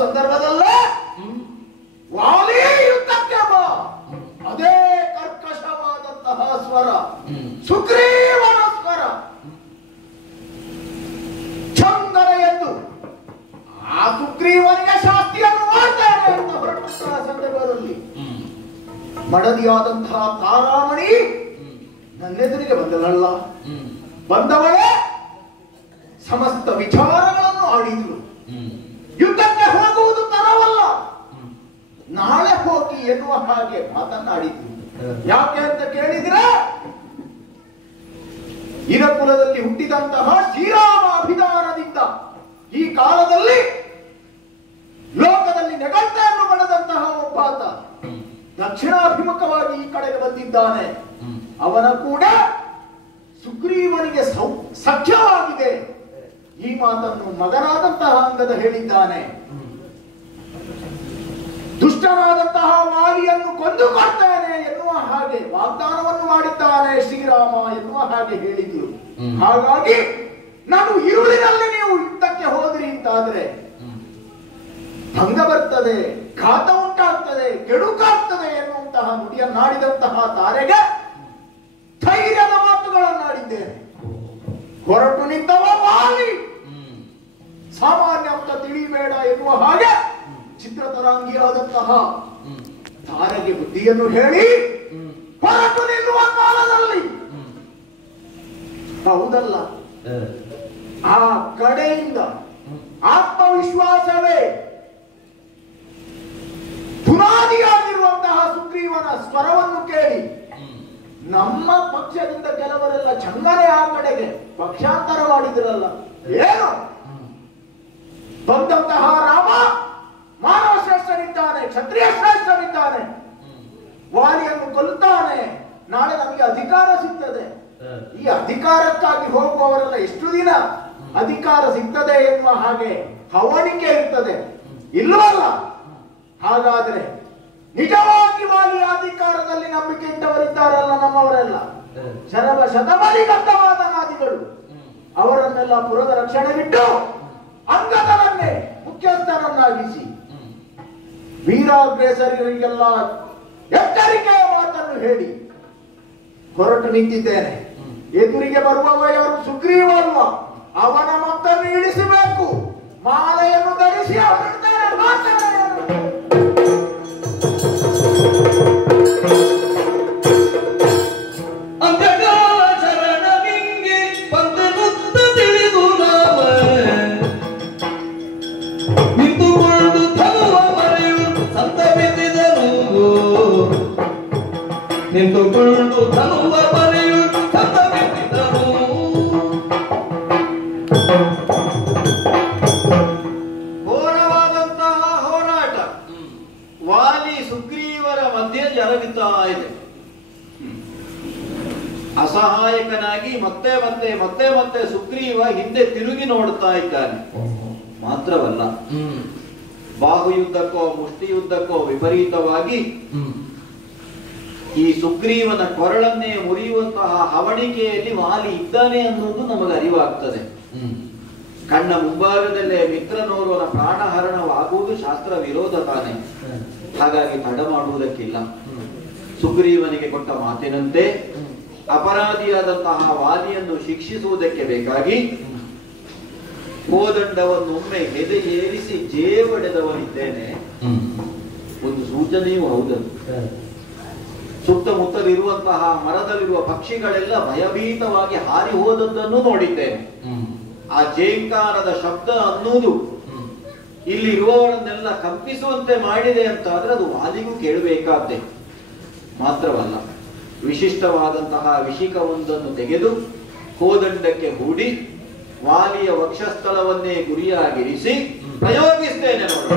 ಸಂದರ್ಭದಲ್ಲೇ ವಾಲಿ ಯುದ್ಧಕ್ಕೆ ಬಾ. ಅದೇ ಕರ್ಕಶವಾದಂತಹ ಸ್ವರ, ಸುಗ್ರೀವನ ಸ್ವರ. ಚಂದನ ಎಂದು ಆ ಸುಗ್ರೀವನಿಗೆ ಶಾಸ್ತಿಯನ್ನು ಮಾಡ್ತೇನೆ ಅಂತ ಹೊರಟಂತಹ ಸಂದರ್ಭದಲ್ಲಿ ಮಡದಿಯಾದಂತಹ ತಾರಾಮಣಿ ನನ್ನೆದುರಿಗೆ ಬಂದಳಲ್ಲ. ಬಂದವಳೇ ಸಮಸ್ತ ವಿಚಾರಗಳನ್ನು ಆಡಿದಳು. ಯುದ್ಧಕ್ಕೆ ಹೋಗುವುದು ತರವಲ್ಲ, ನಾಳೆ ಹೋಗಿ ಎನ್ನುವ ಹಾಗೆ ಮಾತನಾಡಿದ್ರು. ಯಾಕೆ ಅಂತ ಕೇಳಿದ್ರೆ, ಇರಕುಲದಲ್ಲಿ ಹುಟ್ಟಿದಂತಹ ಶ್ರೀರಾಮ ಅಭಿಧಾನದಿಂದ ಈ ಕಾಲದಲ್ಲಿ ಲೋಕದಲ್ಲಿ ನೆಗಳ್ತೆಯನ್ನು ಪಡೆದಂತಹ ಒಬ್ಬಾತ ದಕ್ಷಿಣಾಭಿಮುಖವಾಗಿ ಈ ಕಡೆಗೆ ಬಂದಿದ್ದಾನೆ. ಅವನ ಕೂಡ ಸುಗ್ರೀವನಿಗೆ ಸಖ್ಯವಾಗಿದೆ. ಈ ಮಾತನ್ನು ಮಗನಾದಂತಹ ಅಂಗದ ಹೇಳಿದ್ದಾನೆ. ದುಷ್ಟನಾದಂತಹ ವಾಲಿಯನ್ನು ಕೊಂದು ಕೊಡ್ತಾನೆ ಎನ್ನುವ ಹಾಗೆ ವಾಗ್ದಾನವನ್ನು ಮಾಡಿದ್ದಾನೆ ಶ್ರೀರಾಮ ಎನ್ನುವ ಹಾಗೆ ಹೇಳಿದ್ರು. ಹಾಗಾಗಿ ನಾನು ഇരുಳಿನಲ್ಲಿ ನೀವು ಯುದ್ಧಕ್ಕೆ ಹೋದ್ರಿ ಅಂತಾದ್ರೆ ಭಂಗ ಬರ್ತದೆ, ಘಾತ ಉಂಟಾಗ್ತದೆ, ಕೆಡುಕಾಗ್ತದೆ ಎನ್ನುವಂತಹ ನುಡಿಯನ್ನಾಡಿದಂತಹ ತಾರೆಗೆ ಧೈರ್ಯದ ಮಾತುಗಳನ್ನಾಡಿದ್ದೇನೆ. ಹೊರಟು ನಿಂತವ ವಾಲಿ, ಸಾಮಾನ್ಯ ಅಂತ ತಿಳಿಬೇಡ ಎನ್ನುವ ಹಾಗೆ ಚಿತ್ರತರಂಗಿಯಾದಂತಹ ತಾರೆಗೆ ಬುದ್ಧಿಯನ್ನು ಹೇಳಿ ಹೊರಟು ನಿಲ್ಲುವ ಕಾಲದಲ್ಲಿ ಹೌದಲ್ಲ, ಆ ಕಡೆಯಿಂದ ಆತ್ಮವಿಶ್ವಾಸವೇ ಬುನಾದಿಯಾಗಿರುವಂತಹ ಸುಗ್ರೀವನ ಸ್ವರವನ್ನು ಕೇಳಿ ನಮ್ಮ ಪಕ್ಷದಿಂದ ಕೆಲವರೆಲ್ಲ ಚಂಗನೆ ಆ ಕಡೆಗೆ ಪಕ್ಷಾಂತರ ಮಾಡಿದ್ರಲ್ಲ. ಏನು ಬಂದಂತಹ ರಾಮ ಮಾನವ ಶ್ರೇಷ್ಠನಿದ್ದಾನೆ, ಕ್ಷತ್ರಿಯ ಶ್ರೇಷ್ಠನಿದ್ದಾನೆ, ವಾಲಿಯನ್ನು ಕೊಲ್ಲುತ್ತಾನೆ, ನಾಳೆ ನಮಗೆ ಅಧಿಕಾರ ಸಿಗ್ತದೆ. ಈ ಅಧಿಕಾರಕ್ಕಾಗಿ ಹೋಗುವವರೆಲ್ಲ ಎಷ್ಟು ದಿನ ಅಧಿಕಾರ ಸಿಗ್ತದೆ ಎನ್ನುವ ಹಾಗೆ ಹವಣಿಕೆ ಇರ್ತದೆ, ಇಲ್ಲವಲ್ಲ? ಹಾಗಾದ್ರೆ ನಿಜವಾಗಿ ವಾಲಿಯ ಅಧಿಕಾರದಲ್ಲಿ ನಂಬಿಕೆ ಇಟ್ಟವರಿದ್ದಾರಲ್ಲ ನಮ್ಮವರೆಲ್ಲ, ಶತಬಲಿಗದ್ದವಾದ ನಾದಿಗಳು, ಅವರನ್ನೆಲ್ಲ ಪುರದ ರಕ್ಷಣೆ ಬಿಟ್ಟು ಅಂಗದರನ್ನೇ ಮುಖ್ಯಸ್ಥರನ್ನಾಗಿಸಿ ವೀರಾಗ್ರೇಸರಿಗೆಲ್ಲ ಎಚ್ಚರಿಕೆಯ ಮಾತನ್ನು ಹೇಳಿ ಹೊರಟು ನಿಂತಿದ್ದೇನೆ. ಎದುರಿಗೆ ಬರುವವ ಯಾರು? ಸುಗ್ರೀವ ಅಲ್ವ? ಅವನ ಮತ್ತನ್ನು ಇಳಿಸಬೇಕು, ಮಾಲೆಯನ್ನು ಧರಿಸಿ ಅವನಿರ್ತಾರೆ ನಿಂತುಕೊಂಡು ತನುವ ಮರೆಯು ಸತ್ತಬಿಟ್ಟಿದ್ದನು. ಘೋರವಾದಂತಹ ಹೋರಾಟ ವಾಲಿ ಸುಗ್ರೀವರ ಮಧ್ಯೆ ಜರುಗುತ್ತಾ ಇದೆ. ಅಸಹಾಯಕನಾಗಿ ಮತ್ತೆ ಮತ್ತೆ ಮತ್ತೆ ಮತ್ತೆ ಸುಗ್ರೀವ ಹಿಂದೆ ತಿರುಗಿ ನೋಡುತ್ತಾ ಇದ್ದಾನೆ. ಮಾತ್ರವಲ್ಲ, ಬಾಹುಯುದ್ಧಕ್ಕೋ ಮುಷ್ಟಿಯುದ್ಧಕ್ಕೋ ವಿಪರೀತವಾಗಿ ಈ ಸುಗ್ರೀವನ ಕೊರಳನ್ನೇ ಮುರಿಯುವಂತಹ ಹವಣಿಕೆಯಲ್ಲಿ ವಾಲಿ ಇದ್ದಾನೆ ಅನ್ನೋದು ನಮಗೆ ಅರಿವಾಗ್ತದೆ. ಕಣ್ಣ ಮುಂಭಾಗದಲ್ಲೇ ಮಿತ್ರನೋರ್ವನ ಪ್ರಾಣಹರಣವಾಗುವುದು ಶಾಸ್ತ್ರ ವಿರೋಧ ತಾನೆ. ಹಾಗಾಗಿ ತಡ ಮಾಡುವುದಕ್ಕಿಲ್ಲ. ಸುಗ್ರೀವನಿಗೆ ಕೊಟ್ಟ ಮಾತಿನಂತೆ ಅಪರಾಧಿಯಾದಂತಹ ವಾಲಿಯನ್ನು ಶಿಕ್ಷಿಸುವುದಕ್ಕೆ ಬೇಕಾಗಿ ಕೋದಂಡವನ್ನೊಮ್ಮೆ ಹೆದೆ ಏರಿಸಿ ಜೇವಡೆದವನಿದ್ದೇನೆ. ಒಂದು ಸೂಚನೆಯೂ ಹೌದದು. ಸುತ್ತಮುತ್ತಲಿರುವಂತಹ ಮರದಲ್ಲಿರುವ ಪಕ್ಷಿಗಳೆಲ್ಲ ಭಯಭೀತವಾಗಿ ಹಾರಿ ಹೋದದ್ದನ್ನು ನೋಡಿದ್ದೇನೆ. ಆ ಜೇಂಕಾರದ ಶಬ್ದ ಅನ್ನುವುದು ಇಲ್ಲಿ ಇರುವವರನ್ನೆಲ್ಲ ಕಂಪಿಸುವಂತೆ ಮಾಡಿದೆ ಅಂತ ಆದ್ರೆ ಅದು ವಾಲಿಗೂ ಕೇಳಬೇಕಾದ್ದೆ. ಮಾತ್ರವಲ್ಲ, ವಿಶಿಷ್ಟವಾದಂತಹ ವಿಷಿಕವೊಂದನ್ನು ತೆಗೆದು ಕೋದಂಡಕ್ಕೆ ಹೂಡಿ ವಾಲಿಯ ವಕ್ಷಸ್ಥಳವನ್ನೇ ಗುರಿಯಾಗಿರಿಸಿ ಪ್ರಯೋಗಿಸ್ತೇನೆ ನೋಡು.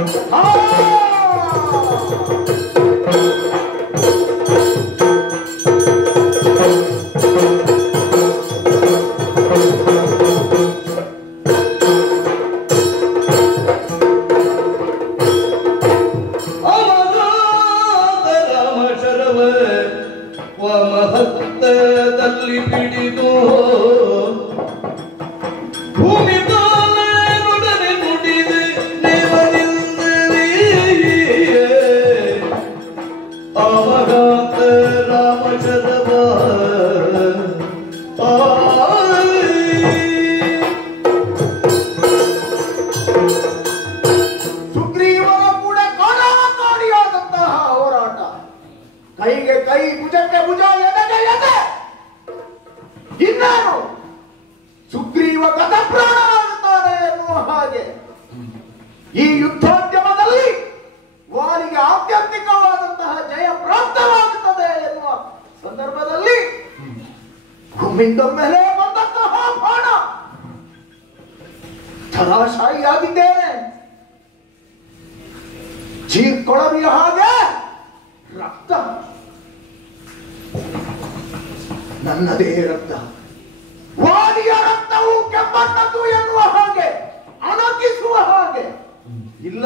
ಮಹತ್ತದಲ್ಲಿ ಬಿಡಿದು ಭೂಮಿ ತಾನೇ ನುಡಿದೆ ದೇವರಿಂದಲೇ ಅಮರಾತ ರಾಮಚರವ ಸುಗ್ರೀವನ ಕೂಡ ಕಾಡಾಕಾಡಿಯಾದಂತಹ ಹೋರಾಟ. ಕೈಗೆ ಕೈ, ಭುಜಕ್ಕೆ ಭುಜ, ಎದೆಗೆ ಎದೆ. ಇನ್ನಾನು ಸುಗ್ರೀವ ಗತಪ್ರಾಣವಾಗುತ್ತಾನೆ ಎನ್ನುವ ಹಾಗೆ ಈ ಯುದ್ಧೋದ್ಯಮದಲ್ಲಿ ವಾಲಿಗೆ ಆತ್ಯಂತಿಕವಾದಂತಹ ಜಯ ಪ್ರಾಪ್ತವಾಗುತ್ತದೆ ಎನ್ನುವ ಸಂದರ್ಭದಲ್ಲಿ ಒಮ್ಮಿಂದೊಮ್ಮೆಲೆ ಬಂದಂತಹ ಬಾಣ ಧರಾಶಾಯಿಯಾಗಿದ್ದೇನೆ. ಚೀರ್ಕೊಳವಿಯ ಹಾಗೆ ರಕ್ತ, ನನ್ನದೇ ರಕ್ತ, ವಾಲಿಯ ರಕ್ತವು ಕೆಂಪಣ್ಣದ್ದು ಎನ್ನುವ ಹಾಗೆ, ಅಣಕಿಸುವ ಹಾಗೆ ಇಲ್ಲ.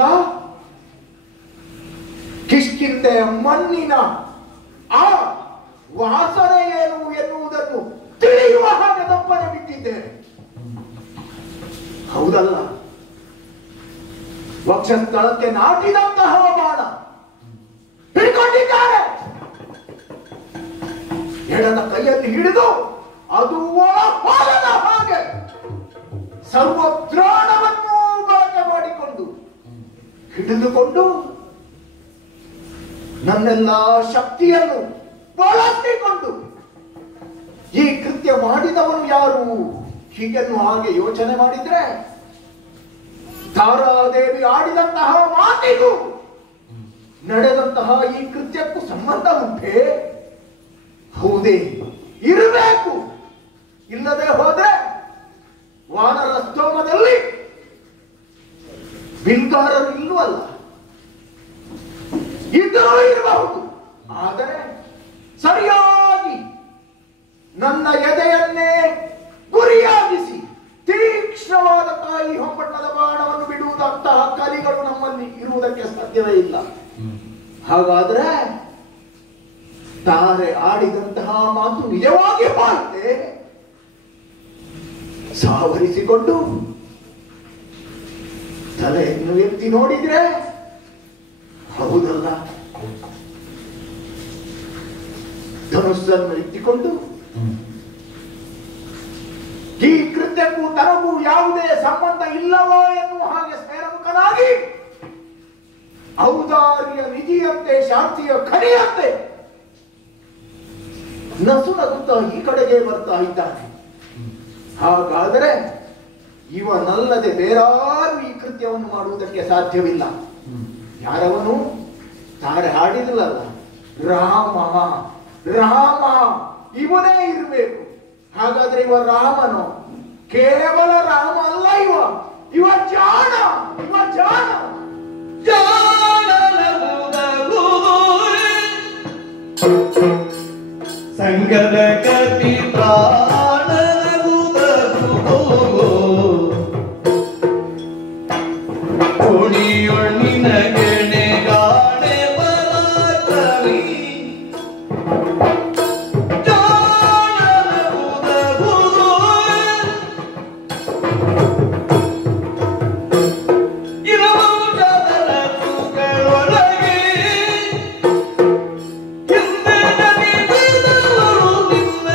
ಕಿಷ್ಕಿಂದೆ ಮಣ್ಣಿನ ಆ ವಾಸನೆ ಏನು ಎನ್ನುವುದನ್ನು ತಿಳಿಯುವ ಹಾಗೆ ದಪ್ಪನೆ ಬಿದ್ದಿದ್ದೇನೆ. ಹೌದಲ್ಲ, ವಕ್ಷಸ್ಥಳಕ್ಕೆ ನಾಟಿದಂತಹ ಬಾಣ ಹಿಡ್ಕೊಂಡಿದ್ದಾರೆ. ಎಡದ ಕೈಯಲ್ಲಿ ಹಿಡಿದು ಅದು ಒಳಪಾಲದ ಹಾಗೆ ಸರ್ವದ್ರಾಣವನ್ನು ಬಳಕೆ ಮಾಡಿಕೊಂಡು ಹಿಡಿದುಕೊಂಡು ನನ್ನೆಲ್ಲ ಶಕ್ತಿಯನ್ನು ಬಳಸಿಕೊಂಡು ಈ ಕೃತ್ಯ ಮಾಡಿದವನು ಯಾರು ಹೀಗೆನ್ನು ಹಾಗೆ ಯೋಚನೆ ಮಾಡಿದ್ರೆ ತಾರಾದೇವಿ ಆಡಿದಂತಹ ಮಾತಿಗೂ ನಡೆದಂತಹ ಈ ಕೃತ್ಯಕ್ಕೂ ಸಂಬಂಧ ಉಂಟೆ? ಹೌದೇ, ಇರಬೇಕು. ಇಲ್ಲದೆ ಹೋದ್ರೆ ವಾನರ ಸ್ತೋಮದಲ್ಲಿ ಬಿಲ್ಗಾರರು ಇಲ್ಲವಲ್ಲ, ಇದ್ರೂ ಇರಬಹುದು. ಆದರೆ ಸರಿಯಾಗಿ ನನ್ನ ಎದೆಯನ್ನೇ ಗುರಿಯಾಗಿಸಿ ತೀಕ್ಷ್ಣವಾದಂತಹ ಈ ಹೊಂಬಣ್ಣದ ಬಾಣವನ್ನು ಬಿಡುವುದಂತಹ ಕಲಿಗಳು ನಮ್ಮಲ್ಲಿ ಇರುವುದಕ್ಕೆ ಸಾಧ್ಯವೇ ಇಲ್ಲ. ಹಾಗಾದ್ರೆ ತಾರೆ ಆಡಿದಂತಹ ಮಾತು ನಿಜವಾಗಿ ಹೋಯಿತೆ. ಸಾವರಿಸಿಕೊಂಡು ತಲೆಯನ್ನು ಎತ್ತಿ ನೋಡಿದ್ರೆ ಹೌದಲ್ಲ, ಧನುಸ್ಸನ್ನು ಎತ್ತಿಕೊಂಡು ಈ ಕೃತ್ಯಕ್ಕೂ ತನಗೂ ಯಾವುದೇ ಸಂಬಂಧ ಇಲ್ಲವೋ ಎನ್ನುವ ಹಾಗೆ ಸ್ನೇಹಮುಖನಾಗಿ ಔದಾರ್ಯ ನಿಧಿಯಂತೆ ಶಾಂತಿಯ ಖನಿಯಂತೆ ನಸುನಗುತ್ತಾ ಈ ಕಡೆಗೆ ಬರ್ತಾ ಇದ್ದಾನೆ. ಹಾಗಾದರೆ ಇವನಲ್ಲದೆ ಬೇರಾರು ಈ ಕೃತ್ಯವನ್ನು ಮಾಡುವುದಕ್ಕೆ ಸಾಧ್ಯವಿಲ್ಲ. ಯಾರವನು? ತಾರೆ ಹಾಡಿದಲ್ಲ, ರಾಮ ರಾಮ, ಇವನೇ ಇರಬೇಕು. ಹಾಗಾದ್ರೆ ಇವ ರಾಮನು? ಕೇವಲ ರಾಮ ಅಲ್ಲ, ಇವ ಜಾಣ, ಇವ ಜಾಣ. ಸಂಗದ ಕತಿ ಕೋಣಿಯೊಣ್ಣಿನ ಗೆಣೆ ಗಾಣೆ ಬರಾತವಿ ನಿನ್ನ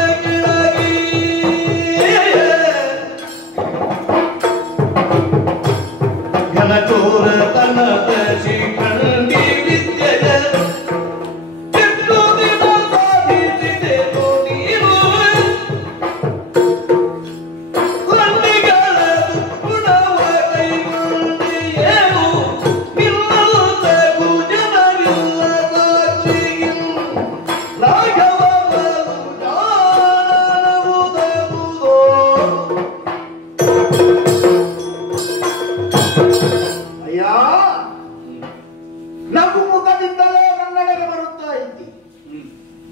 ನಗು ಮುಖದಿಂದಲೇ ನನ್ನೆಡೆಗೆ ಬರುತ್ತಾ ಇದ್ದಿ.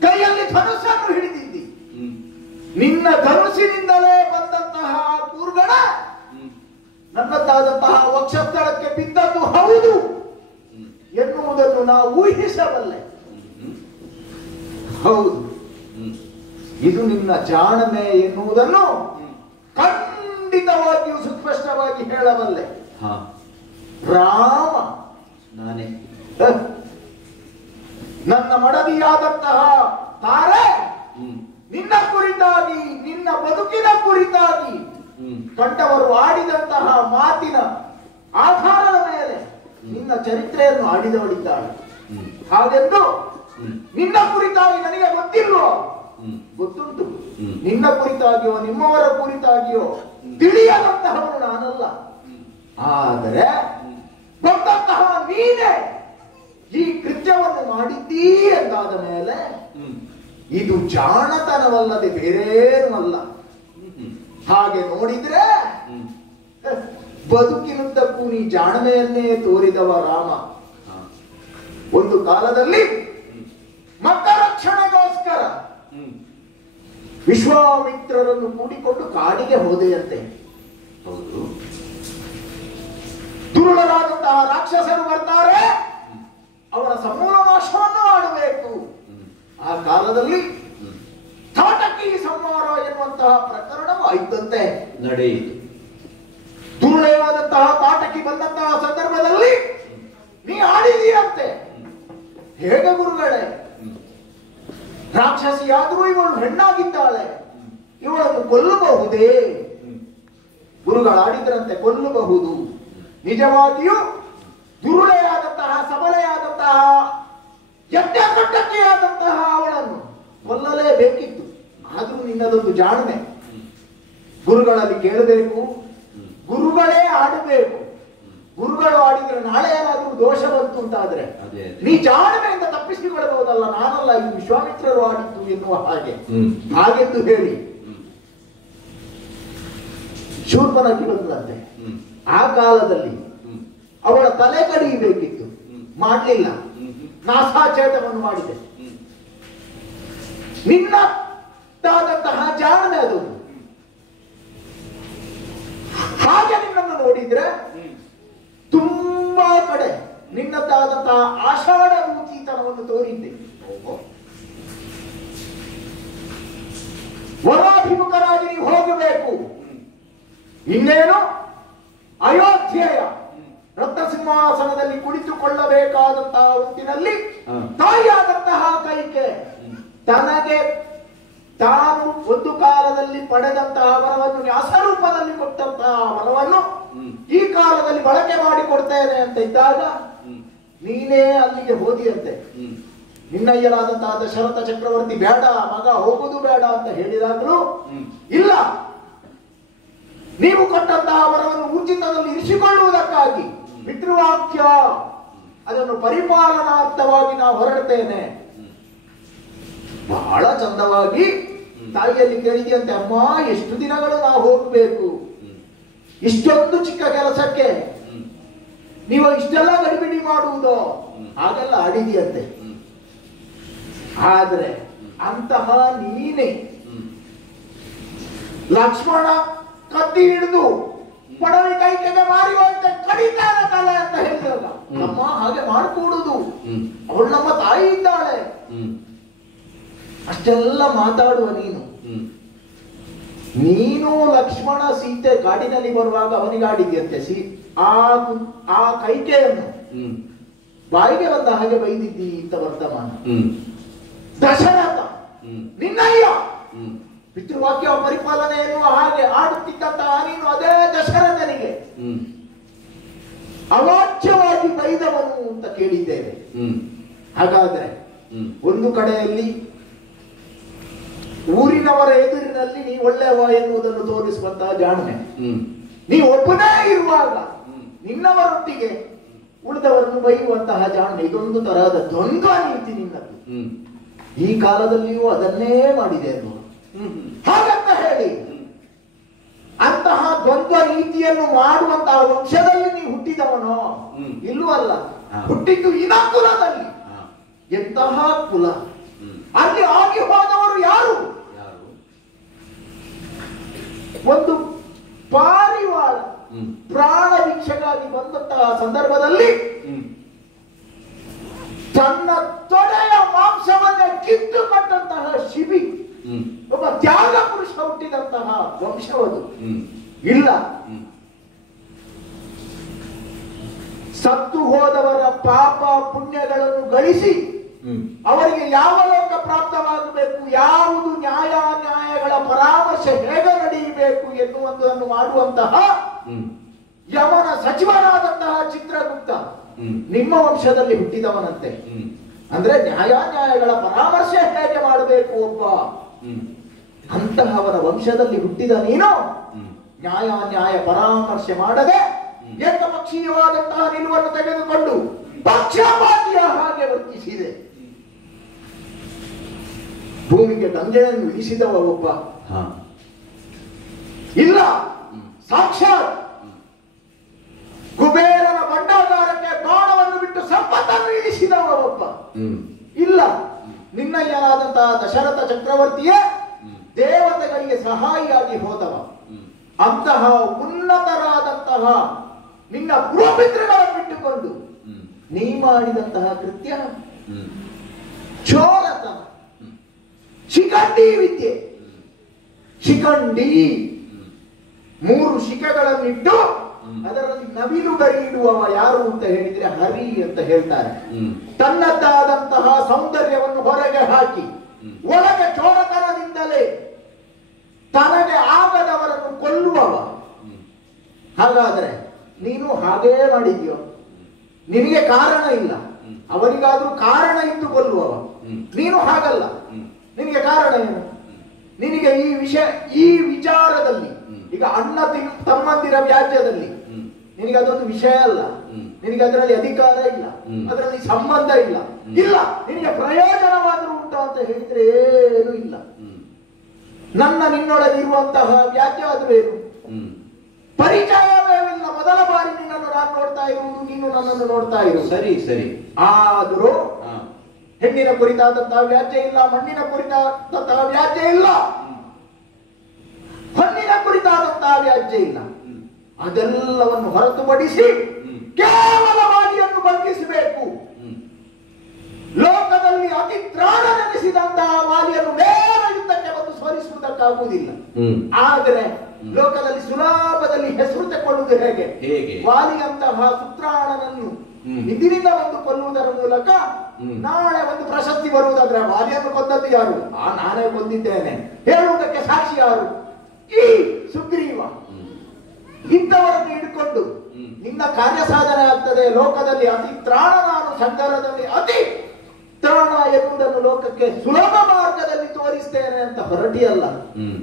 ಕೈಯಲ್ಲಿ ಧನುಸ್ಸನ್ನು ಹಿಡಿದಿದ್ದಿ. ನಿನ್ನ ಧನುಸಿನಿಂದಲೇ ಬಂದಂತಹ ಕೂರ್ಗಣ ನನ್ನದಾದಂತಹ ವಕ್ಷಸ್ಥಳಕ್ಕೆ ಬಿದ್ದದ್ದು ಹೌದು ಎನ್ನುವುದನ್ನು ನಾವು ಊಹಿಸಬಲ್ಲೆ. ಹೌದು, ಇದು ನಿನ್ನ ಜಾಣಮೆ ಎನ್ನುವುದನ್ನು ಖಂಡಿತವಾಗಿಯೂ ಸುಸ್ಪಷ್ಟವಾಗಿ ಹೇಳಬಲ್ಲೆ. ರಾಮ ನಾನೇ ನನ್ನ ಮಡದಿಯಾದಂತಹ ತಾರೆ ನಿನ್ನ ಕುರಿತಾಗಿ, ನಿನ್ನ ಬದುಕಿನ ಕುರಿತಾಗಿ ಕಂಡವರು ಆಡಿದಂತಹ ಮಾತಿನ ಆಧಾರದ ಮೇಲೆ ನಿನ್ನ ಚರಿತ್ರೆಯನ್ನು ಆಡಿದವಳಿದ್ದಾಳೆ. ಹಾಗೆಂದು ನಿನ್ನ ಕುರಿತಾಗಿ ನನಗೆ ಗೊತ್ತಿಲ್ವೋ? ಗೊತ್ತುಂಟು. ನಿನ್ನ ಕುರಿತಾಗಿಯೋ ನಿಮ್ಮವರ ಕುರಿತಾಗಿಯೋ ತಿಳಿಯದಂತಹವನು ನಾನಲ್ಲ. ಆದರೆ ಬಂದಂತಹ ನೀನೇ ಈ ಕೃತ್ಯವನ್ನು ಮಾಡಿದ್ದೀ ಎಂದಾದ ಮೇಲೆ ಇದು ಜಾಣತನವಲ್ಲದೆ ಬೇರೇನೂ ಅಲ್ಲ. ಹಾಗೆ ನೋಡಿದ್ರೆ ಬದುಕಿನುದ್ದಕ್ಕೂ ನೀ ಜಾಣಮೆಯನ್ನೇ ತೋರಿದವ ರಾಮ. ಒಂದು ಕಾಲದಲ್ಲಿ ಮಕ್ಕಳ ರಕ್ಷಣೆಗೋಸ್ಕರ ವಿಶ್ವಾಮಿತ್ರರನ್ನು ಕೂಡಿಕೊಂಡು ಕಾಡಿಗೆ ಹೋದೆಯಂತೆ. ಹೌದು, ದುರುಳರಾದಂತಹ ರಾಕ್ಷಸರು ಬರ್ತಾರೆ, ಅವರ ಸಮೂಲ ನಾಶವನ್ನು ಮಾಡಬೇಕು. ಆ ಕಾಲದಲ್ಲಿ ತಾಟಕಿ ಸಂಹಾರ ಎನ್ನುವಂತಹ ಪ್ರಕರಣವು ಆಯ್ತಂತೆ, ನಡೆಯಿತು. ದುರುಳೆಯಾದಂತಹ ತಾಟಕಿ ಬಂದಂತಹ ಸಂದರ್ಭದಲ್ಲಿ ನೀ ಆಡಿದೀಯಂತೆ. ಹೇಗೆ ಗುರುಗಳೇ? ರಾಕ್ಷಸಿಯಾದರೂ ಇವಳು ಹೆಣ್ಣಾಗಿದ್ದಾಳೆ, ಇವಳನ್ನು ಕೊಲ್ಲಬಹುದೇ? ಗುರುಗಳಾಡಿದ್ರಂತೆ ಕೊಲ್ಲಬಹುದು. ನಿಜವಾಗಿಯೂ ದುರುಳೆಯಾದಂತಹ ಸಬಲೆಯಾದಂತಹ ಯಜ್ಞಕಟ್ಟಕಿಯಾದಂತಹ ಅವಳನ್ನು ಕೊಲ್ಲಲೇಬೇಕಿತ್ತು. ಆದರೂ ನಿನ್ನದೊಂದು ಜಾಣ್ಮೆ. ಗುರುಗಳಲ್ಲಿ ಕೇಳಬೇಕು, ಗುರುಗಳೇ ಆಡಬೇಕು. ಗುರುಗಳು ಆಡಿದ್ರೆ ನಾಳೆ ಏನಾದ್ರೂ ದೋಷ ಬಂತು ಅಂತಾದ್ರೆ ನೀ ಜಾಣ್ಮೆಯಿಂದ ತಪ್ಪಿಸಿಕೊಳ್ಳಬಹುದಲ್ಲ. ನಾನಲ್ಲ, ಇದು ವಿಶ್ವಾಮಿತ್ರರು ಆಡಿತ್ತು ಎನ್ನುವ ಹಾಗೆಂದು ಹೇಳಿ ಶೂರ್ಪನಖಿ ಬಂದಂತೆ. ಆ ಕಾಲದಲ್ಲಿ ಅವಳ ತಲೆ ಕಡಿಯಬೇಕಿತ್ತು, ಮಾಡಲಿಲ್ಲ. ನಾಸಾಚೇತವನ್ನು ಮಾಡಿದೆ. ನಿನ್ನದಾದಂತಹ ಜಾಣ್ಮೆ ಅದು. ಹಾಗೆ ನಿನ್ನನ್ನು ನೋಡಿದ್ರೆ ತುಂಬಾ ಕಡೆ ನಿನ್ನದಾದಂತಹ ಆಷಾಢ ರೂಚಿತನವನ್ನು ತೋರಿದ್ದೆ. ವರಾಭಿಮುಖರಾಗಿ ನೀವು ಹೋಗಬೇಕು. ಇನ್ನೇನು ಅಯೋಧ್ಯೆಯ ರತ್ನಸಿಂಹಾಸನದಲ್ಲಿ ಕುಳಿತುಕೊಳ್ಳಬೇಕಾದಂತಹ ಹೊತ್ತಿನಲ್ಲಿ ತಾಯಿಯಾದಂತಹ ಕೈಕೆ ತನಗೆ ತಾನು ಒಂದು ಕಾಲದಲ್ಲಿ ಪಡೆದಂತಹ ವರವನ್ನು ವ್ಯಾಸರೂಪದಲ್ಲಿ ಕೊಟ್ಟಂತಹ ವರವನ್ನು ಈ ಕಾಲದಲ್ಲಿ ಬಳಕೆ ಮಾಡಿಕೊಡ್ತೇನೆ ಅಂತ ಇದ್ದಾಗ ನೀನೇ ಅಲ್ಲಿಗೆ ಹೋದಿಯಂತೆ. ನಿನ್ನಯ್ಯನಾದಂತಹ ದಶರಥ ಚಕ್ರವರ್ತಿ ಬೇಡ ಮಗ, ಹೋಗುದು ಬೇಡ ಅಂತ ಹೇಳಿದಾಗಲೂ ಇಲ್ಲ, ನೀವು ಕೊಟ್ಟಂತಹ ವರವನ್ನು ಊರ್ಜಿತದಲ್ಲಿ ಇರಿಸಿಕೊಳ್ಳುವುದಕ್ಕಾಗಿ ಪಿತೃವಾಕ್ಯ ಅದನ್ನು ಪರಿಪಾಲನಾರ್ಥವಾಗಿ ನಾವು ಹೊರಡ್ತೇನೆ. ಬಹಳ ಚಂದವಾಗಿ ತಾಯಿಯಲ್ಲಿ ಕೇಳಿದೆಯಂತೆ, ಅಮ್ಮ ಎಷ್ಟು ದಿನಗಳು ನಾವು ಹೋಗಬೇಕು, ಇಷ್ಟೊಂದು ಚಿಕ್ಕ ಕೆಲಸಕ್ಕೆ ನೀವು ಇಷ್ಟೆಲ್ಲ ಗಡಿಬಿಡಿ ಮಾಡುವುದೋ? ಹಾಗೆಲ್ಲ ಆಡಿದೆಯಂತೆ. ಆದ್ರೆ ಅಂತಹ ನೀನೆ ಲಕ್ಷ್ಮಣ ಕತ್ತಿ ಹಿಡಿದು ಪಡವೆ ಕೈಕೆಗೆ ಮಾರಿ ಹೋಯ್ತೆ ಕಡಿತಾನ ತಲೆ ಅಂತ ಹೇಳಿದ್ರಲ್ಲ, ನಮ್ಮ ಹಾಗೆ ಮಾಡಿಕೊಡುದು. ಅವಳು ನಮ್ಮ ತಾಯಿ ಇದ್ದಾಳೆ. ಅಷ್ಟೆಲ್ಲ ಮಾತಾಡುವ ನೀನು ಲಕ್ಷ್ಮಣ ಸೀತೆ ಕಾಡಿನಲ್ಲಿ ಬರುವಾಗ ಅವನಿಗೆ ಆಡಿದ್ಯಂತೆ. ಆ ಕೈಕೆಯನ್ನು ಬಾಯಿಗೆ ಬಂದ ಹಾಗೆ ಬೈದಿದ್ದಿ ಅಂತ ವರ್ತಮಾನ. ದಶರಥ ನಿನ್ನಯ್ಯ ಪಿತೃವಾಕ್ಯ ಪರಿಪಾಲನೆ ಎನ್ನುವ ಹಾಗೆ ಆಡುತ್ತಿದ್ದಂತಹ ನೀನು ಅದೇ ದಶರಥನಿಗೆ ಅವಾಚ್ಯವಾಗಿ ಬೈದವನು ಅಂತ ಕೇಳಿದ್ದೇವೆ. ಹಾಗಾದ್ರೆ ಒಂದು ಕಡೆಯಲ್ಲಿ ಊರಿನವರ ಎದುರಿನಲ್ಲಿ ನೀ ಒಳ್ಳೆಯವ ಎನ್ನುವುದನ್ನು ತೋರಿಸುವಂತಹ ಜಾಣ್ಮೆ, ನೀ ಒಬ್ಬನೇ ಇರುವಾಗ ನಿನ್ನವರೊಟ್ಟಿಗೆ ಉಳಿದವರನ್ನು ಬೈಯುವಂತಹ ಜಾಣ್ಮೆ, ಇದೊಂದು ತರಹದ ದ್ವಂದ್ವ ನೀತಿ ನಿನ್ನದು. ಈ ಕಾಲದಲ್ಲಿಯೂ ಅದನ್ನೇ ಮಾಡಿದೆ ಅಲ್ವ? ಹಾಗಂತ ಹೇಳಿ ಅಂತಹ ದ್ವಂದ್ವ ನೀತಿಯನ್ನು ಮಾಡುವಂತಹ ವಂಶದಲ್ಲಿ ನೀವು ಹುಟ್ಟಿದವನೋ? ಇಲ್ಲೂ ಅಲ್ಲ. ಹುಟ್ಟಿದ್ದು ಇನಕುಲದಲ್ಲಿ. ಎಂತಹ ಕುಲ! ಅಲ್ಲಿ ಆಗಿ ಹೋದವರು ಯಾರು? ಒಂದು ಪಾರಿವಾಳ ಪ್ರಾಣ ಭಿಕ್ಷೆಗಾಗಿ ಬಂದಂತಹ ಸಂದರ್ಭದಲ್ಲಿ ತನ್ನ ತೊಡೆಯ ಮಾಂಸವನ್ನೇ ಕಿತ್ತುಕೊಂಡಂತಹ ಶಿಬಿ ಒಬ್ಬ ತ್ಯಾಗ ಪುರುಷ ಹುಟ್ಟಿದಂತಹ ವಂಶವದು. ಇಲ್ಲ, ಸತ್ತು ಹೋದವರ ಪಾಪ ಪುಣ್ಯಗಳನ್ನು ಗಳಿಸಿ ಅವರಿಗೆ ಯಾವ ಲೋಕ ಪ್ರಾಪ್ತವಾಗಬೇಕು, ಯಾವುದು ನ್ಯಾಯಾನ್ಯಾಯಗಳ ಪರಾಮರ್ಶೆ ಹೇಗೆ ನಡೆಯಬೇಕು ಎನ್ನುವುದನ್ನು ಮಾಡುವಂತಹ ಯಮನ ಸಚಿವನಾದಂತಹ ಚಿತ್ರಗುಪ್ತ ನಿಮ್ಮ ವಂಶದಲ್ಲಿ ಹುಟ್ಟಿದವನಂತೆ. ಅಂದ್ರೆ ನ್ಯಾಯಾನ್ಯಾಯಗಳ ಪರಾಮರ್ಶೆ ಹೇಗೆ ಮಾಡಬೇಕು ಒಬ್ಬ ಅಂತಹವರ ವಂಶದಲ್ಲಿ ಹುಟ್ಟಿದ ನೀನು ನ್ಯಾಯಾನ್ಯಾಯ ಪರಾಮರ್ಶೆ ಮಾಡದೆ ಏಕಪಕ್ಷೀಯವಾದಂತಹ ನಿಲುವನ್ನು ತೆಗೆದುಕೊಂಡು ಪಕ್ಷಪಾತಿಯ ಹಾಗೆ ವರ್ತಿಸಿದೆ. ಭೂಮಿಗೆ ಗಂಗೆಯನ್ನು ಇಳಿಸಿದವ ಒಬ್ಬ ಇಲ್ಲ, ಸಾಕ್ಷಾತ್ ಕುಬೇರನ ಭಂಡಾಗಾರಕ್ಕೆ ಬಾಣವನ್ನು ಬಿಟ್ಟು ಸಂಪತ್ತನ್ನು ಇಳಿಸಿದವ ಒಬ್ಬ ಇಲ್ಲ, ನಿನ್ನಯ್ಯನಾದಂತಹ ದಶರಥ ಚಕ್ರವರ್ತಿಯೇ ದೇವತೆಗಳಿಗೆ ಸಹಾಯಿಯಾಗಿ ಹೋದವ. ಅಂತಹ ಉನ್ನತರಾದಂತಹ ನಿನ್ನ ಪುರೋಪಿತೃಗಳನ್ನು ಬಿಟ್ಟುಕೊಂಡು ನೀ ಮಾಡಿದಂತಹ ಕೃತ್ಯ ಚೋರತನ, ಶಿಖಂಡಿ ವಿದ್ಯೆ. ಶಿಖಂಡಿ 3 ಶಿಖೆಗಳನ್ನಿಟ್ಟು ಅದರಲ್ಲಿ ನವಿಲು ಗರಿ ಇಡುವವ ಯಾರು ಅಂತ ಹೇಳಿದ್ರೆ ಹರಿ ಅಂತ ಹೇಳ್ತಾರೆ. ತನ್ನದ್ದಾದಂತಹ ಸೌಂದರ್ಯವನ್ನು ಹೊರಗೆ ಹಾಕಿ ಒಳಗೆ ಚೋರತನದಿಂದಲೇ ತನಗೆ ಆಗದವರನ್ನು ಕೊಲ್ಲುವವ. ಹಾಗಾದ್ರೆ ನೀನು ಹಾಗೇ ಮಾಡಿದ್ಯೋ? ನಿನಗೆ ಕಾರಣ ಇಲ್ಲ, ಅವರಿಗಾದ್ರೂ ಕಾರಣ ಇದ್ದು ಕೊಲ್ಲುವವ. ನೀನು ಹಾಗಲ್ಲ, ನಿನಗೆ ಕಾರಣ ಏನು? ನಿನಗೆ ಈ ವಿಚಾರದಲ್ಲಿ ಈಗ ಅಣ್ಣ ತಮ್ಮಂದಿರ ವ್ಯಾಜ್ಯದಲ್ಲಿ ನಿನಗೆ ಅದೊಂದು ವಿಷಯ ಅಲ್ಲ, ನಿನಗೆ ಅದರಲ್ಲಿ ಅಧಿಕಾರ ಇಲ್ಲ, ಅದರಲ್ಲಿ ಸಂಬಂಧ ಇಲ್ಲ. ಇಲ್ಲ, ನಿನಗೆ ಪ್ರಯೋಜನವಾದರೂ ಉಂಟು ಅಂತ ಹೇಳಿದ್ರೆ ಏನೂ ಇಲ್ಲ. ನಿನ್ನೊಳಗೆ ಇರುವಂತಹ ವ್ಯಾಜ್ಯ ಆದ್ರೂ ಏನು? ಪರಿಚಯವೇ ಇಲ್ಲ. ಮೊದಲ ಬಾರಿ ನಿನ್ನನ್ನು ನಾನು ನೋಡ್ತಾ ಇರುವುದು, ನೀನು ನನ್ನನ್ನು ನೋಡ್ತಾ ಇರು. ಸರಿ ಸರಿ. ಆದರೂ ಹೆಣ್ಣಿನ ಕುರಿತಾದಂತಹ ವ್ಯಾಜ್ಯ ಇಲ್ಲ, ಮಣ್ಣಿನ ಕುರಿತಾದಂತಹ ವ್ಯಾಜ್ಯ ಇಲ್ಲ, ಹೊನ್ನಿನ ಕುರಿತಾದಂತಹ ವ್ಯಾಜ್ಯ ಇಲ್ಲ. ಅದೆಲ್ಲವನ್ನು ಹೊರತುಪಡಿಸಿ ಕೇವಲ ವಾಲಿಯನ್ನು ಬಂಧಿಸಬೇಕು. ಲೋಕದಲ್ಲಿ ಅತಿ ತ್ರಾಣ ನೆನೆಸಿದಂತಹ ವಾಲಿಯನ್ನು ನೇರ ಯುದ್ಧಕ್ಕೆ ಬಂದು ಸೋಲಿಸುವುದಕ್ಕಾಗುವುದಿಲ್ಲ. ಆದರೆ ಲೋಕದಲ್ಲಿ ಸುಲಭದಲ್ಲಿ ಹೆಸರು ತಕ್ಕೊಳ್ಳುವುದು ಹೇಗೆ? ವಾಲಿಯಂತಹ ಸುತ್ರಾಣನನ್ನು ಇಂದಿನಿಂದ ಒಂದು ಕೊಲ್ಲುವುದರ ಮೂಲಕ ನಾಳೆ ಒಂದು ಪ್ರಶಸ್ತಿ ಬರುವುದಾದ್ರೆ ವಾಲಿಯನ್ನು ಕೊಂದದ್ದು ಯಾರು? ನಾನೇ ಕೊಂದಿದ್ದೇನೆ ಹೇಳುವುದಕ್ಕೆ ಸಾಕ್ಷಿ ಯಾರು? ಈ ಸುಗ್ರೀವ. ಇಂಥವರನ್ನು ಹಿಡ್ಕೊಂಡು ನಿನ್ನ ಕಾರ್ಯ ಸಾಧನೆ ಆಗ್ತದೆ. ಲೋಕದಲ್ಲಿ ಅತಿ ತ್ರಾಣ, ನಾನು ಸಂಘರದಲ್ಲಿ ಅತಿ ತ್ರಾಣ ಎನ್ನುವುದನ್ನು ಲೋಕಕ್ಕೆ ಸುಲಭ ಮಾರ್ಗದಲ್ಲಿ ತೋರಿಸ್ತೇನೆ ಅಂತ ಹೊರಟಿಯಲ್ಲ.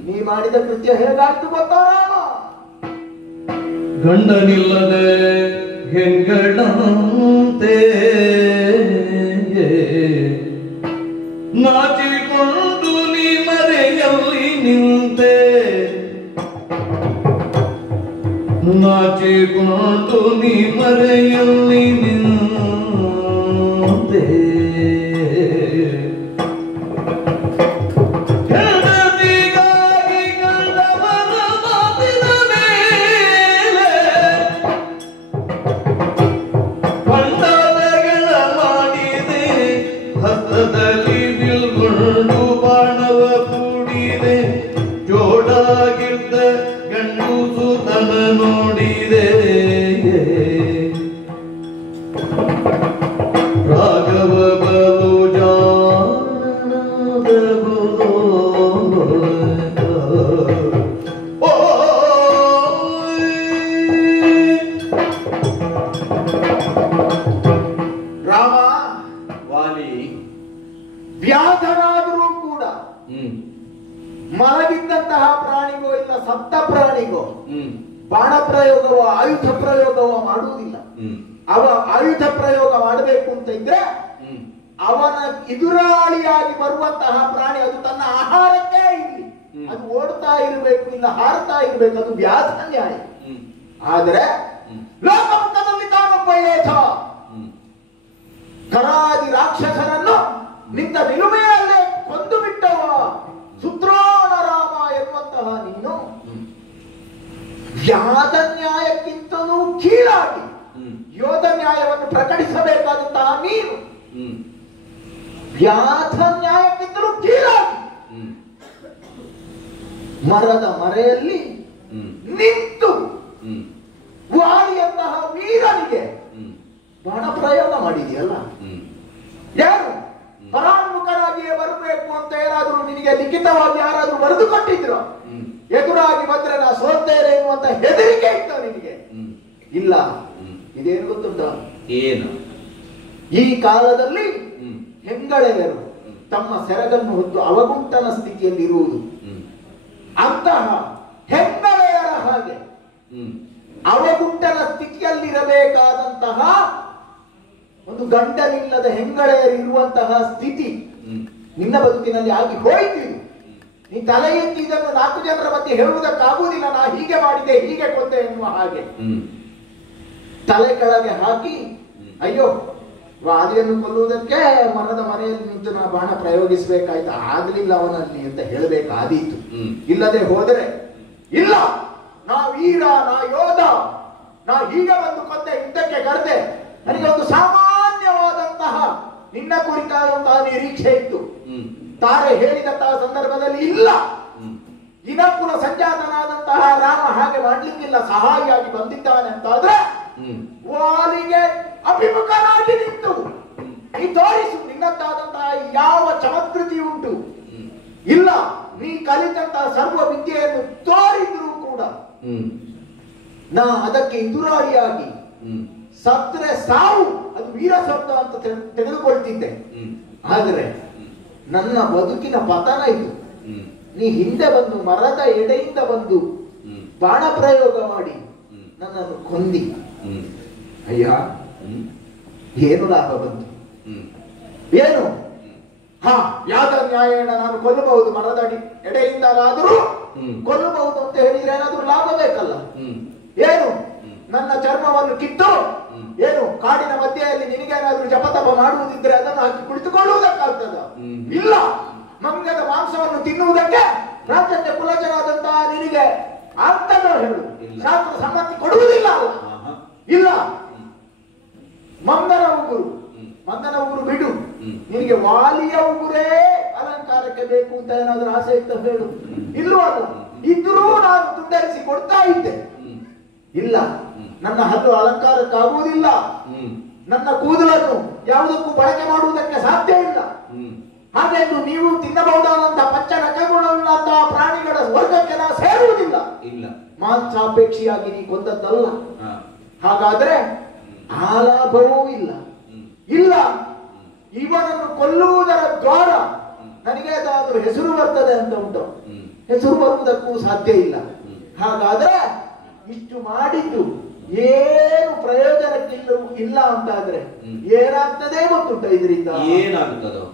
ನೀ ಮಾಡಿದ ಕೃತ್ಯ ಹೇಗಾಯ್ತು ಗೊತ್ತಾ? ಗಂಡನಿಲ್ಲದೆ ಹೆಂಗಳಂತೆ ನಾಚಿಕೊಂಡು ನೀ ಮರೆಯಲ್ಲಿ ನಿಂತೆ, ನಾಚಿಕೊಂಡು ನೀ ಮರೆಯಲ್ಲಿ ನಿಂತೆ. ಹಸ್ತದಲ್ಲಿ ಬಿಲ್ಗೊಂಡು ಬಾಣವ ಕೂಡಿದೆ, ಜೋಡಾಗಿದ್ದ ಗಂಡು ಸುತನ ನೋಡಿದೆ. ರಾಘವ ಬಲು ಜಾನದ ರಾಮ ವಾಲಿ ವ್ಯಾಧನಾದರೂ ಕೂಡ ಮಲಗಿದ್ದಂತಹ ಪ್ರಾಣಿಗೋ ಇಲ್ಲ ಸತ್ತ ಪ್ರಾಣಿಗೋ ಬಾಣ ಪ್ರಯೋಗವೋ ಆಯುಧ ಪ್ರಯೋಗವೋ ಮಾಡುವುದಿಲ್ಲ. ಅವ ಆಯುಧ ಪ್ರಯೋಗ ಮಾಡಬೇಕು ಅಂತ ಇದ್ರೆ ಅವನ ಎದುರಾಳಿಯಾಗಿ ಬರುವಂತಹ ಪ್ರಾಣಿ ಅದು ತನ್ನ ಆಹಾರಕ್ಕೆ ಇಲ್ಲಿ ಅದು ಓಡ್ತಾ ಇರಬೇಕು, ಇಲ್ಲ ಹಾರ್ತಾ ಇರಬೇಕು, ಅದು ವ್ಯಾಧ ನ್ಯಾಯ. ಆದರೆ ಲೋಕಮುಖದಲ್ಲಿ ತಾನೊಬ್ಬ ಏಥ ರಾಕ್ಷಸರನ್ನು ನಿಂತ ನಿಲುಮೆಯಲ್ಲೇ ಕೊಂದು ಬಿಟ್ಟವ ಸುದ್ರೋಣ ರಾಮ ಎನ್ನುವಂತಹ ನೀನು ಯಾದ ನ್ಯಾಯಕ್ಕಿಂತಲೂ ಕೀಳಾಗಿ ಯೋಧ ನ್ಯಾಯವನ್ನು ಪ್ರಕಟಿಸಬೇಕಾದಂತಹ ನೀನು ವ್ಯಾಧ ನ್ಯಾಯಕ್ಕಿಂತಲೂ ಕೀಳಾಗಿ ಮರದ ಮರೆಯಲ್ಲಿ ನಿಂತು ವಾಲಿಯಂತಹ ವೀರನಿಗೆ ಬಾಣ ಪ್ರಯೋಗ ಮಾಡಿದೆಯಲ್ಲ. ಯಾರು ಪರಾನ್ಮುಖರಾಗಿಯೇ ಬರಬೇಕು ಅಂತ ಏನಾದ್ರೂ ನಿನಗೆ ಲಿಖಿತವಾಗಿ ಯಾರಾದ್ರೂ ಬರೆದು ಕೊಟ್ಟಿದ್ರು? ಎದುರಾಗಿ ಬಂದ್ರೆ ನಾ ಸೋಲ್ತೇನೆ ಎನ್ನುವಂತ ಹೆದರಿಕೆ ಇತ್ತು ನಿನಗೆ? ಇಲ್ಲ. ಇದೇನು ಗೊತ್ತುಂಟ? ಏನು? ಈ ಕಾಲದಲ್ಲಿ ಹೆಂಗಳೆಯರು ತಮ್ಮ ಸೆರಗನ್ನು ಹೊತ್ತು ಅವಗುಂಟನ ಸ್ಥಿತಿಯಲ್ಲಿ ಇರುವುದು. ಅಂತಹ ಹೆಂಗಳೆಯರ ಹಾಗೆ ಅವಗುಂಟನ ಸ್ಥಿತಿಯಲ್ಲಿರಬೇಕಾದಂತಹ ಒಂದು ಗಂಡನಿಲ್ಲದ ಹೆಂಗಳೆಯರಿರುವಂತಹ ಸ್ಥಿತಿ ನಿನ್ನ ಬದುಕಿನಲ್ಲಿ ಆಗಿ ಹೋಯಿತು. ನೀ ತಲೆ ಎತ್ತಿ ಇದನ್ನು 4 ಜನರ ಮಧ್ಯೆ ಹೇಳುವುದಕ್ಕಾಗುವುದಿಲ್ಲ. ನಾ ಹೀಗೆ ಮಾಡಿದೆ, ಹೀಗೆ ಕೊಂದೆ ಎನ್ನುವ ಹಾಗೆ ತಲೆ ಕೆಳಗೆ ಹಾಕಿ ಅಯ್ಯೋ ವಾಲಿಯನ್ನು ಕೊಲ್ಲುವುದಕ್ಕೆ ಮರದ ಮನೆಯಲ್ಲಿ ನಿಂತು ನಾ ಬಾಣ ಪ್ರಯೋಗಿಸಬೇಕಾಯ್ತು, ಆಗ್ಲಿಲ್ಲ ಅವನಲ್ಲಿ ಅಂತ ಹೇಳಬೇಕಾದೀತು. ಇಲ್ಲದೆ ಹೋದರೆ ಇಲ್ಲ, ನಾ ವೀರ, ನಾ ಯೋಧ, ನಾ ಹೀಗೆ ಬಂದು ಕೊಂದೆ, ಯುದ್ಧಕ್ಕೆ ಕರೆದೆ, ನನಗೆ ಒಂದು ಸಾಮಾನ್ಯವಾದಂತಹ ನಿನ್ನ ಕುರಿತಾದಂತಹ ನಿರೀಕ್ಷೆ ಇತ್ತು. ತಾರೆ ಹೇಳಿದಂತಹ ಸಂದರ್ಭದಲ್ಲಿ ಇಲ್ಲ, ಇನಕುಲ ಸಂಜಾತನಾದಂತಹ ರಾಮ ಹಾಗೆ ಮಾಡ್ಲಿಕ್ಕಿಲ್ಲ, ಸಹಾಯಿಯಾಗಿ ಬಂದಿದ್ದಾನೆ ಅಂತಾದ್ರೆ ವಾಲಿಗೆ ಅಭಿಮುಖನಾಗಿ ನಿಂತು ನೀ ತೋರಿಸು ನಿನ್ನದ್ದಾದಂತಹ ಯಾವ ಚಮತ್ಕೃತಿ ಉಂಟು. ಇಲ್ಲ, ನೀ ಕಲಿತಂತಹ ಸರ್ವ ವಿದ್ಯೆಯನ್ನು ತೋರಿದ್ರು ಕೂಡ ನಾ ಅದಕ್ಕೆ ಎದುರಾಳಿಯಾಗಿ ಸತ್ರೆ ಸಾವು, ಅದು ವೀರ ಶಬ್ದ ಅಂತ ತೆಗೆದುಕೊಳ್ತಿದ್ದೆ. ಆದರೆ ನನ್ನ ಬದುಕಿನ ಪತನ ಇದು. ನೀ ಹಿಂದೆ ಬಂದು ಮರದ ಎಡೆಯಿಂದ ಬಂದು ಬಾಣ ಪ್ರಯೋಗ ಮಾಡಿ ನನ್ನನ್ನು ಕೊಂದಿ. ಅಯ್ಯ, ಏನು ಲಾಭ ಬಂತು? ಏನು? ಯಾದ ನ್ಯಾಯನ ನಾನು ಕೊಲ್ಲಬಹುದು, ಮರದ ಎಡೆಯಿಂದಾದರೂ ಕೊಲ್ಲಬಹುದು ಅಂತ ಹೇಳಿದ್ರೆ ಏನಾದ್ರೂ ಲಾಭ ಬೇಕಲ್ಲ. ಏನು? ನನ್ನ ಚರ್ಮವನ್ನು ಕಿತ್ತು ಏನು ಕಾಡಿನ ಮಧ್ಯೆಯಲ್ಲಿ ನಿನಗೇನಾದ್ರೂ ಜಪತಪ ಮಾಡುವುದಿದ್ರೆ ಅದನ್ನು ಹಾಕಿ ಕುಳಿತುಕೊಳ್ಳುವುದಕ್ಕಾಗ್ತದ? ಇಲ್ಲ. ಮಂಗದ ಮಾಂಸವನ್ನು ತಿನ್ನುವುದಕ್ಕೆ ರಾಜ್ಯಕ್ಕೆ ಕುಲಜನಾದಂತಹ ನಿನಗೆ ಆಗ್ತದ? ಹೇಳು. ಶಾಸ್ತ್ರ ಸಮ್ಮತಿ ಕೊಡುವುದಿಲ್ಲ ಅಲ್ಲ. ಇಲ್ಲ. ಮಂಗನ ಉಗುರು ಬಿಡು. ನಿನಗೆ ವಾಲಿಯ ಉಗುರೇ ಅಲಂಕಾರಕ್ಕೆ ಬೇಕು ಅಂತ ಏನಾದ್ರೂ ಆಸೆ ಇತ್ತ ಹೇಳು. ಇಲ್ಲೂ ಅಲ್ಲ. ಇದ್ರೂ ನಾನು ತುಂಡರಿಸಿ ಕೊಡ್ತಾ ಇದ್ದೆ. ಇಲ್ಲ, ನನ್ನ ಹಲ್ಲು ಅಲಂಕಾರಕ್ಕಾಗುವುದಿಲ್ಲ. ನನ್ನ ಕೂದಲನ್ನು ಯಾವುದಕ್ಕೂ ಬಳಕೆ ಮಾಡುವುದಕ್ಕೆ ಸಾಧ್ಯ ಇಲ್ಲ. ಹಾಗೆಂದು ನೀವು ತಿನ್ನಬಹುದಾದಂತಹ ಪಂಚನಖಗುಣವುಳ್ಳಂತಹ ಪ್ರಾಣಿಗಳ ವರ್ಗಕ್ಕೆ ನಾವು ಸೇರುವುದಿಲ್ಲ. ಮಾಂಸಾಪೇಕ್ಷಿಯಾಗಿ ನೀ ಕೊಂದದ್ದಲ್ಲ. ಹಾಗಾದ್ರೆ ಆ ಲಾಭವೂ ಇಲ್ಲ. ಇಲ್ಲ, ಇವನನ್ನು ಕೊಲ್ಲುವುದರ ದ್ವಾರ ನನಗೆ ಅದಾದ್ರೂ ಹೆಸರು ಬರ್ತದೆ ಅಂತ ಉಂಟು. ಹೆಸರು ಬರುವುದಕ್ಕೂ ಸಾಧ್ಯ ಇಲ್ಲ. ಹಾಗಾದ್ರೆ ಇಷ್ಟು ಮಾಡಿದ್ದು ಏನು ಪ್ರಯೋಜನಕ್ಕಿಲ್ಲ ಇಲ್ಲ ಅಂತಾದ್ರೆ ಏನಾಗ್ತದೆ ಗೊತ್ತುಂಟ? ಇದರಿಂದ ಏನಾಗ್ತದೋ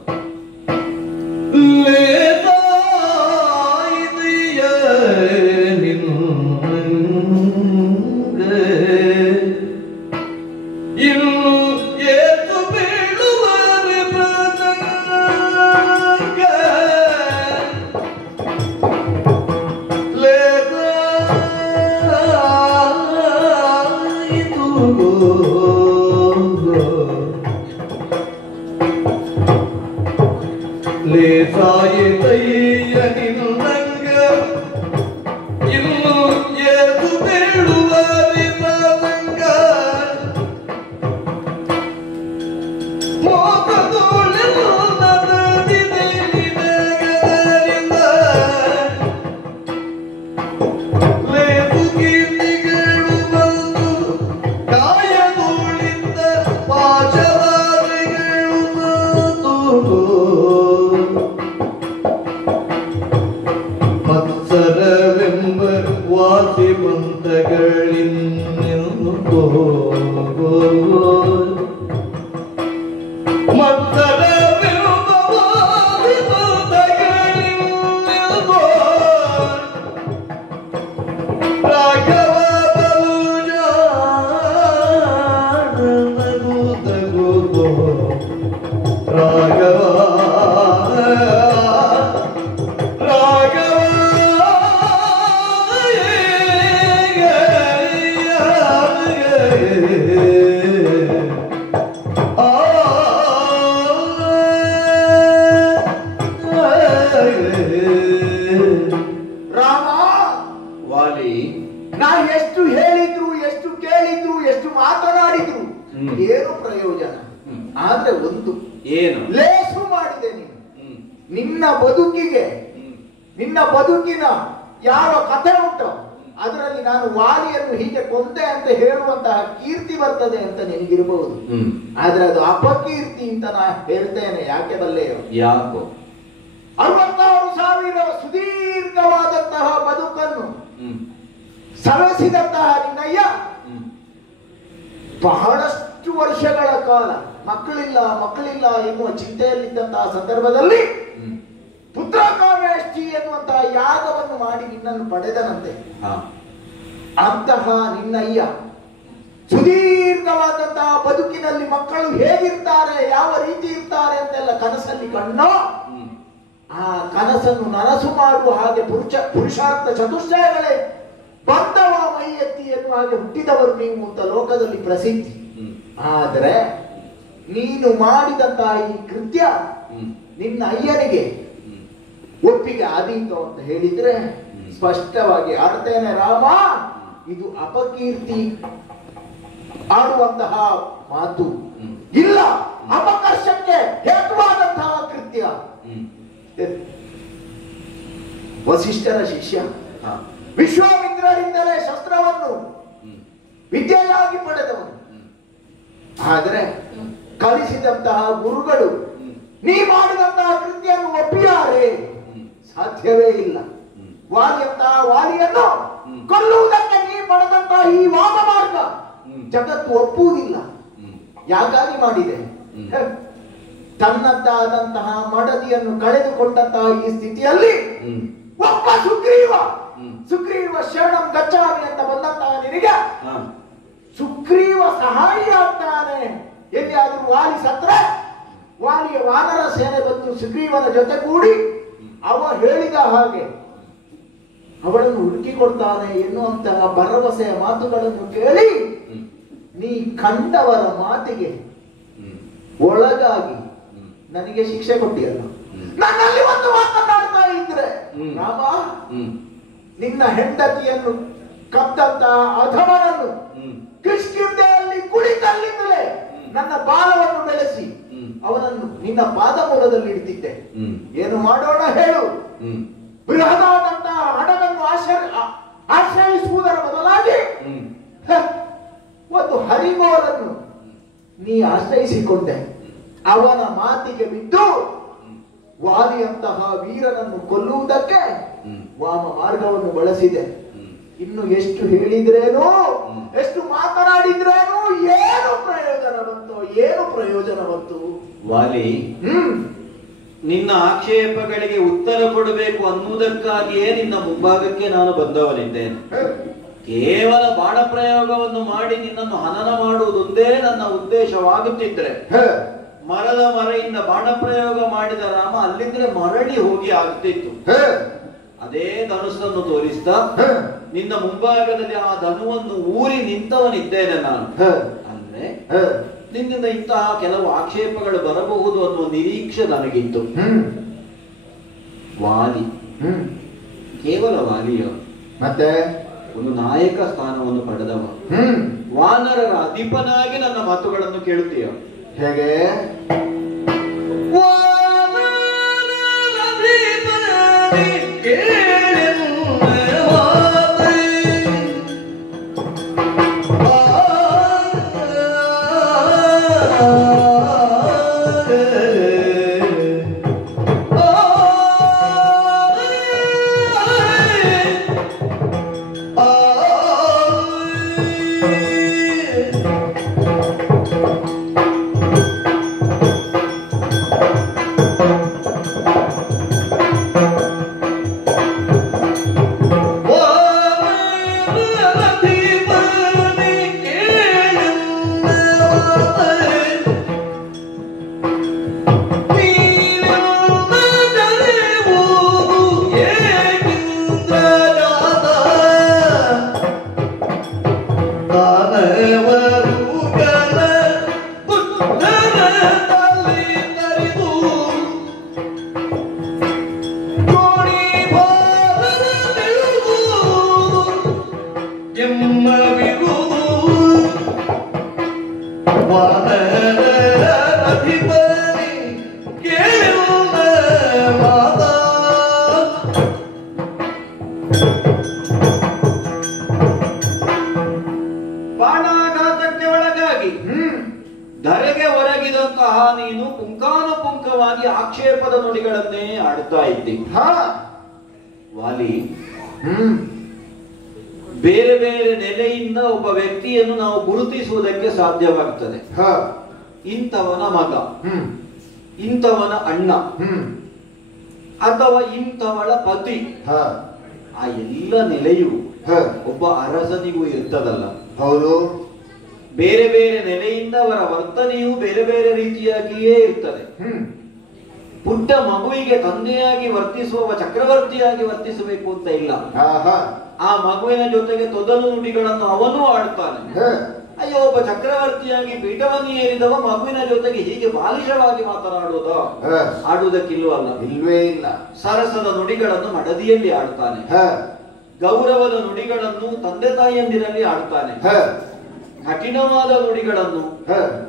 ರಾಘವ ರಾಘವ ರಾಮ, ವಾಲಿ, ನಾ ಎಷ್ಟು ಹೇಳಿದ್ರು, ಎಷ್ಟು ಕೇಳಿದ್ರು, ಎಷ್ಟು ಮಾತನಾಡಿದ್ರು ಏನು ಪ್ರಯೋಜನ? ಆದ್ರೆ ಒಂದು ಏನು? ಲೇಸು ಮಾಡಿದೆ ನೀನು. ನಿನ್ನ ಬದುಕಿಗೆ, ನಿನ್ನ ಬದುಕಿನ ಯಾವ ಕಥೆ ಉಂಟು ಅದರಲ್ಲಿ ನಾನು ವಾಲಿಯನ್ನು ಹೀಗೆ ಕೊಂದೆ ಅಂತ ಹೇಳುವಂತಹ ಕೀರ್ತಿ ಬರ್ತದೆ ಅಂತ ನಿನಗಿರಬಹುದು. ಆದ್ರೆ ಅದು ಅಪಕೀರ್ತಿ ಅಂತ ನಾ ಹೇಳ್ತೇನೆ. ಯಾಕೆ ಬಲ್ಲೆಯೋ? ಯಾಕೋ? 66,000 ಸುದೀರ್ಘವಾದಂತಹ ಬದುಕನ್ನು ಸವೆಸಿದಂತಹ ನಿನ್ನಯ್ಯ ಬಹಳಷ್ಟು ವರ್ಷಗಳ ಕಾಲ ಮಕ್ಕಳಿಲ್ಲ ಎನ್ನುವ ಚಿಂತೆಯಲ್ಲಿದ್ದಂತಹ ಸಂದರ್ಭದಲ್ಲಿ ಪುತ್ರಕಾಮೇಷ್ಟಿ ಎನ್ನುವಂತಹ ಯಾಗವನ್ನು ಮಾಡಿ ನಿನ್ನನ್ನು ಪಡೆದನಂತೆ. ಅಂತಹ ನಿನ್ನಯ್ಯ ಸುದೀರ್ಘವಾದಂತಹ ಬದುಕಿನಲ್ಲಿ ಮಕ್ಕಳು ಹೇಗಿರ್ತಾರೆ, ಯಾವ ರೀತಿ ಇರ್ತಾರೆ ಅಂತೆಲ್ಲ ಕನಸಲ್ಲಿ ಕಂಡೋ ಆ ಕನಸನ್ನು ನನಸು ಮಾಡುವ ಹಾಗೆ ಪುರುಷಾರ್ಥ ಚತುಷ್ಟಯಗಳೇ ಬಂದವ ಮೈ ಎತ್ತಿ ಎನ್ನುವ ಹಾಗೆ ಹುಟ್ಟಿದವರು ನೀವು ಅಂತ ಲೋಕದಲ್ಲಿ ಪ್ರಸಿದ್ಧಿ. ಆದರೆ ನೀನು ಮಾಡಿದಂತಹ ಈ ಕೃತ್ಯ ನಿನ್ನ ಅಯ್ಯನಿಗೆ ಒಪ್ಪಿಗೆ ಆದೀತು ಅಂತ ಹೇಳಿದ್ರೆ ಸ್ಪಷ್ಟವಾಗಿ ಆಡ್ತೇನೆ ರಾಮ, ಇದು ಅಪಕೀರ್ತಿ ಆಡುವಂತಹ ಮಾತು ಇಲ್ಲ, ಅಪಕರ್ಷಕ್ಕೆ ಹೇತುವಾದಂತಹ ಕೃತ್ಯ. ವಸಿಷ್ಠರ ಶಿಷ್ಯ ವಿಶ್ವಾಮಿತ್ರರಿಂದಲೇ ಶಸ್ತ್ರವನ್ನು ವಿದ್ಯೆಯಾಗಿ ಪಡೆದವನು. ಆದರೆ ಕಲಿಸಿದಂತಹ ಗುರುಗಳು ನೀ ಮಾಡಿದಂತಹ ಕೃತ್ಯವನ್ನು ಒಪ್ಪಿಯಾರೆ? ಸಾಧ್ಯವೇ ಇಲ್ಲ. ವಾಲಿಯನ್ನು ಕೊಲ್ಲುವುದಕ್ಕೆ ನೀ ಪಡೆದಂತಹ ಈ ವಾಮ ಮಾರ್ಗ ಜಗತ್ತು ಒಪ್ಪುವುದಿಲ್ಲ. ಯಾಕಾಗಿ ಮಾಡಿದೆ? ತನ್ನದ್ದಾದಂತಹ ಮಡದಿಯನ್ನು ಕಳೆದುಕೊಂಡಂತಹ ಈ ಸ್ಥಿತಿಯಲ್ಲಿ ಒಬ್ಬ ಸುಗ್ರೀವ ಶರಣಂ ಗಚ್ಚಾಮಿ ಅಂತ ಬಂದಂತಹ ನಿನಗೆ ಸುಗ್ರೀವ ಸಹಾಯ ಆಗ್ತಾನೆ. ಎಲ್ಲಿಯಾದ್ರೂ ವಾಲಿ ಸತ್ರೆ ವಾಲಿಯ ವಾನರ ಸೇನೆ ಬಂದು ಸುಗ್ರೀವನ ಜೊತೆ ಕೂಡಿ ಅವ ಹೇಳಿದ ಹಾಗೆ ಅವಳನ್ನು ಹುಡುಕಿಕೊಡ್ತಾನೆ ಎನ್ನುವಂತಹ ಭರವಸೆಯ ಮಾತುಗಳನ್ನು ಕೇಳಿ ನೀ ಕಂಡವರ ಮಾತಿಗೆ ಒಳಗಾಗಿ ನನಗೆ ಶಿಕ್ಷೆ ಕೊಟ್ಟಿಯಲ್ಲ. ನನ್ನಲ್ಲಿ ಒಂದು ಮಾತನಾಡ್ತಾ ಇದ್ರೆ ರಾಮ, ನಿನ್ನ ಹೆಂಡತಿಯನ್ನು ಕದ್ದಂತಹ ಅಧಮನನ್ನು ಕಿಷ್ಕಿಂಧೆಯಲ್ಲಿ ಕುಳಿತಲ್ಲಿಂದಲೇ ನನ್ನ ಬಾಲವನ್ನು ಬೆಳೆಸಿ ಅವನನ್ನು ನಿನ್ನ ಪಾದ ಮೂಲದಲ್ಲಿ ಇಡ್ತಿದ್ದೆ. ಏನು ಮಾಡೋಣ ಹೇಳು? ಬೃಹದಾದಂತಹ ಹಡಗನ್ನು ಆಶ್ರಯಿಸುವುದರ ಬದಲಾಗಿ ಒಂದು ಹರಿಗೋರನ್ನು ನೀ ಆಶ್ರಯಿಸಿಕೊಂಡೆ. ಅವನ ಮಾತಿಗೆ ಬಿದ್ದು ವಾಲಿಯಂತಹ ವೀರನನ್ನು ಕೊಲ್ಲುವುದಕ್ಕೆ ವಾಮ ಮಾರ್ಗವನ್ನು ಬಳಸಿದೆ. ಇನ್ನು ಎಷ್ಟು ಹೇಳಿದ್ರೇನು, ಎಷ್ಟು ಮಾತನಾಡಿದ್ರೇನು ಏನು ಪ್ರಯೋಜನ ಬಂತು? ವಾಲಿ, ನಿನ್ನ ಆಕ್ಷೇಪಗಳಿಗೆ ಉತ್ತರ ಕೊಡಬೇಕು ಅನ್ನುವುದಕ್ಕಾಗಿಯೇ ನಿನ್ನ ಮುಂಭಾಗಕ್ಕೆ ನಾನು ಬಂದವನಿದ್ದೇನೆ. ಕೇವಲ ಬಾಣ ಪ್ರಯೋಗವನ್ನು ಮಾಡಿ ನಿನ್ನನ್ನು ಹನನ ಮಾಡುವುದೊಂದೇ ನನ್ನ ಉದ್ದೇಶವಾಗುತ್ತಿದ್ರೆ ಮರದ ಮರೆಯಿಂದ ಬಾಣ ಪ್ರಯೋಗ ಮಾಡಿದ ರಾಮ ಅಲ್ಲಿದ್ರೆ ಮರಳಿ ಹೋಗಿ ಆಗ್ತಿತ್ತು. ಅದೇ ಧನುಸ್ಸನ್ನು ತೋರಿಸ್ತಾ ನಿನ್ನ ಮುಂಭಾಗದಲ್ಲಿ ಆ ಧನುವನ್ನು ಊರಿ ನಿಂತವನಿದ್ದೇನೆ ನಾನು. ಅಂದ್ರೆ ನಿನ್ನಿಂದ ಇಂತಹ ಕೆಲವು ಆಕ್ಷೇಪಗಳು ಬರಬಹುದು ಅನ್ನುವ ನಿರೀಕ್ಷೆ ನನಗಿತ್ತು. ವಾಲಿ ಕೇವಲ ವಾಲಿಯ ಮತ್ತೆ ಒಂದು ನಾಯಕ ಸ್ಥಾನವನ್ನು ಪಡೆದವ. ವಾನರರ ಅಧಿಪನಾಗಿ ನನ್ನ ಮಾತುಗಳನ್ನು ಕೇಳುತ್ತೀಯ ಹೇಗೆ? ಪುಂಖಾನುಪುಂಖವಾಗಿ ಆಕ್ಷೇಪದ ನುಡಿಗಳನ್ನೇ ಆಡ್ತಾ ಇದ್ದಿ. ವಾಲಿ, ಬೇರೆ ಬೇರೆ ನೆಲೆಯಿಂದ ಒಬ್ಬ ವ್ಯಕ್ತಿಯನ್ನು ನಾವು ಗುರುತಿಸುವುದಕ್ಕೆ ಸಾಧ್ಯವಾಗ್ತದೆ. ಇಂಥವನ ಮಗ, ಇಂಥವನ ಅಣ್ಣ, ಅಥವಾ ಇಂಥವಳ ಪತಿ. ಆ ಎಲ್ಲ ನೆಲೆಯು ಒಬ್ಬ ಅರಸನಿಗೂ ಇರ್ತದಲ್ಲ. ಹೌದು. ಬೇರೆ ಬೇರೆ ನೆಲೆಯಿಂದ ಅವರ ವರ್ತನೆಯು ಬೇರೆ ಬೇರೆ ರೀತಿಯಾಗಿಯೇ ಇರ್ತದೆ. ಪುಟ್ಟ ಮಗುವಿಗೆ ತಂದೆಯಾಗಿ ವರ್ತಿಸುವ ಚಕ್ರವರ್ತಿಯಾಗಿ ವರ್ತಿಸಬೇಕು ಅಂತ ಇಲ್ಲ. ಆ ಮಗುವಿನ ಜೊತೆಗೆ ತೊದಲು ನುಡಿಗಳನ್ನು ಅವನು ಆಡ್ತಾನೆ. ಅಯ್ಯೋ, ಒಬ್ಬ ಚಕ್ರವರ್ತಿಯಾಗಿ ಪೀಠವನ್ನು ಏರಿದವ ಮಗುವಿನ ಜೊತೆಗೆ ಹೀಗೆ ಬಾಲಿಶವಾಗಿ ಮಾತನಾಡುವುದ? ಆಡುವುದಕ್ಕಿಲ್ವಲ್ಲ, ಇಲ್ವೇ ಇಲ್ಲ. ಸರಸದ ನುಡಿಗಳನ್ನು ಮಡದಿಯಲ್ಲಿ ಆಡ್ತಾನೆ. ಗೌರವದ ನುಡಿಗಳನ್ನು ತಂದೆ ತಾಯಿಯಂದಿರಲ್ಲಿ ಆಡ್ತಾನೆ. ಕಠಿಣವಾದ ನುಡಿಗಳನ್ನು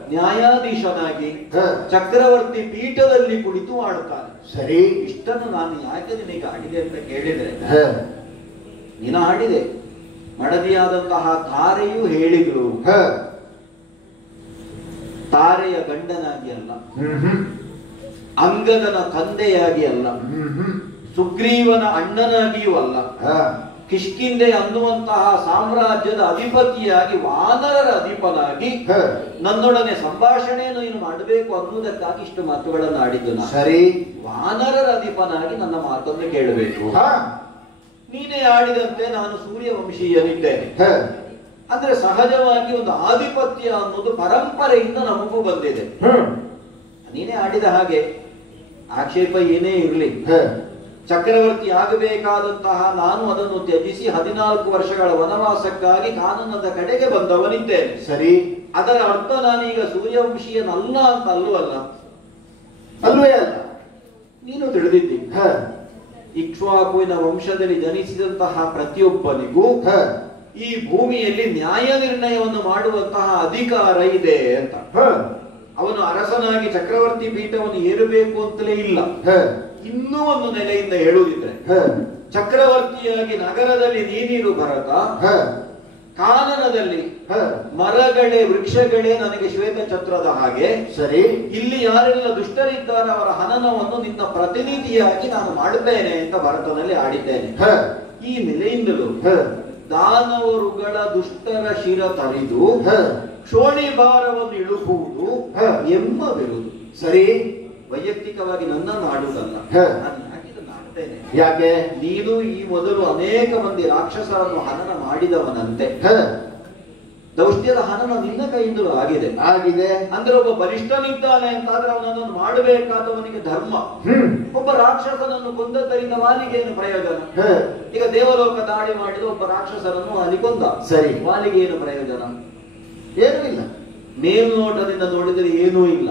ನ್ಯಾಯಾಧೀಶನಾಗಿ ಚಕ್ರವರ್ತಿ ಪೀಠದಲ್ಲಿ ಕುಳಿತು ಆಡುತ್ತಾನೆ. ಸರಿ, ಇಷ್ಟನ್ನು ನಾನು ಯಾಕೆ ನಿನಗೆ ಆಡಿದೆ ಅಂತ ಕೇಳಿದ್ರೆ, ನೀನು ಆಡಿದೆ. ಮಡದಿಯಾದಂತಹ ತಾರೆಯು ಹೇಳಿದ್ರು, ತಾರೆಯ ಗಂಡನಾಗಿ ಅಲ್ಲ, ಅಂಗದನ ತಂದೆಯಾಗಿ ಅಲ್ಲ, ಸುಗ್ರೀವನ ಅಣ್ಣನಾಗಿಯೂ ಅಲ್ಲ, ಕಿಷ್ಕಿಂದೆ ಅನ್ನುವಂತಹ ಸಾಮ್ರಾಜ್ಯದ ಅಧಿಪತಿಯಾಗಿ ವಾನರರ ಅಧಿಪನಾಗಿ ನನ್ನೊಡನೆ ಸಂಭಾಷಣೆಯನ್ನು ನೀನು ಮಾಡಬೇಕು ಅನ್ನುವುದಕ್ಕಾಗಿ ಇಷ್ಟು ಮಾತುಗಳನ್ನು ಆಡಿದ್ದು ನಾನು. ಸರಿ, ವಾನರರ ಅಧಿಪನಾಗಿ ನನ್ನ ಮಾತನ್ನು ಕೇಳಬೇಕು. ನೀನೇ ಆಡಿದಂತೆ ನಾನು ಸೂರ್ಯವಂಶೀಯನಿದ್ದೇನೆ. ಅಂದ್ರೆ ಸಹಜವಾಗಿ ಒಂದು ಆಧಿಪತ್ಯ ಅನ್ನೋದು ಪರಂಪರೆಯಿಂದ ನಮಗೂ ಬಂದಿದೆ. ನೀನೇ ಆಡಿದ ಹಾಗೆ ಆಕ್ಷೇಪ ಏನೇ ಇರಲಿ, ಚಕ್ರವರ್ತಿ ಆಗಬೇಕಾದಂತಹ ನಾನು ಅದನ್ನು ತ್ಯಜಿಸಿ 14 ವರ್ಷಗಳ ವನವಾಸಕ್ಕಾಗಿ ಕಾನನದ ಕಡೆಗೆ ಬಂದವನಿದ್ದೇನೆ. ಸರಿ, ಅದರ ಅರ್ಥ ನಾನೀಗ ಸೂರ್ಯವಂಶೀಯನಲ್ಲ ಅಂತ ಅಲ್ಲವಲ್ಲ. ಅಲ್ವೇ ಅಲ್ಲ. ನೀನು ತಿಳಿದಿದ್ದಿ, ಇಕ್ಷ್ವಾಕುವಿನ ವಂಶದಲ್ಲಿ ಜನಿಸಿದಂತಹ ಪ್ರತಿಯೊಬ್ಬನಿಗೂ ಈ ಭೂಮಿಯಲ್ಲಿ ನ್ಯಾಯ ನಿರ್ಣಯವನ್ನು ಮಾಡುವಂತಹ ಅಧಿಕಾರ ಇದೆ ಅಂತ. ಅವನು ಅರಸನಾಗಿ ಚಕ್ರವರ್ತಿ ಪೀಠವನ್ನು ಏರಬೇಕು ಅಂತಲೇ ಇಲ್ಲ. ಇನ್ನೂ ಒಂದು ನೆಲೆಯಿಂದ ಹೇಳುವುದಿದ್ರೆ, ಚಕ್ರವರ್ತಿಯಾಗಿ ನಗರದಲ್ಲಿ ನೀನಿರು ಭರತ, ಕಾನನದಲ್ಲಿ ಮರಗಳೇ ವೃಕ್ಷಗಳೇ ನನಗೆ ಶ್ವೇತ ಛತ್ರದ ಹಾಗೆ. ಸರಿ, ಇಲ್ಲಿ ಯಾರೆಲ್ಲ ದುಷ್ಟರಿದ್ದಾರೆ ಅವರ ಹನನವನ್ನು ನಿನ್ನ ಪ್ರತಿನಿಧಿಯಾಗಿ ನಾನು ಮಾಡುತ್ತೇನೆ ಅಂತ ಭರತನಲ್ಲಿ ಆಡಿದ್ದೇನೆ. ಈ ನೆಲೆಯಿಂದಲೂ ದಾನವರುಗಳ ದುಷ್ಟರ ಶಿರ ತರಿದು ಶೋಣಿ ಭಾರವನ್ನು ಇಳುಕುವುದು ಎಂಬವಿರುವುದು. ಸರಿ, ವೈಯಕ್ತಿಕವಾಗಿ ನನ್ನನ್ನು ಆಡುವುದಲ್ಲ, ನಾನು ಆಡ್ತೇನೆ. ಯಾಕೆ? ನೀನು ಈ ಮೊದಲು ಅನೇಕ ಮಂದಿ ರಾಕ್ಷಸರನ್ನು ಹನನ ಮಾಡಿದವನಂತೆ. ದೌಷ್ಟ್ಯದ ಹನನ ನಿನ್ನ ಕೈಯಿಂದಲೂ ಆಗಿದೆ. ಅಂದ್ರೆ ಒಬ್ಬ ಬಲಿಷ್ಠನಿದ್ದಾನೆ ಅಂತಾದ್ರೆ ಅವನನ್ನು ಮಾಡಬೇಕಾದವನಿಗೆ ಧರ್ಮ. ಒಬ್ಬ ರಾಕ್ಷಸನನ್ನು ಕೊಂದದ್ದರಿಂದ ವಾಲಿಗೆ ಏನು ಪ್ರಯೋಜನ? ಈಗ ದೇವಲೋಕ ದಾಳಿ ಮಾಡಿದ ಒಬ್ಬ ರಾಕ್ಷಸರನ್ನು ಅಲ್ಲಿ ಕೊಂದ. ಸರಿ, ವಾಲಿಗೆ ಏನು ಪ್ರಯೋಜನ? ಏನೂ ಇಲ್ಲ. ಮೇಲ್ನೋಟದಿಂದ ನೋಡಿದರೆ ಏನೂ ಇಲ್ಲ.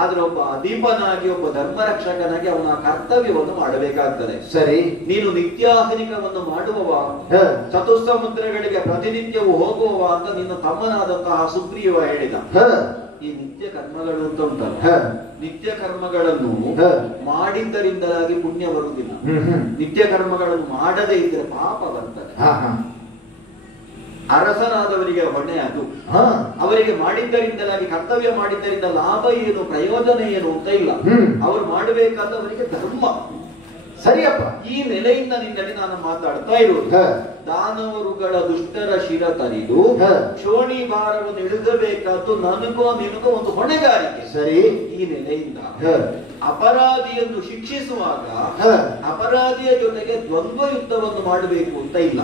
ಆದ್ರೆ ಒಬ್ಬ ಅಧೀಪನಾಗಿ, ಒಬ್ಬ ಧರ್ಮ ರಕ್ಷಕನಾಗಿ ಅವನ ಕರ್ತವ್ಯವನ್ನು ಮಾಡಬೇಕಾಗ್ತದೆ. ಸರಿ, ನೀನು ನಿತ್ಯಾಹನಿಕವನ್ನು ಮಾಡುವವ, ಚತುಸ್ಸಮುದ್ರಗಳಿಗೆ ಪ್ರತಿನಿತ್ಯವೂ ಹೋಗುವವ ಅಂತ ನಿನ್ನ ತಮ್ಮನಾದಂತಹ ಸುಗ್ರೀವ ಹೇಳಿದ. ಈ ನಿತ್ಯ ಕರ್ಮಗಳು ಅಂತ ಉಂಟಲ್ಲ, ನಿತ್ಯ ಕರ್ಮಗಳನ್ನು ಮಾಡಿದ್ದರಿಂದಲಾಗಿ ಪುಣ್ಯ ಬರುವುದಿಲ್ಲ. ನಿತ್ಯ ಕರ್ಮಗಳನ್ನು ಮಾಡದೇ ಇದ್ರೆ ಪಾಪ ಬರ್ತದೆ. ಅರಸನಾದವರಿಗೆ ಹೊಣೆ ಅದು. ಅವರಿಗೆ ಮಾಡಿದ್ದರಿಂದಲಾಗಿ, ಕರ್ತವ್ಯ ಮಾಡಿದ್ದರಿಂದ ಲಾಭ ಏನು, ಪ್ರಯೋಜನ ಏನು ಅಂತ ಇಲ್ಲ. ಅವರು ಮಾಡಬೇಕಾದವರಿಗೆ ಧರ್ಮ. ಸರಿಯಪ್ಪ, ಈ ನೆಲೆಯಿಂದ ನಿನ್ನಲ್ಲಿ ನಾನು ಮಾತಾಡ್ತಾ ಇರುವುದು. ದಾನವರುಗಳ ದುಷ್ಟರ ಶಿರ ತರಿದು ಶೋಣಿ ಭಾರವನ್ನು ಇಳಿಸಬೇಕಾದ್ದು ನನಗೋ ನಿನಗೋ ಒಂದು ಹೊಣೆಗಾರಿಕೆ. ಸರಿ, ಈ ನೆಲೆಯಿಂದ ಅಪರಾಧಿಯನ್ನು ಶಿಕ್ಷಿಸುವಾಗ ಅಪರಾಧಿಯ ಜೊತೆಗೆ ದ್ವಂದ್ವ ಯುದ್ಧವನ್ನು ಮಾಡಬೇಕು ಅಂತ ಇಲ್ಲ.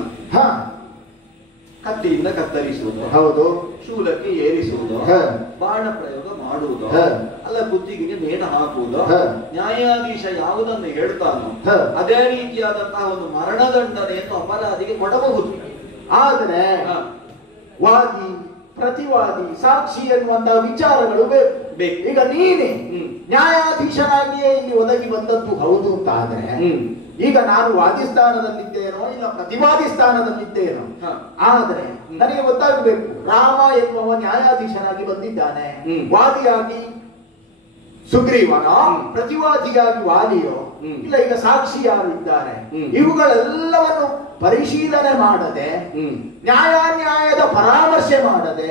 ಕತ್ತಿಯಿಂದ ಕತ್ತರಿಸುವುದು, ಹೌದು, ಶೂಲಕ್ಕೆ ಏರಿಸುವುದು, ಬಾಣ ಪ್ರಯೋಗ ಮಾಡುವುದು, ಅಲ್ಲ ಕುತ್ತಿಗೆಗೆ ನೇಣ ಹಾಕುವುದು, ನ್ಯಾಯಾಧೀಶ ಯಾವುದನ್ನು ಹೇಳ್ತಾನೋ ಅದೇ ರೀತಿಯಾದಂತಹ ಒಂದು ಮರಣದಂಡನೆಯನ್ನು ಅಪರಾಧಿಗೆ ಕೊಡಬಹುದು. ಆದರೆ ವಾದಿ, ಪ್ರತಿವಾದಿ, ಸಾಕ್ಷಿ ಎನ್ನುವಂತಹ ವಿಚಾರಗಳು ಬೇಕು. ಈಗ ನೀನೆ ನ್ಯಾಯಾಧೀಶನಾಗಿಯೇ ಇಲ್ಲಿ ಒದಗಿ ಬಂದದ್ದು ಹೌದು ಅಂತ ಆದ್ರೆ, ಈಗ ನಾನು ವಾದಿ ಸ್ಥಾನದಲ್ಲಿದ್ದೇನೋ ಇಲ್ಲ ಪ್ರತಿವಾದಿ ಸ್ಥಾನದಲ್ಲಿದ್ದೇನೋ, ಆದ್ರೆ ನನಗೆ ಗೊತ್ತಾಗಬೇಕು ರಾಮ ಎನ್ನುವ ನ್ಯಾಯಾಧೀಶನಾಗಿ ಬಂದಿದ್ದಾನೆ, ವಾದಿಯಾಗಿ ಸುಗ್ರೀವನೋ ಪ್ರತಿವಾದಿಯಾಗಿ ವಾಲಿಯೋ ಇಲ್ಲ ಈಗ ಸಾಕ್ಷಿ ಯಾರು ಇದ್ದಾರೆ, ಇವುಗಳೆಲ್ಲವನ್ನು ಪರಿಶೀಲನೆ ಮಾಡದೆ ನ್ಯಾಯಾನ್ಯಾಯದ ಪರಾಮರ್ಶೆ ಮಾಡದೆ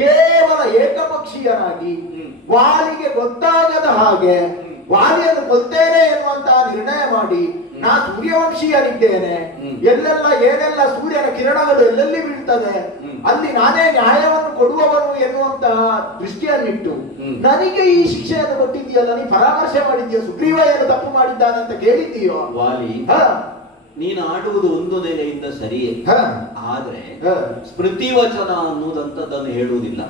ಕೇವಲ ಏಕಪಕ್ಷೀಯರಾಗಿ ವಾಲಿಗೆ ಗೊತ್ತಾಗದ ಹಾಗೆ ವಾಲಿಯನ್ನು ಕೊಲ್ತೇನೆ ಎನ್ನುವಂತಹ ನಿರ್ಣಯ ಮಾಡಿ ನಾ ಸೂರ್ಯವಂಶೀಯನಿದ್ದೇನೆ, ಎಲ್ಲೆಲ್ಲ ಏನೆಲ್ಲ ಸೂರ್ಯನ ಕಿರಣಗಳು ಎಲ್ಲೆಲ್ಲಿ ಬೀಳ್ತದೆ ಅಲ್ಲಿ ನಾನೇ ನ್ಯಾಯವನ್ನು ಕೊಡುವವನು ಎನ್ನುವಂತಹ ದೃಷ್ಟಿಯನ್ನಿಟ್ಟು ನನಗೆ ಈ ಶಿಕ್ಷೆಯನ್ನು ಕೊಟ್ಟಿದ್ದೀಯಲ್ಲ, ನೀ ಪರಾಮರ್ಶೆ ಮಾಡಿದ್ದೀಯೋ, ಸುಗ್ರೀವ ಏನು ತಪ್ಪು ಮಾಡಿದ್ದಾನೆ ಅಂತ ಕೇಳಿದ್ದೀಯೋ? ವಾಲಿ, ನೀನು ಆಡುವುದು ಒಂದು ನೆಲೆಯಿಂದ ಸರಿಯೇ, ಆದ್ರೆ ಸ್ಮೃತಿ ವಚನ ಅನ್ನುವುದಂತದನ್ನು ಹೇಳುವುದಿಲ್ಲ.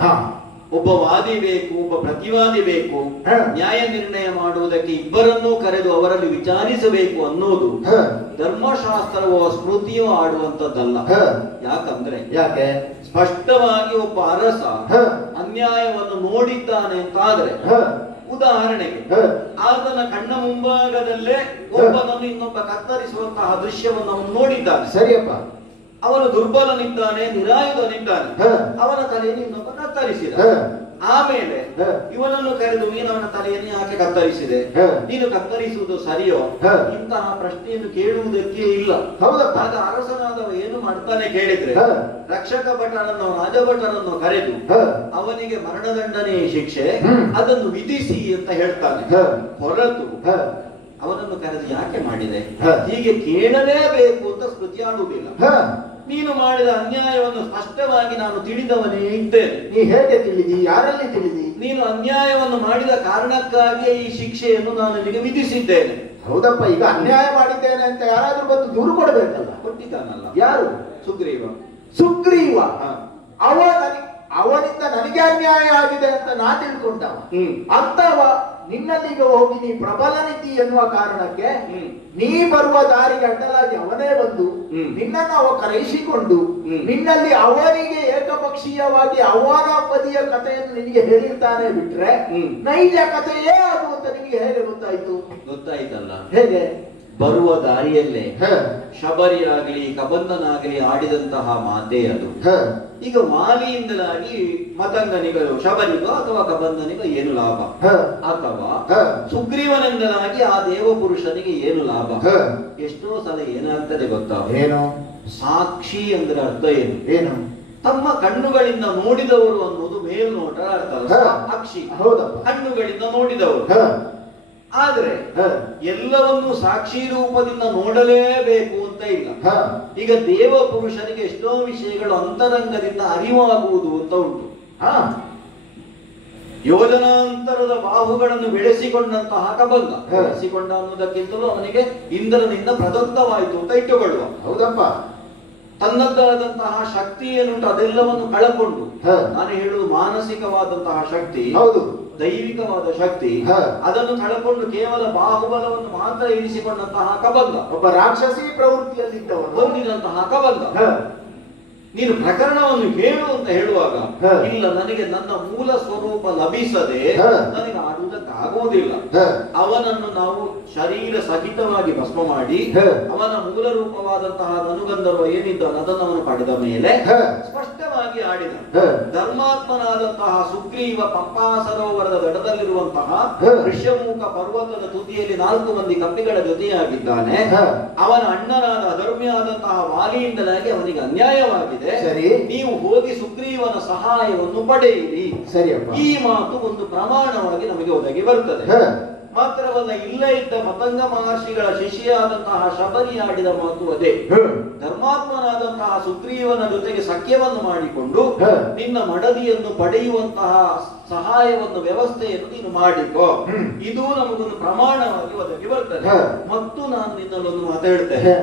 ಒಬ್ಬ ವಾದಿ ಬೇಕು, ಒಬ್ಬ ಪ್ರತಿವಾದಿ ಬೇಕು, ನ್ಯಾಯ ನಿರ್ಣಯ ಮಾಡುವುದಕ್ಕೆ ಇಬ್ಬರನ್ನೂ ಕರೆದು ಅವರಲ್ಲಿ ವಿಚಾರಿಸಬೇಕು ಅನ್ನೋದು ಧರ್ಮಶಾಸ್ತ್ರವೋ ಸ್ಮೃತಿಯೋ ಆಡುವಂತದ್ದಲ್ಲ. ಯಾಕೆ ಸ್ಪಷ್ಟವಾಗಿ ಒಬ್ಬ ಅರಸ ಅನ್ಯಾಯವನ್ನು ನೋಡಿದ್ದಾನೆ ಅಂತಾದ್ರೆ, ಉದಾಹರಣೆಗೆ ಆತನ ಕಣ್ಣ ಮುಂಭಾಗದಲ್ಲೇ ಒಬ್ಬನನ್ನು ಇನ್ನೊಬ್ಬ ಕತ್ತರಿಸುವಂತಹ ದೃಶ್ಯವನ್ನು ಅವನು ನೋಡಿದ್ದಾನೆ. ಸರಿಯಪ್ಪ, ಅವನು ದುರ್ಬಲನಿದ್ದಾನೆ, ನಿರಾಯುಧನಿದ್ದಾನೆ, ಅವನ ತಲೆಯನ್ನು ಇನ್ನೊಬ್ಬ ಕತ್ತರಿಸಿದ. ಆಮೇಲೆ ಇವನನ್ನು ಕರೆದು ನೀನವನ ತಲೆಯನ್ನು ಯಾಕೆ ಕತ್ತರಿಸಿದೆ, ನೀನು ಕತ್ತರಿಸುವುದು ಸರಿಯೋ, ಇಂತಹ ಪ್ರಶ್ನೆಯನ್ನು ಕೇಳುವುದಕ್ಕೆ ಇಲ್ಲ. ಹೌದಪ್ಪ. ಆಗ ಅರಸನಾದವ ಏನು ಮಾಡ್ತಾನೆ ಕೇಳಿದ್ರೆ, ರಕ್ಷಕ ಭಟರನ್ನು ರಾಜಭಟರನ್ನು ಕರೆದು ಅವನಿಗೆ ಮರಣದಂಡನೆ ಶಿಕ್ಷೆ ಅದನ್ನು ವಿಧಿಸಿ ಅಂತ ಹೇಳ್ತಾನೆ. ಹೊರತು ಅವನನ್ನು ಕರೆದು ಯಾಕೆ ಮಾಡಿದೆ ಹೀಗೆ ಕೇಳಲೇಬೇಕು ಅಂತ ಸ್ಮೃತಿ ಆಡುವುದಿಲ್ಲ. ನೀನು ಮಾಡಿದ ಅನ್ಯಾಯವನ್ನು ಸ್ಪಷ್ಟವಾಗಿ ನಾನು ತಿಳಿದವನೇ ಇದ್ದೇನೆ. ನೀ ಹೇಗೆ ತಿಳಿದಿ, ಯಾರಲ್ಲಿ ತಿಳಿದಿ? ನೀನು ಅನ್ಯಾಯವನ್ನು ಮಾಡಿದ ಕಾರಣಕ್ಕಾಗಿಯೇ ಈ ಶಿಕ್ಷೆಯನ್ನು ನಾನು ನಿನಗೆ ವಿಧಿಸಿದ್ದೇನೆ. ಹೌದಪ್ಪ, ಈಗ ಅನ್ಯಾಯ ಮಾಡಿದ್ದೇನೆ ಅಂತ ಯಾರಾದ್ರೂ ಬಂದು ದೂರು ಕೊಡಬೇಕಲ್ಲ. ಕೊಟ್ಟಿದ್ದಾನಲ್ಲ. ಯಾರು? ಸುಗ್ರೀವ. ಅವನಿಂದ ನನಗೆ ಅನ್ಯಾಯ ಆಗಿದೆ ಅಂತ ನಾ ತಿಳ್ಕೊಂಡವ. ಅಥವಾ ನಿನ್ನಲ್ಲಿಗೆ ಹೋಗಿ ನೀ ಪ್ರಬಲನಿದ್ದಿ ಎನ್ನುವ ಕಾರಣಕ್ಕೆ ನೀ ಬರುವ ದಾರಿಗೆ ಅಡ್ಡಲಾಗಿ ಅವನೇ ಬಂದು ನಿನ್ನನ್ನು ಅವ ಕರೆಯಿಸಿಕೊಂಡು ನಿನ್ನಲ್ಲಿ ಅವನಿಗೆ ಏಕಪಕ್ಷೀಯವಾಗಿ ಅವನ ಬದಿಯ ಕಥೆಯನ್ನು ನಿನಗೆ ಹೇಳಿರ್ತಾನೆ ಬಿಟ್ರೆ ನೈಜ ಕಥೆಯೇ ಅದು ಅಂತ ನಿನಗೆ ಹೇಗೆ ಗೊತ್ತಾಯ್ತು? ಗೊತ್ತಾಯ್ತಲ್ಲ. ಹೇಗೆ? ಬರುವ ದಾರಿಯಲ್ಲೇ ಶಬರಿಯಾಗಲಿ ಕಬಂಧನಾಗಲಿ ಆಡಿದಂತಹ ಮಾತೇ ಅದು. ಈಗ ವಾಲಿಯಿಂದಲಾಗಿ ಮತಂಗನಿಗಳು ಶಬರಿಗೋ ಅಥವಾ ಕಬಂಧನಿಗೋ ಏನು ಲಾಭ, ಅಥವಾ ಸುಗ್ರೀವನಿಂದಲಾಗಿ ಆ ದೇವ ಪುರುಷನಿಗೆ ಏನು ಲಾಭ? ಎಷ್ಟೋ ಸಲ ಏನಾಗ್ತದೆ ಗೊತ್ತಾ? ಏನು? ಸಾಕ್ಷಿ ಅಂದ್ರೆ ಅರ್ಥ ಏನು? ಏನು? ತಮ್ಮ ಕಣ್ಣುಗಳಿಂದ ನೋಡಿದವರು ಅನ್ನೋದು ಮೇಲ್ನೋಟ ಅರ್ಥ. ಸಾಕ್ಷಿ ಕಣ್ಣುಗಳಿಂದ ನೋಡಿದವರು. ಆದ್ರೆ ಎಲ್ಲವನ್ನೂ ಸಾಕ್ಷಿ ರೂಪದಿಂದ ನೋಡಲೇಬೇಕು ಅಂತ ಇಲ್ಲ. ಈಗ ದೇವ ಪುರುಷನಿಗೆ ಎಷ್ಟೋ ವಿಷಯಗಳು ಅಂತರಂಗದಿಂದ ಅರಿವಾಗುವುದು ಅಂತ ಉಂಟು. ಯೋಜನಾಂತರದ ಬಾಹುಗಳನ್ನು ಬೆಳೆಸಿಕೊಂಡಂತಹ ಕಬಂಧ, ಬೆಳೆಸಿಕೊಂಡ ಅನ್ನೋದಕ್ಕಿಂತಲೂ ಅವನಿಗೆ ಇಂದ್ರನಿಂದ ಪ್ರದತ್ತವಾಯಿತು ಅಂತ ಇಟ್ಟುಕೊಳ್ಳುವ. ಹೌದಪ್ಪ. ತನ್ನದ್ದಾದಂತಹ ಶಕ್ತಿ ಏನುಂಟು ಅದೆಲ್ಲವನ್ನು ಕಳಕೊಂಡು, ನಾನು ಹೇಳುವುದು ಮಾನಸಿಕವಾದಂತಹ ಶಕ್ತಿ, ಹೌದು, ದೈವಿಕವಾದ ಶಕ್ತಿ, ಅದನ್ನು ಕಳಕೊಂಡು ಕೇವಲ ಬಾಹುಬಲವನ್ನು ಮಾತ್ರ ಇರಿಸಿಕೊಂಡಂತಹ ಕಬಂಧ, ಒಬ್ಬ ರಾಕ್ಷಸಿ ಪ್ರವೃತ್ತಿಯಲ್ಲಿದ್ದವನು ಹೊಂದಿದಂತಹ ಕಬಂಧ. ನೀನು ಪ್ರಕರಣವನ್ನು ಹೇಳು ಅಂತ ಹೇಳುವಾಗ, ಇಲ್ಲ ನನಗೆ ನನ್ನ ಮೂಲ ಸ್ವರೂಪ ಲಭಿಸದೆ ನನಗೆ ಆಡುವುದಕ್ಕಾಗುವುದಿಲ್ಲ, ಅವನನ್ನು ನಾವು ಶರೀರ ಸಹಿತವಾಗಿ ಭಸ್ಮ ಮಾಡಿ ಅವನ ಮೂಲ ರೂಪವಾದಂತಹ ಧನುಗಂಧರ್ವ ಏನಿದ್ದಾನೆ ಅದನ್ನು ಅವನು ಪಡೆದ ಮೇಲೆ ಸ್ಪಷ್ಟವಾಗಿ ಆಡಿದ. ಧರ್ಮಾತ್ಮನಾದಂತಹ ಸುಗ್ರೀವ ಪಂಪಾ ಸರೋವರದ ದಡದಲ್ಲಿರುವಂತಹ ಋಷ್ಯಮೂಕ ಪರ್ವತದ ತುದಿಯಲ್ಲಿ 4 ಮಂದಿ ಕಪ್ಪಿಗಳ ಜೊತೆಯಾಗಿದ್ದಾನೆ. ಅವನ ಅಣ್ಣನಾದ ಅಧರ್ಮಿಯಾದಂತಹ ವಾಲಿಯಿಂದಲಾಗಿ ಅವನಿಗೆ ಅನ್ಯಾಯವಾಗಿದೆ. ಸರಿ, ನೀವು ಹೋಗಿ ಸುಗ್ರೀವನ ಸಹಾಯವನ್ನು ಪಡೆಯಿರಿ. ಸರಿಯಪ್ಪ. ಈ ಮಾತು ಒಂದು ಪ್ರಮಾಣವಾಗಿ ನಮಗೆ ಒದಗಿ ಬರುತ್ತದೆ. ಮಾತ್ರವಲ್ಲ, ಇಲ್ಲ ಇದ್ದ ಮತಂಗ ಮಹರ್ಷಿಗಳ ಶಿಷ್ಯಾದಂತಹ ಶಬರಿ ಆಡಿದ ಮಾತು ಅದೇ. ಧರ್ಮಾತ್ಮನಾದಂತಹ ಸುಗ್ರೀವನ ಜೊತೆಗೆ ಸಖ್ಯವನ್ನು ಮಾಡಿಕೊಂಡು ನಿನ್ನ ಮಡದಿಯನ್ನು ಪಡೆಯುವಂತಹ ಸಹಾಯವನ್ನು ವ್ಯವಸ್ಥೆಯನ್ನು ನೀನು ಮಾಡಿಕೋ, ಇದು ನಮಗೊಂದು ಪ್ರಮಾಣವಾಗಿ ಒದಗಿ ಬರ್ತದೆ. ಮತ್ತು ನಾನು ನಿನ್ನಲ್ಲೊಂದು ಮಾತಾಡ್ತೇನೆ,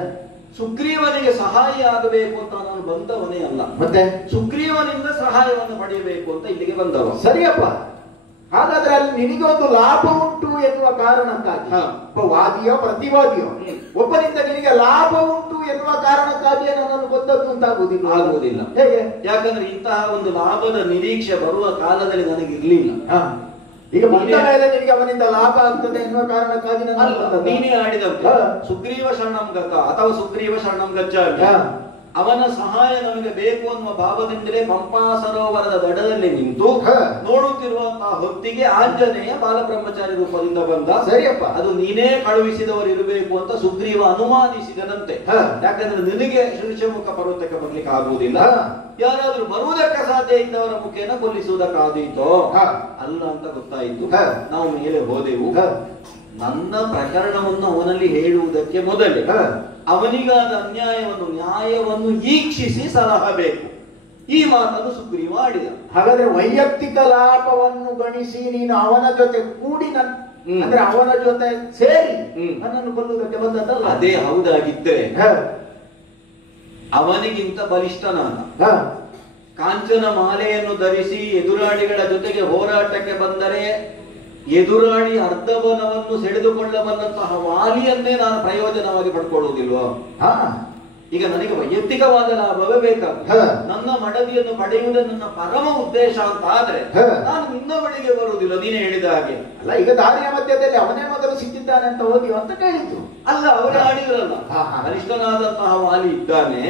ಸುಗ್ರೀವನಿಗೆ ಸಹಾಯ ಆಗಬೇಕು ಅಂತ ನಾನು ಬಂದವನೇ ಅಲ್ಲ, ಮತ್ತೆ ಸುಗ್ರೀವನಿಂದ ಸಹಾಯವನ್ನು ಪಡೆಯಬೇಕು ಅಂತ ಇಲ್ಲಿಗೆ ಬಂದವ. ಸರಿಯಪ್ಪ. ಹಾಗಾದ್ರೆ ಅಲ್ಲಿ ನಿನಗೆ ಒಂದು ಲಾಭ ಉಂಟು ಎನ್ನುವ ಕಾರಣಕ್ಕಾಗಿ, ಒಬ್ಬ ವಾದಿಯೋ ಪ್ರತಿವಾದಿಯೋ ಒಬ್ಬನಿಂದ ನಿನಗೆ ಲಾಭ ಉಂಟು ಎನ್ನುವ ಕಾರಣಕ್ಕಾಗಿಯೇ ನನ್ನನ್ನು ಕೊಂದದ್ದು ಅಂತಾಗುವುದಿಲ್ಲ. ಆಗುವುದಿಲ್ಲ. ಹೇಗೆ? ಯಾಕಂದ್ರೆ ಇಂತಹ ಒಂದು ಲಾಭದ ನಿರೀಕ್ಷೆ ಬರುವ ಕಾಲದಲ್ಲಿ ನನಗೆ ಇರ್ಲಿಲ್ಲ. ಈಗ ಬಂದ ಮೇಲೆ ನಿನಗೆ ಅವನಿಂದ ಲಾಭ ಆಗ್ತದೆ ಎನ್ನುವ ಕಾರಣಕ್ಕಾಗಿ ನೀನೇ ಆಡಿದಂತೆ ಸುಗ್ರೀವ ಶರಣಂ ಗತ ಅಥವಾ ಸುಗ್ರೀವ ಶರಣಂ ಗಚ್ಚಾಮಿ, ಅವನ ಸಹಾಯ ನಮಗೆ ಬೇಕು ಅನ್ನುವ ಭಾವದಿಂದಲೇ ಪಂಪಾ ಸರೋವರದ ದಡದಲ್ಲಿ ನಿಂತು ನೋಡುತ್ತಿರುವಂತಹ ಹೊತ್ತಿಗೆ ಆಂಜನೇಯ ಬಾಲಬ್ರಹ್ಮಚಾರಿ ರೂಪದಿಂದ ಬಂದ. ಸರಿಯಪ್ಪ, ಅದು ನೀನೇ ಕಳುಹಿಸಿದವರು ಇರಬೇಕು ಅಂತ ಸುಗ್ರೀವ ಅನುಮಾನಿಸಿದನಂತೆ. ಯಾಕಂದ್ರೆ ನಿನಗೆ ಶೃಂಶಮುಖ ಪರ್ವತಕ್ಕೆ ಬರ್ಲಿಕ್ಕೆ ಆಗುವುದಿಲ್ಲ, ಯಾರಾದ್ರೂ ಬರುವುದಕ್ಕೆ ಸಾಧ್ಯ ಇದ್ದವರ ಮುಖೇನ ಕೊಲ್ಲಿಸುವುದಕ್ಕಾದೀತೋ ಅಲ್ಲ ಅಂತ ಗೊತ್ತಾಯಿತು. ನಾವು ಮೇಲೆ ಹೋದೆವು. ನನ್ನ ಪ್ರಕರಣವನ್ನು ಅವನಲ್ಲಿ ಹೇಳುವುದಕ್ಕೆ ಮೊದಲೇ ಅವನಿಗಾದ ಅನ್ಯಾಯವನ್ನು ನ್ಯಾಯವನ್ನು ಈಕ್ಷಿಸಿ ಸಲಹಬೇಕು. ಈ ಮಾತನ್ನು ಸುಗ್ರೀವ ಆಡಿದ. ಹಾಗಾದ್ರೆ ವೈಯಕ್ತಿಕ ಲಾಭವನ್ನು ಗಣಿಸಿ ನೀನು ಅವನ ಜೊತೆ ಕೂಡಿ ಅಂದ್ರೆ ಅವನ ಜೊತೆ ಸೇರಿ ನನ್ನನ್ನು ಕೊಲ್ಲುವುದಕ್ಕೆ ಬಂದದ್ದಲ್ಲ. ಅದೇ ಹೌದಾಗಿದ್ದರೆ ಅವನಿಗಿಂತ ಬಲಿಷ್ಠನಾದ ಕಾಂಚನ ಮಾಲೆಯನ್ನು ಧರಿಸಿ ಎದುರಾಳಿಗಳ ಜೊತೆಗೆ ಹೋರಾಟಕ್ಕೆ ಬಂದರೆ ಎದುರಾಳಿ ಅರ್ಧವನವನ್ನು ಸೆಳೆದುಕೊಳ್ಳಬಲ್ಲಂತಹ ವಾಲಿಯನ್ನೇ ನಾನು ಪ್ರಯೋಜನವಾಗಿ ಪಡ್ಕೊಳ್ಳುವುದಿಲ್ವೋ? ಈಗ ನನಗೆ ವೈಯಕ್ತಿಕವಾದ ಲಾಭವೇ ಬೇಕಾಗ್ತದೆ. ನನ್ನ ಮಡದಿಯನ್ನು ಪಡೆಯುವುದೇ ನನ್ನ ಪರಮ ಉದ್ದೇಶ ಅಂತ ಆದ್ರೆ ನಾನು ನಿನ್ನ ಬಳಿಗೆ ಬರುವುದಿಲ್ಲ. ನೀನೇ ಹೇಳಿದ ಹಾಗೆ ಅಲ್ಲ, ಈಗ ದಾರಿಯ ಮಧ್ಯದಲ್ಲಿ ಅವನೇ ಮೊದಲು ಸಿಕ್ಕಿದ್ದಾನೆ ಅಂತ ಹೋಗಿ ಅಂತ ಕೇಳಿದ್ದು ಅಲ್ಲ, ಅವರೇ ಆಡಿದ್ರಲ್ಲ. ಕನಿಷ್ಠನಾದಂತಹ ವಾಲಿ ಇದ್ದಾನೆ,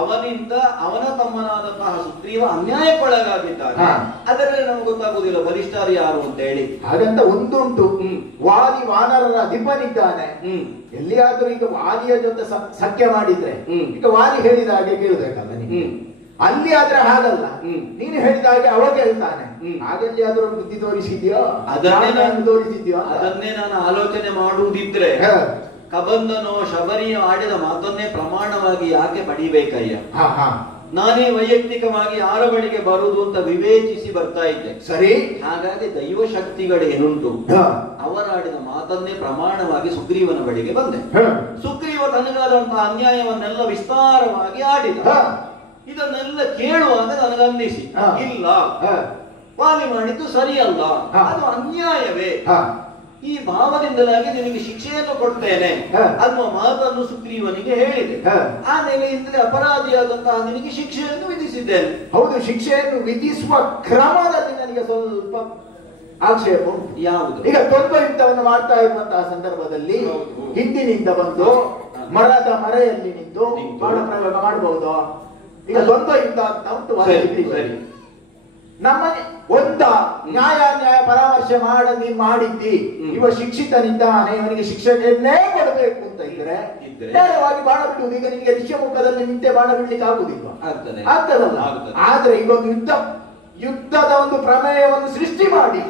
ಅವನಿಂದ ಅವನ ತಮ್ಮನಾದಂತಹ ಸುಗ್ರೀವ ಅನ್ಯಾಯಕ್ಕೊಳಗಾಗಿದ್ದಾನೆ. ಅದರಲ್ಲಿ ನಮ್ಗೆ ಗೊತ್ತಾಗುವುದಿಲ್ಲ ಬಲಿಷ್ಠರು ಯಾರು ಅಂತ ಹೇಳಿ. ಹಾಗಂತ ಒಂದುಂಟು, ವಾಲಿ ವಾನರರ ಅಧಿಪನಿದ್ದಾನೆ. ಎಲ್ಲಿಯಾದ್ರೂ ಈಗ ವಾಲಿಯ ಜೊತೆ ಸಖ್ಯ ಮಾಡಿದ್ರೆ ಈಗ ವಾಲಿ ಹೇಳಿದ ಹಾಗೆ ಕೇಳಬೇಕಲ್ಲ ನೀನು. ಅಲ್ಲಿ ಆದ್ರೆ ಹಾಗಲ್ಲ, ನೀನು ಹೇಳಿದ ಹಾಗೆ ಅವ ಕೇಳ್ತಾನೆ. ಹಾಗೆಲ್ಲಿ ಆದ್ರೂ ಬುದ್ಧಿ ತೋರಿಸಿದ್ಯೋ, ತೋರಿಸಿದ್ಯೋ? ಅದನ್ನೇ ನಾನು ಆಲೋಚನೆ ಮಾಡುವುದಿದ್ರೆ ಕಬಂಧನೋ ಶಬರಿಯೋ ಆಡಿದ ಮಾತನ್ನೇ ಪ್ರಮಾಣವಾಗಿ ಯಾಕೆ ಪಡಿಬೇಕಯ್ಯ? ನಾನೇ ವೈಯಕ್ತಿಕವಾಗಿ ಯಾರ ಬಳಿಗೆ ಬರುವುದು ಅಂತ ವಿವೇಚಿಸಿ ಬರ್ತಾ ಇದ್ದೆ. ಸರಿ, ಹಾಗಾಗಿ ದೈವ ಶಕ್ತಿಗಳೇನುಂಟು ಅವರಾಡಿದ ಮಾತನ್ನೇ ಪ್ರಮಾಣವಾಗಿ ಸುಗ್ರೀವನ ಬಳಿಗೆ ಬಂದೆ. ಸುಗ್ರೀವ ತನಗಾದಂತಹ ಅನ್ಯಾಯವನ್ನೆಲ್ಲ ವಿಸ್ತಾರವಾಗಿ ಆಡಿದ. ಇದನ್ನೆಲ್ಲ ಕೇಳುವಾಗ ನನಗನ್ನಿಸಿ, ಇಲ್ಲ ವಾಲಿ ಮಾಡಿದ್ದು ಸರಿಯಲ್ಲ, ಅದು ಅನ್ಯಾಯವೇ. ಈ ಭಾವದಿಂದಲಾಗಿ ನಿನಗೆ ಶಿಕ್ಷೆಯನ್ನು ಕೊಡ್ತೇನೆ ಅನ್ನುವ ಮಾತನ್ನು ಸುಗ್ರೀವನಿಗೆ ಹೇಳಿದೆ. ಆ ನೆಲೆಯಿಂದಲೇ ಅಪರಾಧಿಯಾದಂತಹ ನಿನಗೆ ಶಿಕ್ಷೆಯನ್ನು ವಿಧಿಸಿದ್ದೇನೆ. ಹೌದು, ಶಿಕ್ಷೆಯನ್ನು ವಿಧಿಸುವ ಕ್ರಮದಲ್ಲಿ ನನಗೆ ಸ್ವಲ್ಪ ಆಕ್ಷೇಪ. ಯಾವುದು? ಈಗ ದ್ವಂದ್ವ ಯುದ್ಧವನ್ನು ಮಾಡ್ತಾ ಇರುವಂತಹ ಸಂದರ್ಭದಲ್ಲಿ ಹಿಂದಿನಿಂದ ಬಂದು ಮರದ ಮರೆಯಲ್ಲಿ ನಿಂತು ಬಾಣ ಪ್ರಯೋಗ ಮಾಡಬಹುದು. ಈಗ ದ್ವಂದ್ವ ಯುದ್ಧ ಅಂತ ಉಂಟು. ನಮ್ಮನೆ ಒಂದ ನ್ಯಾಯ ಪರಾಮರ್ಶೆ ನೀನ್ ಮಾಡಿದ್ದಿ, ಇವ ಶಿಕ್ಷಿತನಿದ್ದಾನೆ, ಇವನಿಗೆ ಶಿಕ್ಷೆಯನ್ನೇ ಕೊಡಬೇಕು ಅಂತ ಇದ್ರೆ ನೇರವಾಗಿ ಬಾಣ ಬಿಡುವುದು. ಈಗ ನಿಮಗೆ ಋಷ್ಯಮುಖದಲ್ಲಿ ನಿಂತೆ ಬಾಣ ಬಿಡ್ಲಿಕ್ಕೆ ಆಗುದಿಲ್ವಾ? ಆಗ್ತದಲ್ಲ. ಆದ್ರೆ ಈಗ ಒಂದು ಯುದ್ಧದ ಒಂದು ಪ್ರಮೇಯವನ್ನು ಸೃಷ್ಟಿ ಮಾಡಿ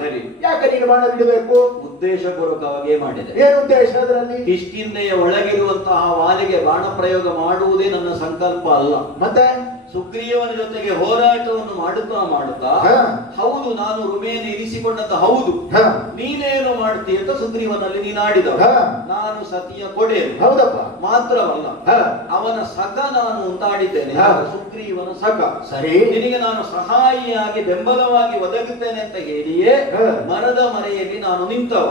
ಯಾಕೆ ನೀನು ಬಾಣ ಬಿಡಬೇಕು? ಉದ್ದೇಶಪೂರ್ವಕವಾಗಿ ಮಾಡಿದೆ. ಏನು ಉದ್ದೇಶ ಅದರಲ್ಲಿ? ಕಿಷ್ಕಿಂಧೆಯ ಒಳಗಿರುವಂತಹ ವಾಲಿಗೆ ಬಾಣ ಪ್ರಯೋಗ ಮಾಡುವುದೇ ನನ್ನ ಸಂಕಲ್ಪ ಅಲ್ಲ. ಮತ್ತೆ ಸುಗ್ರೀವನ ಜೊತೆಗೆ ಹೋರಾಟವನ್ನು ಮಾಡುತ್ತಾ ಹೌದು ನಾನು ರುಮೆಯನ್ನು ಇರಿಸಿಕೊಂಡಂತ ಹೌದು, ನೀನೇನು ಮಾಡ್ತೀಯ ಅಂತ ಸುಗ್ರೀವನಲ್ಲಿ ನೀನಾಡಿದ. ನಾನು ಸತಿಯ ಕೊಡೆ ಹೌದಪ್ಪ, ಮಾತ್ರವಲ್ಲ ಅವನ ಸಖ ನಾನು ಅಂತಾಡಿದ್ದೇನೆ. ಸುಗ್ರೀವನ ಸಖ. ಸರಿ, ನಿನಗೆ ನಾನು ಸಹಾಯಿಯಾಗಿ ಬೆಂಬಲವಾಗಿ ಒದಗುತ್ತೇನೆ ಅಂತ ಹೇಳಿಯೇ ಮರದ ಮರೆಯಲ್ಲಿ ನಾನು ನಿಂತವ.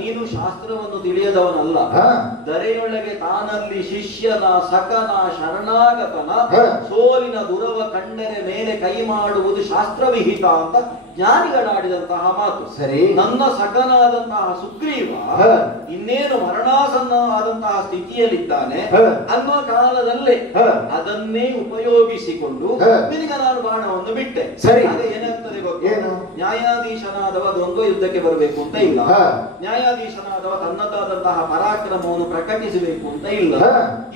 ನೀನು ಶಾಸ್ತ್ರವನ್ನು ತಿಳಿಯದವನಲ್ಲ. ದರೆಯೊಳಗೆ ತಾನಲ್ಲಿ ಶಿಷ್ಯನ ಸಖನ ಶರಣಾಗತನ ಸೋಲಿನ ದುರವ ಕಂಡರೆ ಮೇಲೆ ಕೈ ಮಾಡುವುದು ಶಾಸ್ತ್ರವಿಹಿತ ಅಂತ ಜ್ಞಾನಿಗಳಾಡಿದಂತಹ ಮಾತು. ಸರಿ, ನನ್ನ ಸಖನಾದಂತಹ ಸುಗ್ರೀವ ಇನ್ನೇನು ಮರಣಾಸನ್ನವಾದಂತಹ ಸ್ಥಿತಿಯಲ್ಲಿದ್ದಾನೆ ಅನ್ನುವ ಕಾಲದಲ್ಲೇ ಅದನ್ನೇ ಉಪಯೋಗಿಸಿಕೊಂಡು ನಿನಗೆ ನಾನು ಬಾಣವನ್ನು ಬಿಟ್ಟೆ. ಸರಿ, ಏನಾಗ್ತದೆ ಗೊತ್ತೇನು? ನ್ಯಾಯಾಧೀಶನಾದವ ದ್ವಂದ್ವ ಯುದ್ಧಕ್ಕೆ ಬರಬೇಕು ಅಂತ ಇಲ್ಲ, ನ್ಯಾಯಾಧೀಶನಾದವ ತನ್ನದಾದಂತಹ ಪರಾಕ್ರಮವನ್ನು ಪ್ರಕಟಿಸಬೇಕು ಅಂತ ಇಲ್ಲ.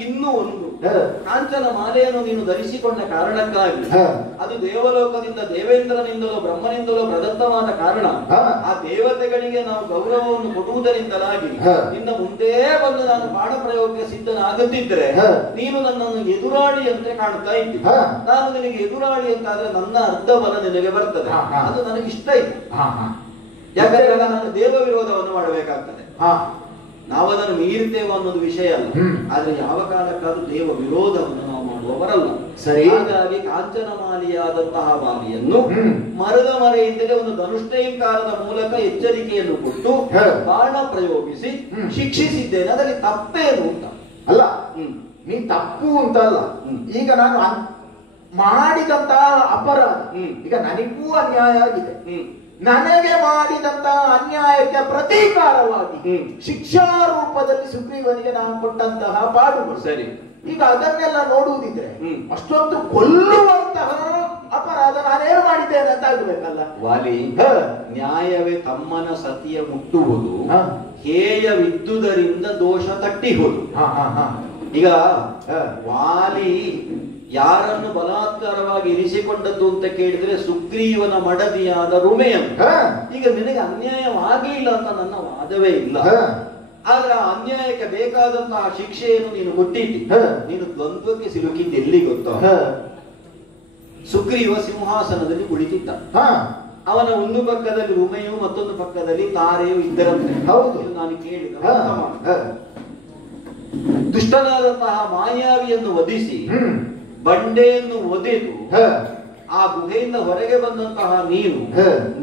ಇನ್ನೂ ಒಂದು, ಕಾಂಚನ ಮಾಲೆಯನ್ನು ನೀನು ಧರಿಸಿಕೊಂಡ ಕಾರಣಕ್ಕಾಗಿ ಅದು ದೇವಲೋಕದಿಂದ ದೇವೇಂದ್ರನಿಂದಲೋ ಬ್ರಹ್ಮನಿಂದಲೋ ಪ್ರದತ್ತವಾದ ಕಾರಣ ಆ ದೇವತೆಗಳಿಗೆ ನಾವು ಗೌರವವನ್ನು ಕೊಡುವುದರಿಂದಲಾಗಿ ನಿನ್ನ ಮುಂದೆ ಬಂದು ನಾನು ಬಾಣ ಪ್ರಯೋಗಕ್ಕೆ ಸಿದ್ಧನಾಗುತ್ತಿದ್ದರೆ ನೀನು ನನ್ನನ್ನು ಎದುರಾಳಿಯಂತೆ ಕಾಣುತ್ತಾ ಇದ್ದಿ. ನಾನು ನಿನಗೆ ಎದುರಾಳಿ ಅಂತಾದ್ರೆ ನನ್ನ ಅರ್ಧ ಬಲ ನಿನಗೆ ಬರ್ತದೆ. ಅದು ನನಗೆ ಇಷ್ಟ ಇಲ್ಲ. ಯಾಕಂದ್ರೆ ನಾನು ದೇವ ವಿರೋಧವನ್ನು ಮಾಡಬೇಕಾಗ್ತದೆ. ನಾವು ಅದನ್ನು ಮೀರುತ್ತೇವೆ ಅನ್ನೋದು ವಿಷಯ ಅಲ್ಲ, ಆದ್ರೆ ಯಾವ ಕಾಲಕ್ಕಾದ್ರೂ ದೇವ ವಿರೋಧವನ್ನು ನಾವು ಮಾಡುವವರಲ್ಲ. ಸರಿ, ಹಾಗಾಗಿ ಕಾಂಚನಮಾಲಿಯಾದಂತಹ ವಾಲಿಯನ್ನು ಮರದ ಮರೆಯಿಂದಲೇ ಒಂದು ಧನುಷ್ಟೈಂಕಾರದ ಮೂಲಕ ಎಚ್ಚರಿಕೆಯನ್ನು ಕೊಟ್ಟು ಬಾಣ ಪ್ರಯೋಗಿಸಿ ಶಿಕ್ಷಿಸಿದ್ದೇನೆ. ಅದರಲ್ಲಿ ತಪ್ಪೇನು ಅಂತ ಅಲ್ಲ, ನೀ ತಪ್ಪು ಅಂತ ಅಲ್ಲ. ಈಗ ನಾನು ಮಾಡಿದಂತಹ ಅಪರಾಧ ಈಗ ನನಗೂ ಅನ್ಯಾಯ ಆಗಿದೆ. ನನಗೆ ಮಾಡಿದಂತಹ ಅನ್ಯಾಯಕ್ಕೆ ಪ್ರತೀಕಾರವಾಗಿ ಶಿಕ್ಷಾ ರೂಪದಲ್ಲಿ ಸುಗ್ರೀವನಿಗೆ ನಾನು ಕೊಟ್ಟಂತಹ ಪಾಡುಗಳು ಸರಿ ಈಗ ಅದನ್ನೆಲ್ಲ ನೋಡುವುದಿದ್ರೆ ಅಷ್ಟೊಂದು ಕೊಲ್ಲುವಂತಹ ಅಪರಾಧ ನಾನೇನು ಮಾಡಿದ್ದೇನೆ ಅಂತ ಆಗ್ಬೇಕಲ್ಲ. ವಾಲಿ ನ್ಯಾಯವೇ ತಮ್ಮನ ಸತಿಯ ಮುಟ್ಟುವುದು, ಹೇಯವಿದ್ದುದರಿಂದ ದೋಷ ತಟ್ಟಿಹುದು. ಈಗ ವಾಲಿ ಯಾರನ್ನು ಬಲಾತ್ಕಾರವಾಗಿ ಇರಿಸಿಕೊಂಡದ್ದು ಅಂತ ಕೇಳಿದ್ರೆ ಸುಗ್ರೀವನ ಮಡದಿಯಾದ ರುಮೆಯನ್ನು. ಈಗ ನಿನಗೆ ಅನ್ಯಾಯವಾಗಲಿಲ್ಲ ಅಂತ ನನ್ನ ವಾದವೇ ಇಲ್ಲ. ಆದ್ರೆ ಆ ಅನ್ಯಾಯಕ್ಕೆ ಬೇಕಾದಂತಹ ಶಿಕ್ಷೆಯನ್ನು ನೀನು ಕೊಟ್ಟಿದ್ದಿ. ನೀನು ದ್ವಂದ್ವಕ್ಕೆ ಸಿಲುಕಿದ್ದು ಎಲ್ಲಿ ಗೊತ್ತಾ? ಸುಗ್ರೀವ ಸಿಂಹಾಸನದಲ್ಲಿ ಕುಳಿತಿದ್ದ. ಅವನ ಒಂದು ಪಕ್ಕದಲ್ಲಿ ರುಮೆಯು, ಮತ್ತೊಂದು ಪಕ್ಕದಲ್ಲಿ ತಾರೆಯು ಇದ್ದರಂತೆ. ಹೌದು, ನಾನು ಕೇಳಿದ. ದುಷ್ಟನಾದಂತಹ ಮಾಯಾವಿಯನ್ನು ವಧಿಸಿ ಬಂಡೆಯನ್ನು ಒದೆದು ಆ ಗುಹೆಯಿಂದ ಹೊರಗೆ ಬಂದಂತಹ ನೀನು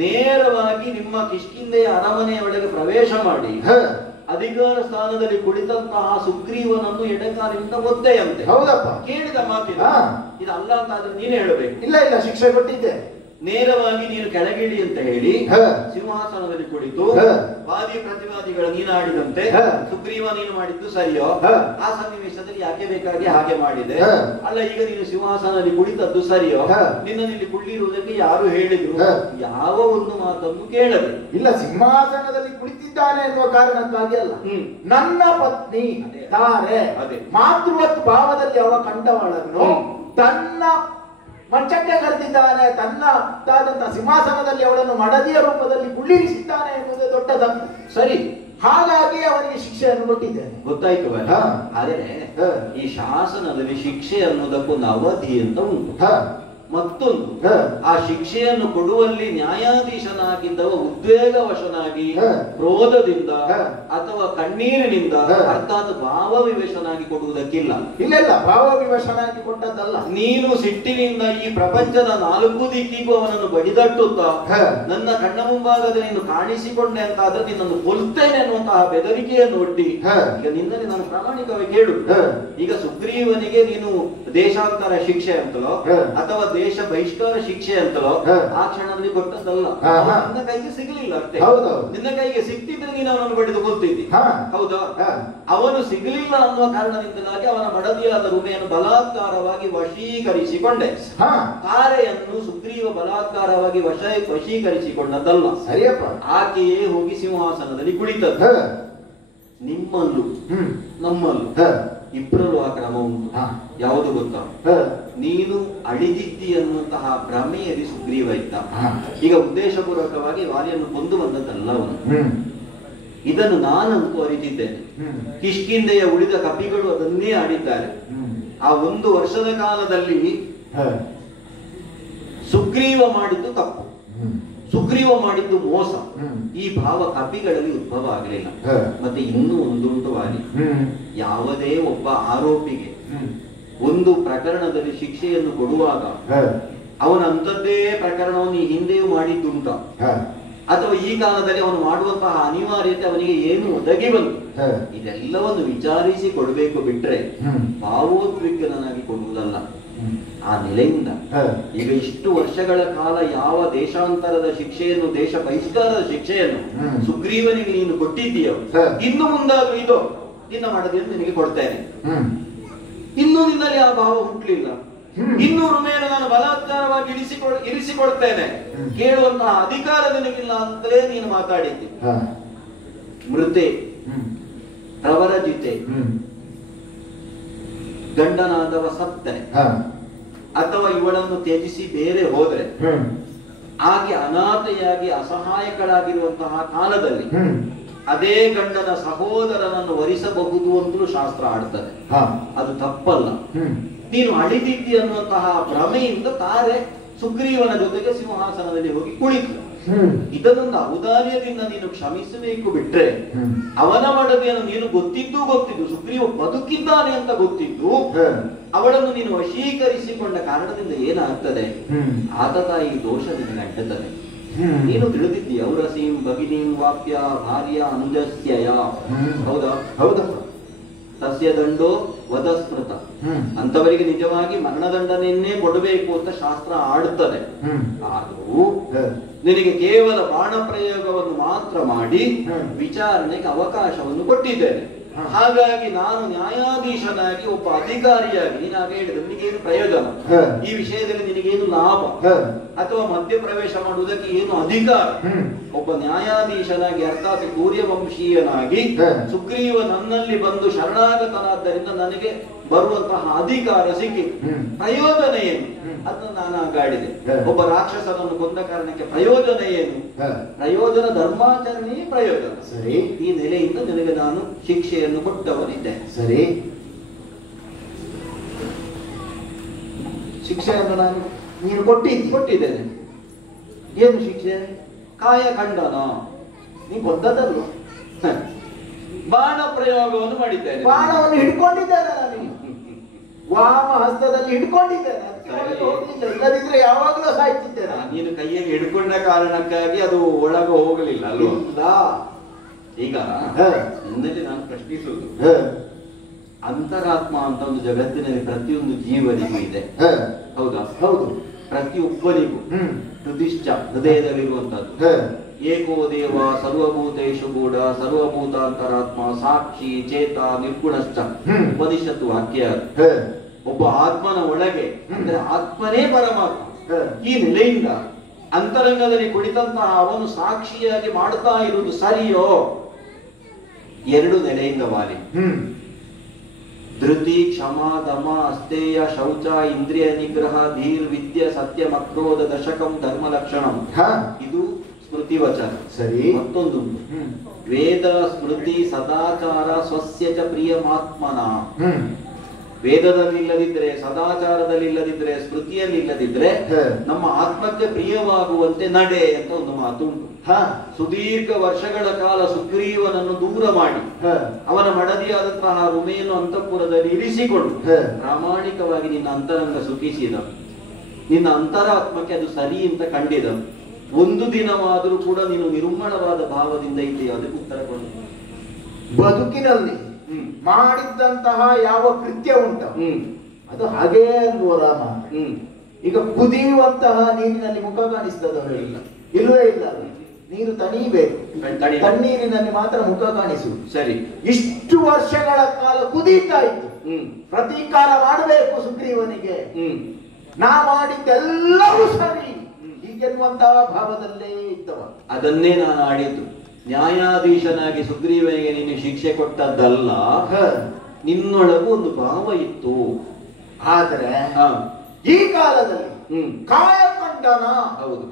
ನೇರವಾಗಿ ನಿಮ್ಮ ಕಿಷ್ಕಿಂಧೆಯ ಅರಮನೆಯ ಒಳಗೆ ಪ್ರವೇಶ ಮಾಡಿ ಅಧಿಕಾರ ಸ್ಥಾನದಲ್ಲಿ ಕುಳಿತಂತಹ ಸುಗ್ರೀವನನ್ನು ಎಡಕಾಲಿನಿಂದ ಒದ್ದೆಯಂತೆ. ಹೌದಪ್ಪ, ಕೇಳಿದ ಮಾತಿನ ಇದಲ್ಲ ಅಂತ ಆದ್ರೆ ನೀನೇ ಹೇಳಬೇಕು. ಇಲ್ಲ ಇಲ್ಲ, ಶಿಕ್ಷೆ ಕೊಟ್ಟಿದ್ದೆ. ನೇರವಾಗಿ ನೀನು ಕೆಳಗಿಳಿ ಅಂತ ಹೇಳಿ ಸಿಂಹಾಸನದಲ್ಲಿ ಕುಳಿತು ವಾದಿ ಪ್ರತಿವಾದಿಗಳ ನೀನಾಡಿದಂತೆ ಸುಗ್ರೀವ ನೀನು ಮಾಡಿದ್ದು ಸರಿಯೋ? ಆ ಸನ್ನಿವೇಶದಲ್ಲಿ ಯಾಕೆ ಬೇಕಾಗಿ ಹಾಗೆ ಮಾಡಿದೆ? ಅಲ್ಲ, ಈಗ ನೀನು ಸಿಂಹಾಸನದಲ್ಲಿ ಕುಳಿತದ್ದು ಸರಿಯೋ? ನಿನ್ನನ್ನು ಇಲ್ಲಿ ಕುಳ್ಳಿರುವುದಕ್ಕೆ ಯಾರು ಹೇಳಿದ್ರು? ಯಾವ ಒಂದು ಮಾತನ್ನು ಕೇಳದೆ. ಇಲ್ಲ, ಸಿಂಹಾಸನದಲ್ಲಿ ಕುಳಿತಿದ್ದಾನೆ ಎನ್ನುವ ಕಾರಣಕ್ಕಾಗಿ ಅಲ್ಲ, ನನ್ನ ಪತ್ನಿ ತಾರೆ ಮಾತೃವತ್ ಭಾವದಲ್ಲಿ ಅವ ಕಂಡವಳನ್ನು ತನ್ನ ಮಂಚಕ್ಕೆ ಕರೆದಿದ್ದಾನೆ, ತನ್ನದಾದಂತಹ ಸಿಂಹಾಸನದಲ್ಲಿ ಅವಳನ್ನು ಮಡದಿಯ ರೂಪದಲ್ಲಿ ಕುಳ್ಳಿರಿಸಿದ್ದಾನೆ ಎನ್ನುವುದೇ ದೊಡ್ಡ ತಪ್ಪು. ಸರಿ, ಹಾಗಾಗಿ ಅವನಿಗೆ ಶಿಕ್ಷೆಯನ್ನು ಕೊಟ್ಟಿದ್ದೇನೆ. ಗೊತ್ತಾಯ್ತು. ಆದರೆ ಈ ಶಾಸನದಲ್ಲಿ ಶಿಕ್ಷೆ ಅನ್ನೋದಕ್ಕೊಂದು ಅವಧಿ ಅಂತ ಉಂಟು. ಮತ್ತೊಂದು, ಆ ಶಿಕ್ಷೆಯನ್ನು ಕೊಡುವಲ್ಲಿ ನ್ಯಾಯಾಧೀಶನಾಗಿದ್ದವ ಉದ್ವೇಗವಶನಾಗಿ ಕ್ರೋಧದಿಂದ ಅಥವಾ ಕಣ್ಣೀರಿನಿಂದ ಅರ್ಥಾತ್ ಭಾವವಿವಶನಾಗಿ ಕೊಡುವುದಕ್ಕಿಲ್ಲ. ಇಲ್ಲ, ಭಾವವಿವಶನಾಗಿ ಕೊಟ್ಟದ್ದಲ್ಲ. ನೀನು ಸಿಟ್ಟಿನಿಂದ ಈ ಪ್ರಪಂಚದ 4 ದಿಕ್ಕಿಗೂ ಅವನನ್ನು ಬಡಿದಟ್ಟುತ್ತಾ ನನ್ನ ಕಣ್ಣ ಮುಂಭಾಗದ ನೀನು ಕಾಣಿಸಿಕೊಂಡೆ ಅಂತ ಆದ್ರೆ ನಿನ್ನನ್ನು ಕೊಲ್ತೇನೆ ಅನ್ನುವಂತಹ ಬೆದರಿಕೆಯನ್ನು ಒಡ್ಡಿ ಈಗ ನಿನ್ನಲ್ಲಿ ನಾನು ಪ್ರಾಮಾಣಿಕವಾಗಿ ಕೇಳು. ಈಗ ಸುಗ್ರೀವನಿಗೆ ನೀನು ದೇಶಾಂತರ ಶಿಕ್ಷೆ ಅಂತಲೋ ಅಥವಾ ದೇಶ ಬಹಿಷ್ಕಾರ ಶಿಕ್ಷೆ ಅಂತಲೋ ಆ ಕ್ಷಣದಲ್ಲಿ ಕೊಟ್ಟದ್ದಲ್ಲ. ನಿನ್ನ ಕೈಗೆ ಸಿಗಲಿಲ್ಲ ಅಷ್ಟೇ. ನಿನ್ನ ಕೈಗೆ ಸಿಕ್ತಿದ್ರೆ ನೀನು ಅವನನ್ನು ಬಡಿದು ಕೊಲ್ತಿದ್ದಿ. ಹೌದಾ? ಅವನು ಸಿಗಲಿಲ್ಲ ಅನ್ನುವ ಕಾರಣದಿಂದಾಗಿ ಅವನ ಮಡದಿಯಾದ ರುಮೆಯನ್ನು ಬಲಾತ್ಕಾರವಾಗಿ ವಶೀಕರಿಸಿಕೊಂಡೆ. ತಾರೆಯನ್ನು ಸುಗ್ರೀವ ಬಲಾತ್ಕಾರವಾಗಿ ವಶೀಕರಿಸಿಕೊಂಡದ್ದಲ್ಲ. ಸರಿಯಪ್ಪ, ಆಕೆಯೇ ಹೋಗಿ ಸಿಂಹಾಸನದಲ್ಲಿ ಕುಳಿತದ್ದು. ನಿಮ್ಮಲ್ಲೂ ನಮ್ಮಲ್ಲೂ ಇಬ್ಬರಲ್ಲೂ ಆ ಕ್ರಮ ಉಂಟು. ಯಾವುದು ಗೊತ್ತಾ? ನೀನು ಅಳಿದಿದ್ದಿ ಅನ್ನುವಂತಹ ಭ್ರಮೆಯಲ್ಲಿ ಸುಗ್ರೀವ ಇದ್ದ. ಈಗ ಉದ್ದೇಶಪೂರ್ವಕವಾಗಿ ವಾಲಿಯನ್ನು ಕೊಂದು ಬಂದದ್ದಲ್ಲ ಅವನು. ಇದನ್ನು ನಾನಂತೂ ಅರಿತಿದ್ದೇನೆ. ಕಿಷ್ಕಿಂಧೆಯ ಉಳಿದ ಕಪಿಗಳು ಅದನ್ನೇ ಆಡಿದ್ದಾರೆ. ಆ 1 ವರ್ಷದ ಕಾಲದಲ್ಲಿ ಸುಗ್ರೀವ ಮಾಡಿದ್ದು ತಪ್ಪು, ಸುಗ್ರೀವ ಮಾಡಿದ್ದು ಮೋಸ. ಈ ಭಾವ ಕಪಿಗಳಲ್ಲಿ ಉದ್ಭವ ಆಗಲಿಲ್ಲ. ಮತ್ತೆ ಇನ್ನೂ ಒಂದುಂಟು ವಾಲಿ, ಯಾವುದೇ ಒಬ್ಬ ಆರೋಪಿಗೆ ಒಂದು ಪ್ರಕರಣದಲ್ಲಿ ಶಿಕ್ಷೆಯನ್ನು ಕೊಡುವಾಗ ಅವನ ಅಂಥದ್ದೇ ಪ್ರಕರಣವನ್ನು ಈ ಹಿಂದೆಯೂ ಮಾಡಿದ್ದುಂಟ ಅಥವಾ ಈ ಕಾಲದಲ್ಲಿ ಅವನು ಮಾಡುವಂತಹ ಅನಿವಾರ್ಯತೆ ಅವನಿಗೆ ಏನು ಒದಗಿ ಬಂತು ಇದೆಲ್ಲವನ್ನು ವಿಚಾರಿಸಿ ಕೊಡಬೇಕು. ಬಿಟ್ರೆ ಭಾವೋದ್ವಿಗ್ನನಾಗಿ ಕೊಡುವುದಲ್ಲ. ಆ ನೆಲೆಯಿಂದ ಈಗ ಇಷ್ಟು ವರ್ಷಗಳ ಕಾಲ ಯಾವ ದೇಶಾಂತರದ ಶಿಕ್ಷೆಯನ್ನು, ದೇಶ ಬಹಿಷ್ಕಾರದ ಶಿಕ್ಷೆಯನ್ನು ಸುಗ್ರೀವನಿಗೆ ನೀನು ಕೊಟ್ಟಿದ್ದೀಯೋ, ಇನ್ನು ಮುಂದಾದ್ರೂ ಇದು ನಿನ್ನ ಮಡದಿಯನ್ನು ನಿನಗೆ ಕೊಡ್ತೇನೆ. ಇನ್ನೂ ನಿನ್ನಲ್ಲಿ ಆ ಭಾವ ಹುಟ್ಟಲಿಲ್ಲ. ಇನ್ನೂ ರುಮೆಯನ್ನು ನಾನು ಬಲಾತ್ಕಾರವಾಗಿ ಇರಿಸಿಕೊಡ್ತೇನೆ ಕೇಳುವಂತಹ ಅಧಿಕಾರ ನಿನಗಿಲ್ಲ ಅಂತಲೇ ನೀನು ಮಾತಾಡಿದ್ದಿ. ಮೃತೆ ಪ್ರವರಜಿತೆ ಗಂಡನಾದವ ಸತ್ತರೆ ಅಥವಾ ಇವಳನ್ನು ತ್ಯಜಿಸಿ ಬೇರೆ ಹೋದ್ರೆ ಆಕೆ ಅನಾಥೆಯಾಗಿ ಅಸಹಾಯಕಳಾಗಿರುವಂತಹ ಕಾಲದಲ್ಲಿ ಅದೇ ಗಂಡನ ಸಹೋದರನನ್ನು ವರಿಸಬಹುದು ಅಂತಲೂ ಶಾಸ್ತ್ರ ಆಡ್ತದೆ. ಅದು ತಪ್ಪಲ್ಲ. ನೀನು ಅಳಿದಿದ್ದಿ ಅನ್ನುವಂತಹ ಭ್ರಮೆಯಿಂದ ತಾರೆ ಸುಗ್ರೀವನ ಜೊತೆಗೆ ಸಿಂಹಾಸನದಲ್ಲಿ ಹೋಗಿ ಕುಳಿತು. ಇದನ್ನೊಂದು ಔದಾರ್ಯದಿಂದ ನೀನು ಕ್ಷಮಿಸಬೇಕು. ಬಿಟ್ರೆ ಅವನ ಮಡದಿಯನ್ನು ನೀನು ಗೊತ್ತಿದ್ದು ಸುಗ್ರೀವ ಬದುಕಿದ್ದಾನೆ ಅಂತ ಗೊತ್ತಿದ್ದು ಅವಳನ್ನು ನೀನು ವಶೀಕರಿಸಿಕೊಂಡ ಕಾರಣದಿಂದ ಏನಾಗ್ತದೆ? ಆತ ತಾಯಿ ದೋಷ ನಿನಗೆ ಅಂಟುತ್ತದೆ. ನೀನು ತಿಳಿದಿದ್ದಿ ಔರಸೀಂ ಭಗಿನೀಂ ವಾಪ್ಯ ಭಾರ್ಯ ಅನುಜಸ್ಯಯ. ಹೌದಾ? ಹೌದಾ? ತಸ್ಯ ದಂಡೋ ವಧಸ್ಮೃತ. ಅಂತವರಿಗೆ ನಿಜವಾಗಿ ಮರಣದಂಡನೆಯನ್ನೇ ಕೊಡಬೇಕು ಅಂತ ಶಾಸ್ತ್ರ ಆಡುತ್ತದೆ. ಆದರೂ ನಿನಗೆ ಕೇವಲ ಬಾಣ ಪ್ರಯೋಗವನ್ನು ಮಾತ್ರ ಮಾಡಿ ವಿಚಾರಣೆಗೆ ಅವಕಾಶವನ್ನು ಕೊಟ್ಟಿದ್ದೇನೆ. ಹಾಗಾಗಿ ನಾನು ನ್ಯಾಯಾಧೀಶನಾಗಿ ಒಬ್ಬ ಅಧಿಕಾರಿಯಾಗಿ ನೀನು ಹಾಗೆ ಹೇಳಿದ್ರೆ ನಿನಗೇನು ಪ್ರಯೋಜನ, ಈ ವಿಷಯದಲ್ಲಿ ನಿನಗೇನು ಲಾಭ, ಅಥವಾ ಮಧ್ಯ ಪ್ರವೇಶ ಮಾಡುವುದಕ್ಕೆ ಏನು ಅಧಿಕಾರ? ಒಬ್ಬ ನ್ಯಾಯಾಧೀಶನಾಗಿ ಅರ್ಥಾತ್ ಸೂರ್ಯವಂಶೀಯನಾಗಿ ಸುಗ್ರೀವ ನನ್ನಲ್ಲಿ ಬಂದು ಶರಣಾಗತನಾದ್ದರಿಂದ ನನಗೆ ಬರುವಂತಹ ಅಧಿಕಾರ ಸಿಕ್ಕಿತು. ಪ್ರಯೋಜನ ಏನು ಅದನ್ನು ನಾನು ಆಗಾಡಿದೆ. ಒಬ್ಬ ರಾಕ್ಷಸನನ್ನು ಕೊಂದ ಕಾರಣಕ್ಕೆ ಪ್ರಯೋಜನ ಏನು? ಪ್ರಯೋಜನ ಧರ್ಮಾಚರಣೆಯೇ ಪ್ರಯೋಜನ. ಸರಿ, ಈ ನೆಲೆಯಿಂದ ನಿನಗೆ ನಾನು ಶಿಕ್ಷೆಯನ್ನು ಕೊಟ್ಟವನಿದ್ದೆ. ಸರಿ, ಶಿಕ್ಷೆಯನ್ನು ನಾನು ನೀನು ಕೊಟ್ಟಿದ್ದೇನೆ. ಏನು ಶಿಕ್ಷೆ? ಕಾಯ ಖಂಡನ. ನೀ ಕೊಂದದಲ್ವ? ಬಾಣ ಪ್ರಯೋಗವನ್ನು ಮಾಡಿದ್ದೇನೆ. ಬಾಣವನ್ನು ಹಿಡ್ಕೊಂಡಿದ್ದೇನೆ ನಾನು, ವಾಮ ಹಸ್ತದಲ್ಲಿ ಹಿಡ್ಕೊಂಡಿದ್ದೇನೆ. ಇಲ್ಲದಿದ್ರೆ ಯಾವಾಗಲೂ ಸಾಯ್ತಿದ್ದೇನೆ. ನೀನು ಕೈಯಲ್ಲಿ ಹಿಡ್ಕೊಂಡ ಕಾರಣಕ್ಕಾಗಿ ಅದು ಒಳಗೆ ಹೋಗಲಿಲ್ಲ ಅಲ್ವಾ? ಈಗ ನನ್ನಲ್ಲಿ ನಾನು ಪ್ರಶ್ನಿಸುವುದು, ಅಂತರಾತ್ಮ ಅಂತ ಒಂದು ಜಗತ್ತಿನಲ್ಲಿ ಪ್ರತಿಯೊಂದು ಜೀವನಿಗೂ ಇದೆ, ಹೌದಾ? ಹೌದು. ಪ್ರತಿಯೊಬ್ಬನಿಗೂ ಹೃದಿಶ್ಚ ಹೃದಯದಲ್ಲಿರುವಂತದ್ದು. ಏಕೋ ದೇವ ಸರ್ವಭೂತೇಶು ಕೂಡ ಸರ್ವಭೂತಾಂತರಾತ್ಮ ಸಾಕ್ಷಿ ಚೇತ ನಿರ್ಗುಣಶ್ಚ ಉಪನಿಷತ್ತು ವಾಕ್ಯ. ಒಬ್ಬ ಆತ್ಮನ ಒಳಗೆ ಅಂದ್ರೆ ಆತ್ಮನೇ ಪರಮಾತ್ಮ. ಈ ನೆಲೆಯಿಂದ ಅಂತರಂಗದಲ್ಲಿ ಕುಳಿತಂತಹ ಅವನು ಸಾಕ್ಷಿಯಾಗಿ ಮಾಡ್ತಾ ಇರುವುದು ಸರಿಯೋ? ಎರಡು ನೆಲೆಯಿಂದ ವಾಲಿ. ಧೃತಿ ಕ್ಷಮ ದಮ ಅಸ್ತೇಯ ಶೌಚ ಇಂದ್ರಿಯ ನಿಗ್ರಹ ಧೀರ್ ವಿದ್ಯೆ ಸತ್ಯ ಮಕ್ರೋಧ ದಶಕಂ ಧರ್ಮ ಲಕ್ಷಣಂ. ಇದು ಸ್ಮೃತಿ ವಚನ. ಸರಿ. ಮತ್ತೊಂದು ವೇದ ಸ್ಮೃತಿ ಸದಾಚಾರ ಸ್ವಸ್ಯ ಚ ಪ್ರಿಯಮಾತ್ಮನ. ವೇದದಲ್ಲಿಲ್ಲದಿದ್ರೆ, ಸದಾಚಾರದಲ್ಲಿಲ್ಲದಿದ್ರೆ, ಸ್ಮೃತಿಯಲ್ಲಿಲ್ಲದಿದ್ರೆ ನಮ್ಮ ಆತ್ಮಕ್ಕೆ ಪ್ರಿಯವಾಗುವಂತೆ ನಡೆ ಅಂತ ಒಂದು ಮಾತುಂಟು. ಸುದೀರ್ಘ ವರ್ಷಗಳ ಕಾಲ ಸುಗ್ರೀವನನ್ನು ದೂರ ಮಾಡಿ ಅವನ ಮಡದಿಯಾದಂತಹ ರುಮೆಯನ್ನು ಅಂತಃಪುರದಲ್ಲಿ ಇರಿಸಿಕೊಂಡು ಪ್ರಾಮಾಣಿಕವಾಗಿ ನಿನ್ನ ಅಂತರಂಗ ಸುಖಿಸಿದ. ನಿನ್ನ ಅಂತರಾತ್ಮಕ್ಕೆ ಅದು ಸರಿ ಅಂತ ಕಂಡಿದ. ಒಂದು ದಿನವಾದರೂ ಕೂಡ ನೀನು ನಿರ್ಮಲವಾದ ಭಾವದಿಂದ ಇದೆಯಾ? ಅದಕ್ಕೆ ಉತ್ತರ ಕೊಡು. ಬದುಕಿನಲ್ಲಿ ಮಾಡಿದ್ದಂತಹ ಯಾವ ಕೃತ್ಯ ಉಂಟ ಅದು ಹಾಗೇ ಅಲ್ವೋ ರಾಮ? ಈಗ ಕುದಿಯುವಂತಹ ನೀರಿನಲ್ಲಿ ಮುಖ ಕಾಣಿಸ್ತದ? ಇಲ್ಲವೇ ಇಲ್ಲ. ನೀರು ತಣಿಬೇಕು, ತಣ್ಣೀರಿನಲ್ಲಿ ಮಾತ್ರ ಮುಖ ಕಾಣಿಸುವುದು. ಸರಿ. ಇಷ್ಟು ವರ್ಷಗಳ ಕಾಲ ಕುದೀತಾ ಇತ್ತು. ಪ್ರತೀಕಾರ ಮಾಡಬೇಕು ಸುಗ್ರೀವನಿಗೆ, ನಾ ಮಾಡಿದ್ದೆಲ್ಲವೂ ಸರಿ ಹೀಗೆನ್ನುವಂತಹ ಭಾವದಲ್ಲೇ ಇದ್ದವ. ಅದನ್ನೇ ನಾನು ಆಡಿದ್ದು. ನ್ಯಾಯಾಧೀಶನಾಗಿ ಸುಗ್ರೀವನಿಗೆ ನೀನು ಶಿಕ್ಷೆ ಕೊಟ್ಟದ್ದಲ್ಲ, ನಿನ್ನೊಳಗೂ ಒಂದು ಭಾವ ಇತ್ತು. ಆದರೆ ಈ ಕಾಲದಲ್ಲಿ ಕಾಯಕಂಡನ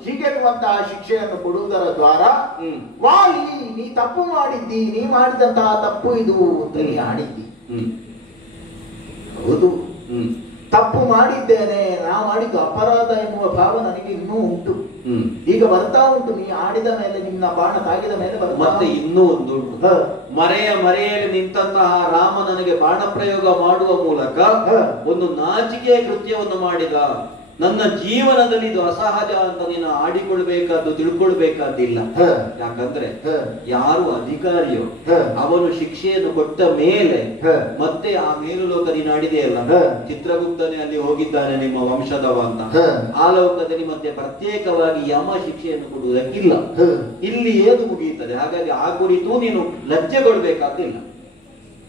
ಹೀಗೆನ್ನುವಂತಹ ಶಿಕ್ಷೆಯನ್ನು ಕೊಡುವುದರ ದ್ವಾರ ವಾಲಿ ನೀ ತಪ್ಪು ಮಾಡಿದ್ದಿ, ನೀ ಮಾಡಿದಂತಹ ತಪ್ಪು ಇದು ಅಂತ ನೀ ಆಡಿದ್ದಿ. ಹೌದು, ತಪ್ಪು ಮಾಡಿದ್ದೇನೆ, ನಾ ಮಾಡಿದ್ದು ಅಪರಾಧ ಎನ್ನುವ ಭಾವ ನನಗೆ ಇನ್ನೂ ಉಂಟು. ಈಗ ಬರ್ತಾ ಉಂಟು. ನೀ ಆಡಿದ ಮೇಲೆ, ನಿನ್ನ ಬಾಣ ತಾಗಿದ ಮೇಲೆ ಮತ್ತೆ ಇನ್ನೂ ಒಂದು ಮರೆಯಲ್ಲಿ ನಿಂತಹ ರಾಮ ನನಗೆ ಬಾಣ ಪ್ರಯೋಗ ಮಾಡುವ ಮೂಲಕ ಒಂದು ನಾಚಿಕೆಯ ಕೃತ್ಯವನ್ನು ಮಾಡಿದ. ನನ್ನ ಜೀವನದಲ್ಲಿ ಇದು ಅಸಹಜ ಅಂತ ನೀನು ಆಡಿಕೊಳ್ಬೇಕಾದ್ದು ತಿಳ್ಕೊಳ್ಬೇಕಾದಿಲ್ಲ. ಯಾಕಂದ್ರೆ ಯಾರು ಅಧಿಕಾರಿಯೋ ಅವನು ಶಿಕ್ಷೆಯನ್ನು ಕೊಟ್ಟ ಮೇಲೆ ಮತ್ತೆ ಆ ಮೇಲುಲೋಕ ನೀನು ಆಡಿದೆಯಲ್ಲ, ಚಿತ್ರಗುಪ್ತನೇ ಅಲ್ಲಿ ಹೋಗಿದ್ದಾನೆ ನಿಮ್ಮ ವಂಶದವ ಅಂತ, ಆ ಲೋಕದಲ್ಲಿ ಮತ್ತೆ ಪ್ರತ್ಯೇಕವಾಗಿ ಯಮ ಶಿಕ್ಷೆಯನ್ನು ಕೊಡುವುದಕ್ಕಿಲ್ಲ. ಇಲ್ಲಿ ಏನು ಮುಗಿಯುತ್ತದೆ. ಹಾಗಾಗಿ ಆ ಕುರಿತು ನೀನು ಲಜ್ಜೆಗೊಳ್ಬೇಕಾದಿಲ್ಲ.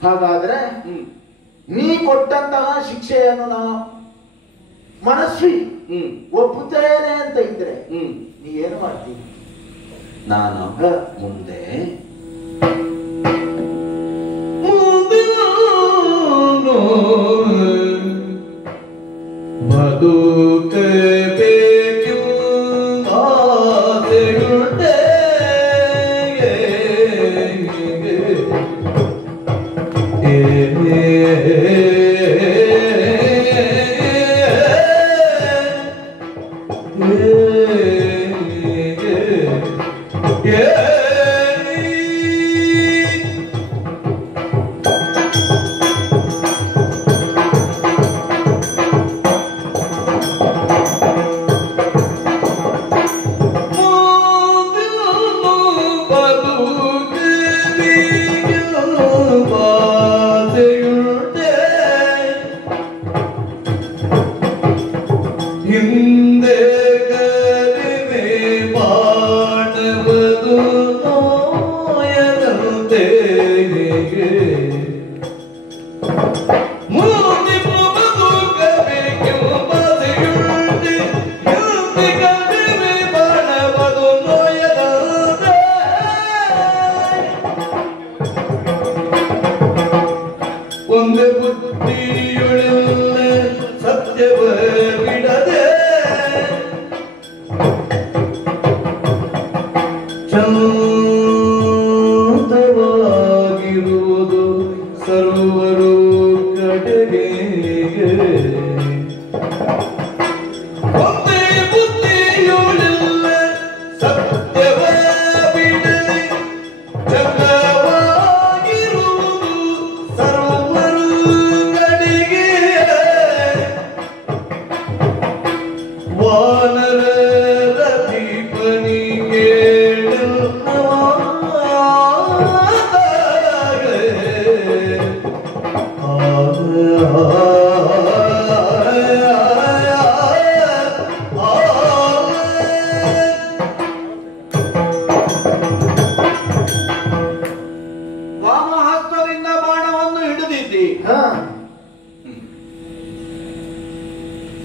ಹಾಗಾದ್ರೆ ನೀ ಕೊಟ್ಟಂತಹ ಶಿಕ್ಷೆಯನ್ನು ನಾ ಮನಸ್ವಿ ಒಪ್ಪುತ್ತೇನೆ ಅಂತ ಇದ್ರೆ ನೀ ಏನು ಮಾಡ್ತೀನಿ? ನಾನು ಮುಂದೆ ಒಂದೇ ಬುದ್ಧಿಯೊಳೆಲ್ಲ ಸತ್ಯವ ಬಿಡದೆ ಚಂದವಾಗಿರುವುದು ಸರ್ವರು ಕಡೆಗೆ ಒಂದೇ ಬುದ್ಧಿಯೊಳೆಲ್ಲ ಸತ್ಯವ ಬಿಡದೆ ಚಂದವಾಗಿರುವುದು ಸರ್ವರು ಕಡೆಗೆ ವಾನರ ದೀಪನಿಗೆ ವಾಮಹಸ್ತದಿಂದ ಬಾಣವನ್ನು ಹಿಡಿದಿದ್ದಿ.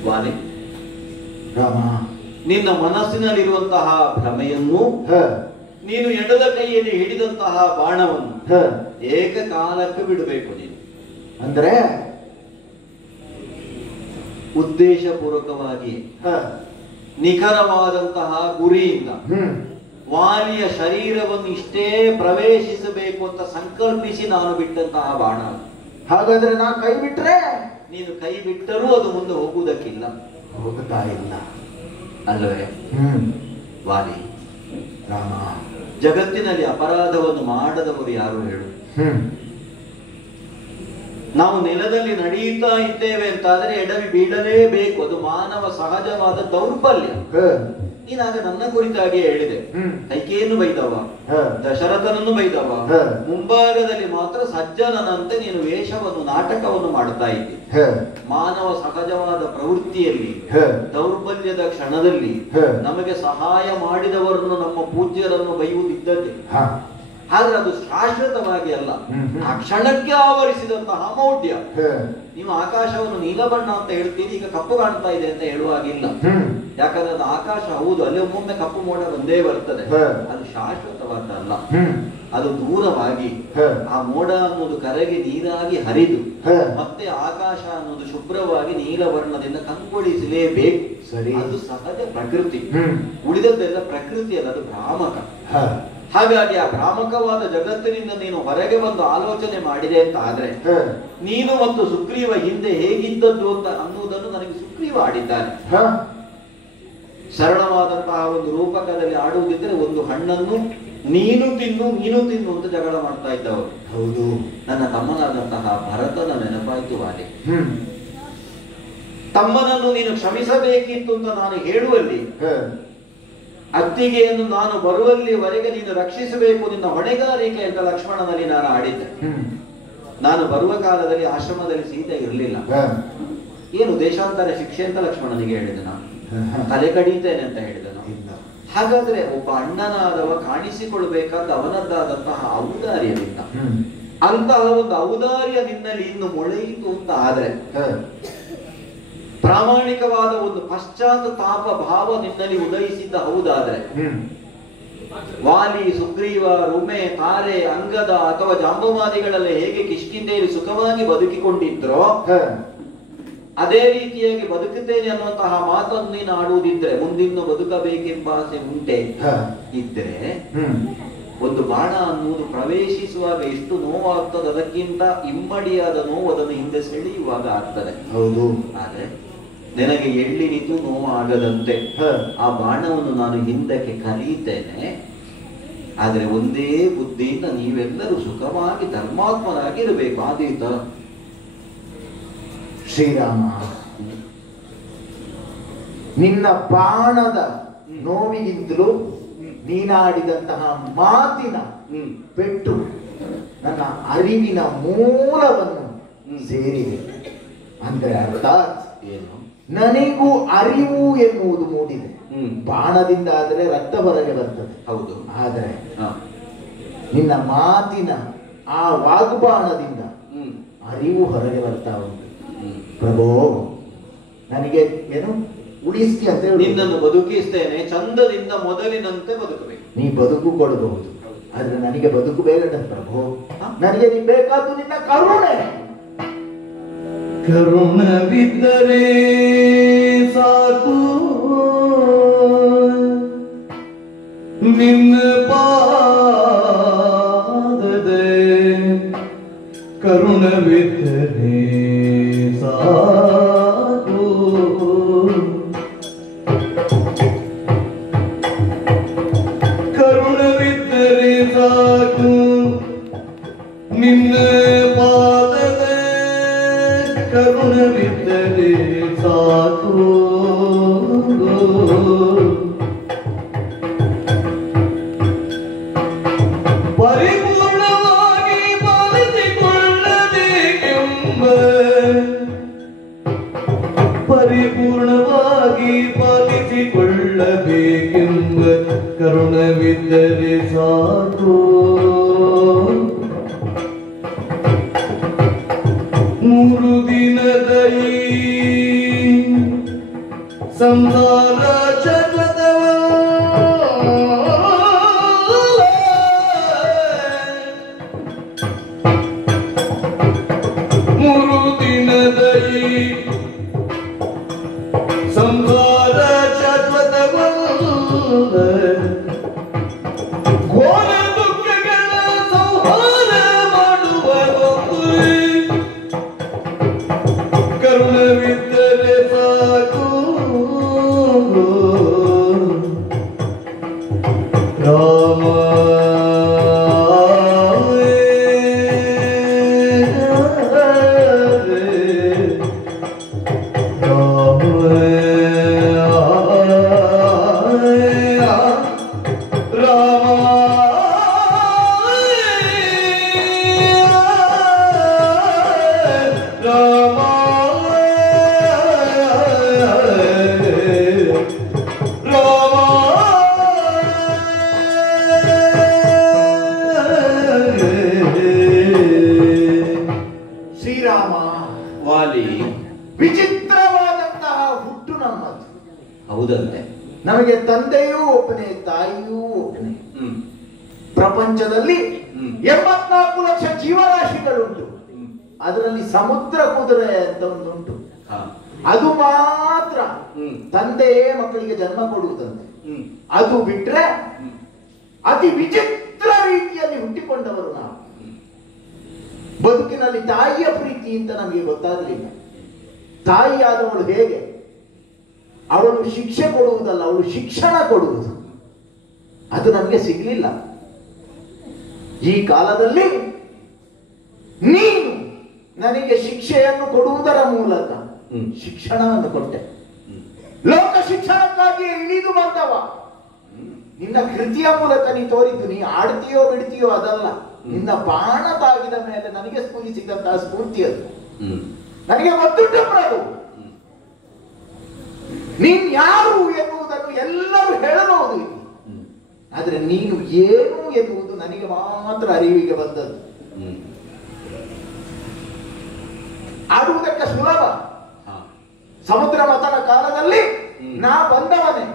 ವಾಲಿ, ರಾಮ, ನಿನ್ನ ಮನಸ್ಸಿನಲ್ಲಿರುವಂತಹ ಭ್ರಮೆಯನ್ನು, ನೀನು ಎಡದ ಕೈಯಲ್ಲಿ ಹಿಡಿದಂತಹ ಬಾಣವನ್ನು ಏಕಕಾಲಕ್ಕೆ ಬಿಡಬೇಕು. ನೀನು ಅಂದ್ರೆ ಉದ್ದೇಶಪೂರ್ವಕವಾಗಿ ನಿಖರವಾದಂತಹ ಗುರಿಯಿಂದ ವಾಲಿಯ ಶರೀರವನ್ನು ಇಷ್ಟೇ ಪ್ರವೇಶಿಸಬೇಕು ಅಂತ ಸಂಕಲ್ಪಿಸಿ ನಾನು ಬಿಟ್ಟಂತಹ ಬಾಣ. ಹಾಗಾದ್ರೆ ನಾ ಕೈ ಬಿಟ್ರೆ? ನೀನು ಕೈ ಬಿಟ್ಟರೂ ಅದು ಮುಂದೆ ಹೋಗುವುದಕ್ಕಿಲ್ಲ, ಹೋಗ್ತಾ ಇಲ್ಲ ಅಲ್ಲವೇ? ವಾಲಿ, ರಾಮ, ಜಗತ್ತಿನಲ್ಲಿ ಅಪರಾಧವನ್ನು ಮಾಡದವರು ಯಾರು ಹೇಳು? ನಾವು ನೆಲದಲ್ಲಿ ನಡೆಯುತ್ತಾ ಇದ್ದೇವೆ ಅಂತಾದ್ರೆ ಎಡವಿ ಬೀಳಲೇಬೇಕು, ಅದು ಮಾನವ ಸಹಜವಾದ ದೌರ್ಬಲ್ಯ. ನೀನಾಗ ನನ್ನ ಕುರಿತಾಗಿ ಹೇಳಿದೆ, ಕೈಕೇಯನ್ನು ಬೈದವ, ದಶರಥನನ್ನು ಬೈದವ, ಮುಂಭಾಗದಲ್ಲಿ ಮಾತ್ರ ಸಜ್ಜನನಂತೆ ನೀನು ವೇಷವನ್ನು ನಾಟಕವನ್ನು ಮಾಡ್ತಾ ಇದ್ದಿ. ಮಾನವ ಸಹಜವಾದ ಪ್ರವೃತ್ತಿಯಲ್ಲಿ ದೌರ್ಬಲ್ಯದ ಕ್ಷಣದಲ್ಲಿ ನಮಗೆ ಸಹಾಯ ಮಾಡಿದವರನ್ನು, ನಮ್ಮ ಪೂಜ್ಯರನ್ನು ಬೈಯುವುದಿದ್ದದ್ದೇ. ಆದ್ರೆ ಅದು ಶಾಶ್ವತವಾಗಿ ಅಲ್ಲ, ಆ ಕ್ಷಣಕ್ಕೆ ಆವರಿಸಿದಂತಹ ಮೌಢ್ಯ. ನೀವು ಆಕಾಶವನ್ನು ನೀಲ ಬಣ್ಣ ಅಂತ ಹೇಳ್ತೀರಿ, ಈಗ ಕಪ್ಪು ಕಾಣ್ತಾ ಇದೆ ಅಂತ ಹೇಳುವಾಗಿಲ್ಲ. ಯಾಕಂದ್ರೆ ಅದು ಆಕಾಶ ಹೌದು, ಅಲ್ಲಿ ಒಮ್ಮೊಮ್ಮೆ ಕಪ್ಪು ಮೋಡ ಬಂದೇ ಬರ್ತದೆ, ಅದು ಶಾಶ್ವತವಾದಲ್ಲ. ಅದು ದೂರವಾಗಿ ಆ ಮೋಡ ಅನ್ನೋದು ಕರಗಿ ನೀರಾಗಿ ಹರಿದು ಮತ್ತೆ ಆಕಾಶ ಅನ್ನೋದು ಶುಭ್ರವಾಗಿ ನೀಲ ವರ್ಣದಿಂದ ಕಂಗೊಳಿಸಲೇಬೇಕು. ಸರಿ, ಅದು ಸಹಜ ಪ್ರಕೃತಿ. ಉಳಿದದ್ದೆಲ್ಲ ಪ್ರಕೃತಿ ಅಲ್ಲ, ಅದು ಭ್ರಾಮಕ. ಹಾಗಾಗಿ ಆ ಭ್ರಾಮಕವಾದ ಜಗತ್ತಿನಿಂದ ನೀನು ಹೊರಗೆ ಬಂದು ಆಲೋಚನೆ ಮಾಡಿದೆ ಅಂತ ಆದ್ರೆ, ನೀನು ಮತ್ತು ಸುಗ್ರೀವ ಹಿಂದೆ ಹೇಗಿದ್ದದ್ದು ಅಂತ ಅನ್ನುವುದನ್ನು ನನಗೆ ಸುಗ್ರೀವ ಆಡಿದ್ದಾನೆ. ಸರಳವಾದಂತಹ ಒಂದು ರೂಪಕದಲ್ಲಿ ಆಡುವುದಿದ್ರೆ ಒಂದು ಹಣ್ಣನ್ನು ನೀನು ತಿನ್ನು ಅಂತ ಜಗಳ ಮಾಡ್ತಾ ಇದ್ದವರು. ಹೌದು, ನನ್ನ ತಮ್ಮನಾದಂತಹ ಭರತನ ನೆನಪಾಯ್ತು. ವಾಲಿ, ತಮ್ಮನನ್ನು ನೀನು ಕ್ಷಮಿಸಬೇಕಿತ್ತು ಅಂತ ನಾನು ಹೇಳುವಲ್ಲಿ, ಅತ್ತಿಗೆಯನ್ನು ನಾನು ಬರುವಲ್ಲಿವರೆಗೆ ನೀನು ರಕ್ಷಿಸಬೇಕು, ನಿನ್ನ ಹೊಣೆಗಾರಿಕೆ ಅಂತ ಲಕ್ಷ್ಮಣನಲ್ಲಿ ನಾನು ಆಡಿದ್ದೆ. ನಾನು ಬರುವ ಕಾಲದಲ್ಲಿ ಆಶ್ರಮದಲ್ಲಿ ಸೀತೆ ಇರಲಿಲ್ಲ. ಏನು ದೇಶಾಂತರ ಶಿಕ್ಷೆ ಅಂತ ಲಕ್ಷ್ಮಣನಿಗೆ ಹೇಳಿದೆ, ನಾನು ತಲೆ ಕಡಿತೇನೆ ಅಂತ ಹೇಳಿದೆ. ನಾನು ಹಾಗಾದ್ರೆ ಒಬ್ಬ ಅಣ್ಣನಾದವ ಕಾಣಿಸಿಕೊಳ್ಬೇಕಾದ ಅವನದ್ದಾದಂತಹ ಔದಾರ್ಯದಿಂದ, ಅಂತಹ ಒಂದು ಔದಾರ್ಯ ನಿನ್ನಲ್ಲಿ ಇನ್ನು ಮೊಳೆಯಿತು ಅಂತ ಆದ್ರೆ, ಪ್ರಾಮಾಣಿಕವಾದ ಒಂದು ಪಶ್ಚಾತ್ತಾಪ ಭಾವ ನಿನ್ನಲ್ಲಿ ಉದಯಿಸಿದ್ದ ಹೌದಾದ್ರೆ, ವಾಲಿ, ಸುಗ್ರೀವ, ರುಮೆ, ತಾರೆ, ಅಂಗದ ಅಥವಾ ಜಾಂಬವಾದಿಗಳಲ್ಲಿ ಹೇಗೆ ಕಿಷ್ಕಿಂಧೆಯಲ್ಲಿ ಸುಖವಾಗಿ ಬದುಕಿಕೊಂಡಿದ್ರೋ ಅದೇ ರೀತಿಯಾಗಿ ಬದುಕುತ್ತೇನೆ ಅನ್ನುವಂತಹ ಮಾತನ್ನು ನೀನು ಆಡುವುದಿದ್ರೆ, ಮುಂದಿನ ಬದುಕಬೇಕೆಂಬ ಆಸೆ ಉಂಟೆ ಇದ್ರೆ, ಒಂದು ಬಾಣ ಅನ್ನುವುದು ಪ್ರವೇಶಿಸುವಾಗ ಎಷ್ಟು ನೋವಾಗ್ತದೆ, ಅದಕ್ಕಿಂತ ಇಮ್ಮಡಿಯಾದ ನೋವು ಅದನ್ನು ಹಿಂದೆ ಸೆಳೆಯುವಾಗ ಆಗ್ತದೆ. ಹೌದು. ಆದ್ರೆ ನನಗೆ ಎಳ್ಳಿನಿತು ನೋವು ಆಗದಂತೆ ಆ ಬಾಣವನ್ನು ನಾನು ಹಿಂದಕ್ಕೆ ಕಲಿಯುತ್ತೇನೆ. ಆದ್ರೆ ಒಂದೇ ಬುದ್ಧಿಯಿಂದ ನೀವೆಲ್ಲರೂ ಸುಖವಾಗಿ ಧರ್ಮಾತ್ಮರಾಗಿ ಇರಬೇಕು. ಆದೀತ ಶ್ರೀರಾಮ, ನಿನ್ನ ಬಾಣದ ನೋವಿಗಿಂತಲೂ ನೀನಾಡಿದಂತಹ ಮಾತಿನ ಪೆಟ್ಟು ನನ್ನ ಅರಿವಿನ ಮೂಲವನ್ನು ಸೇರಿದೆ. ಅಂದ್ರೆ ಅರ್ಥಾತ್ ಏನು, ನನಗೂ ಅರಿವು ಎನ್ನುವುದು ಮೂಡಿದೆ. ಬಾಣದಿಂದ ಆದ್ರೆ ರಕ್ತ ಹೊರಗೆ ಬರ್ತದೆ, ಹೌದು. ಆದರೆ ನಿನ್ನ ಮಾತಿನ ಆ ವಾಗ್ಬಾಣದಿಂದ ಅರಿವು ಹೊರಗೆ ಬರ್ತಾ ಉಂಟು. ಪ್ರಭೋ, ನನಗೆ ಏನು ಉಳಿಸಿ ಅಂತ ಹೇಳಿ ನಿನ್ನನ್ನು ಬದುಕಿಸ್ತೇನೆ, ಚಂದದಿಂದ ಮೊದಲಿನಂತೆ ಬದುಕಬೇಕು. ನೀ ಬದುಕು ಕೊಡಬಹುದು, ಆದ್ರೆ ನನಗೆ ಬದುಕು ಬೇಡ ಪ್ರಭು. ನನಗೆ ನೀ ಬೇಕಾದ್ದು ನಿನ್ನ ಕರುಣೆ. ಕರುಣವಿದ್ದರೆ ಸಾಕು ನಿನ್ನ ಪಾದದೆ ಕರುಣವಿದ್ದರೆ ಸಾಕು ಕರುಣವಿದ್ದರೆ ಸಾಕು ನಿನ್ನ ಪಾದದ ಕರುಣವಿದ್ದರೆ ಸಾಕು ಪರಿಪೂರ್ಣವಾಗಿ ಪಾಲಿಸಿಕೊಳ್ಳಬೇಕೆಂಬ ಪರಿಪೂರ್ಣವಾಗಿ ಪಾಲಿಸಿಕೊಳ್ಳಬೇಕೆಂಬ ಕರುಣವಿದ್ದರೆ ಸಾಕು ಮೂರು ದಿನದ ಈ ಸಂಸಾರ ಚಕ್ರದವ ಮೂರು ದಿನದ ಈ ಸಂಸಾರ ಚಕ್ರದವ ಘೋರ ದುಃಖಗಳ ಸಂಹಾರ ಮಾಡುವ ಕರುಣವಿದ್ದರೆ ಸಾಕು ರಾಮ ಶ್ರೀರಾಮ, ವಾಲಿ, ವಿಚಿತ್ರವಾದಂತಹ ಹುಟ್ಟು ನಮ್ಮದು. ಹೌದಂತೆ. ನಮಗೆ ತಂದೆಯೂ ಒಬ್ಬನೇ, ತಾಯಿಯೂ ಒಬ್ಬನೇ. ಪ್ರಪಂಚದಲ್ಲಿ 84 ಲಕ್ಷ ಜೀವರಾಶಿಗಳುಂಟು. ಅದರಲ್ಲಿ ಸಮುದ್ರ ಕುದುರೆ ಅಂತ ಒಂದುಂಟು. ಅದು ಮಾತ್ರ ತಂದೆಯೇ ಮಕ್ಕಳಿಗೆ ಜನ್ಮ ಕೊಡುವುದಂತೆ. ಅದು ಬಿಟ್ರೆ ಅತಿ ವಿಚಿತ್ರ ರೀತಿಯಲ್ಲಿ ಹುಟ್ಟಿಕೊಂಡವರು ನಾವು. ಬದುಕಿನಲ್ಲಿ ತಾಯಿಯ ಪ್ರೀತಿ ಅಂತ ನಮಗೆ ಗೊತ್ತಾಗಲಿಲ್ಲ. ತಾಯಿಯಾದವಳು ಹೇಗೆ? ಅವಳು ಶಿಕ್ಷೆ ಕೊಡುವುದಲ್ಲ, ಅವಳು ಶಿಕ್ಷಣ ಕೊಡುವುದು. ಅದು ನಮಗೆ ಸಿಗ್ಲಿಲ್ಲ. ಈ ಕಾಲದಲ್ಲಿ ನೀನು ನನಗೆ ಶಿಕ್ಷೆಯನ್ನು ಕೊಡುವುದರ ಮೂಲಕ ಶಿಕ್ಷಣವನ್ನು ಕೊಟ್ಟೆ. ಲೋಕ ಶಿಕ್ಷಣಕ್ಕಾಗಿ ಇಳಿದು ಬಂದವ. ನಿನ್ನ ಕೃತಿಯ ಮೂಲಕ ನೀ ತೋರಿದ್ದು. ನೀ ಆಡ್ತೀಯೋ ಬಿಡ್ತೀಯೋ ಅದಲ್ಲ, ನಿನ್ನ ಬಾಣ ತಾಗಿದ ಮೇಲೆ ನನಗೆ ಸ್ಫೂರಿಸಿದಂತಹ ಸ್ಫೂರ್ತಿ ಅದು. ನನಗೆ ಗೊತ್ತುಂಟು ಪ್ರಭು, ನೀನ್ ಯಾರು ಎನ್ನುವುದನ್ನು ಎಲ್ಲರೂ ಹೇಳಬಹುದು. ಆದ್ರೆ ನೀನು ಏನು ಎನ್ನುವುದು ನನಗೆ ಮಾತ್ರ ಅರಿವಿಗೆ ಬಂದದ್ದು. ಆಡುವುದಕ್ಕೆ ಸುಲಭ. ಸಮುದ್ರ ಮಥನ ಕಾಲದಲ್ಲಿ ನಾ ಬಂದವನೇ.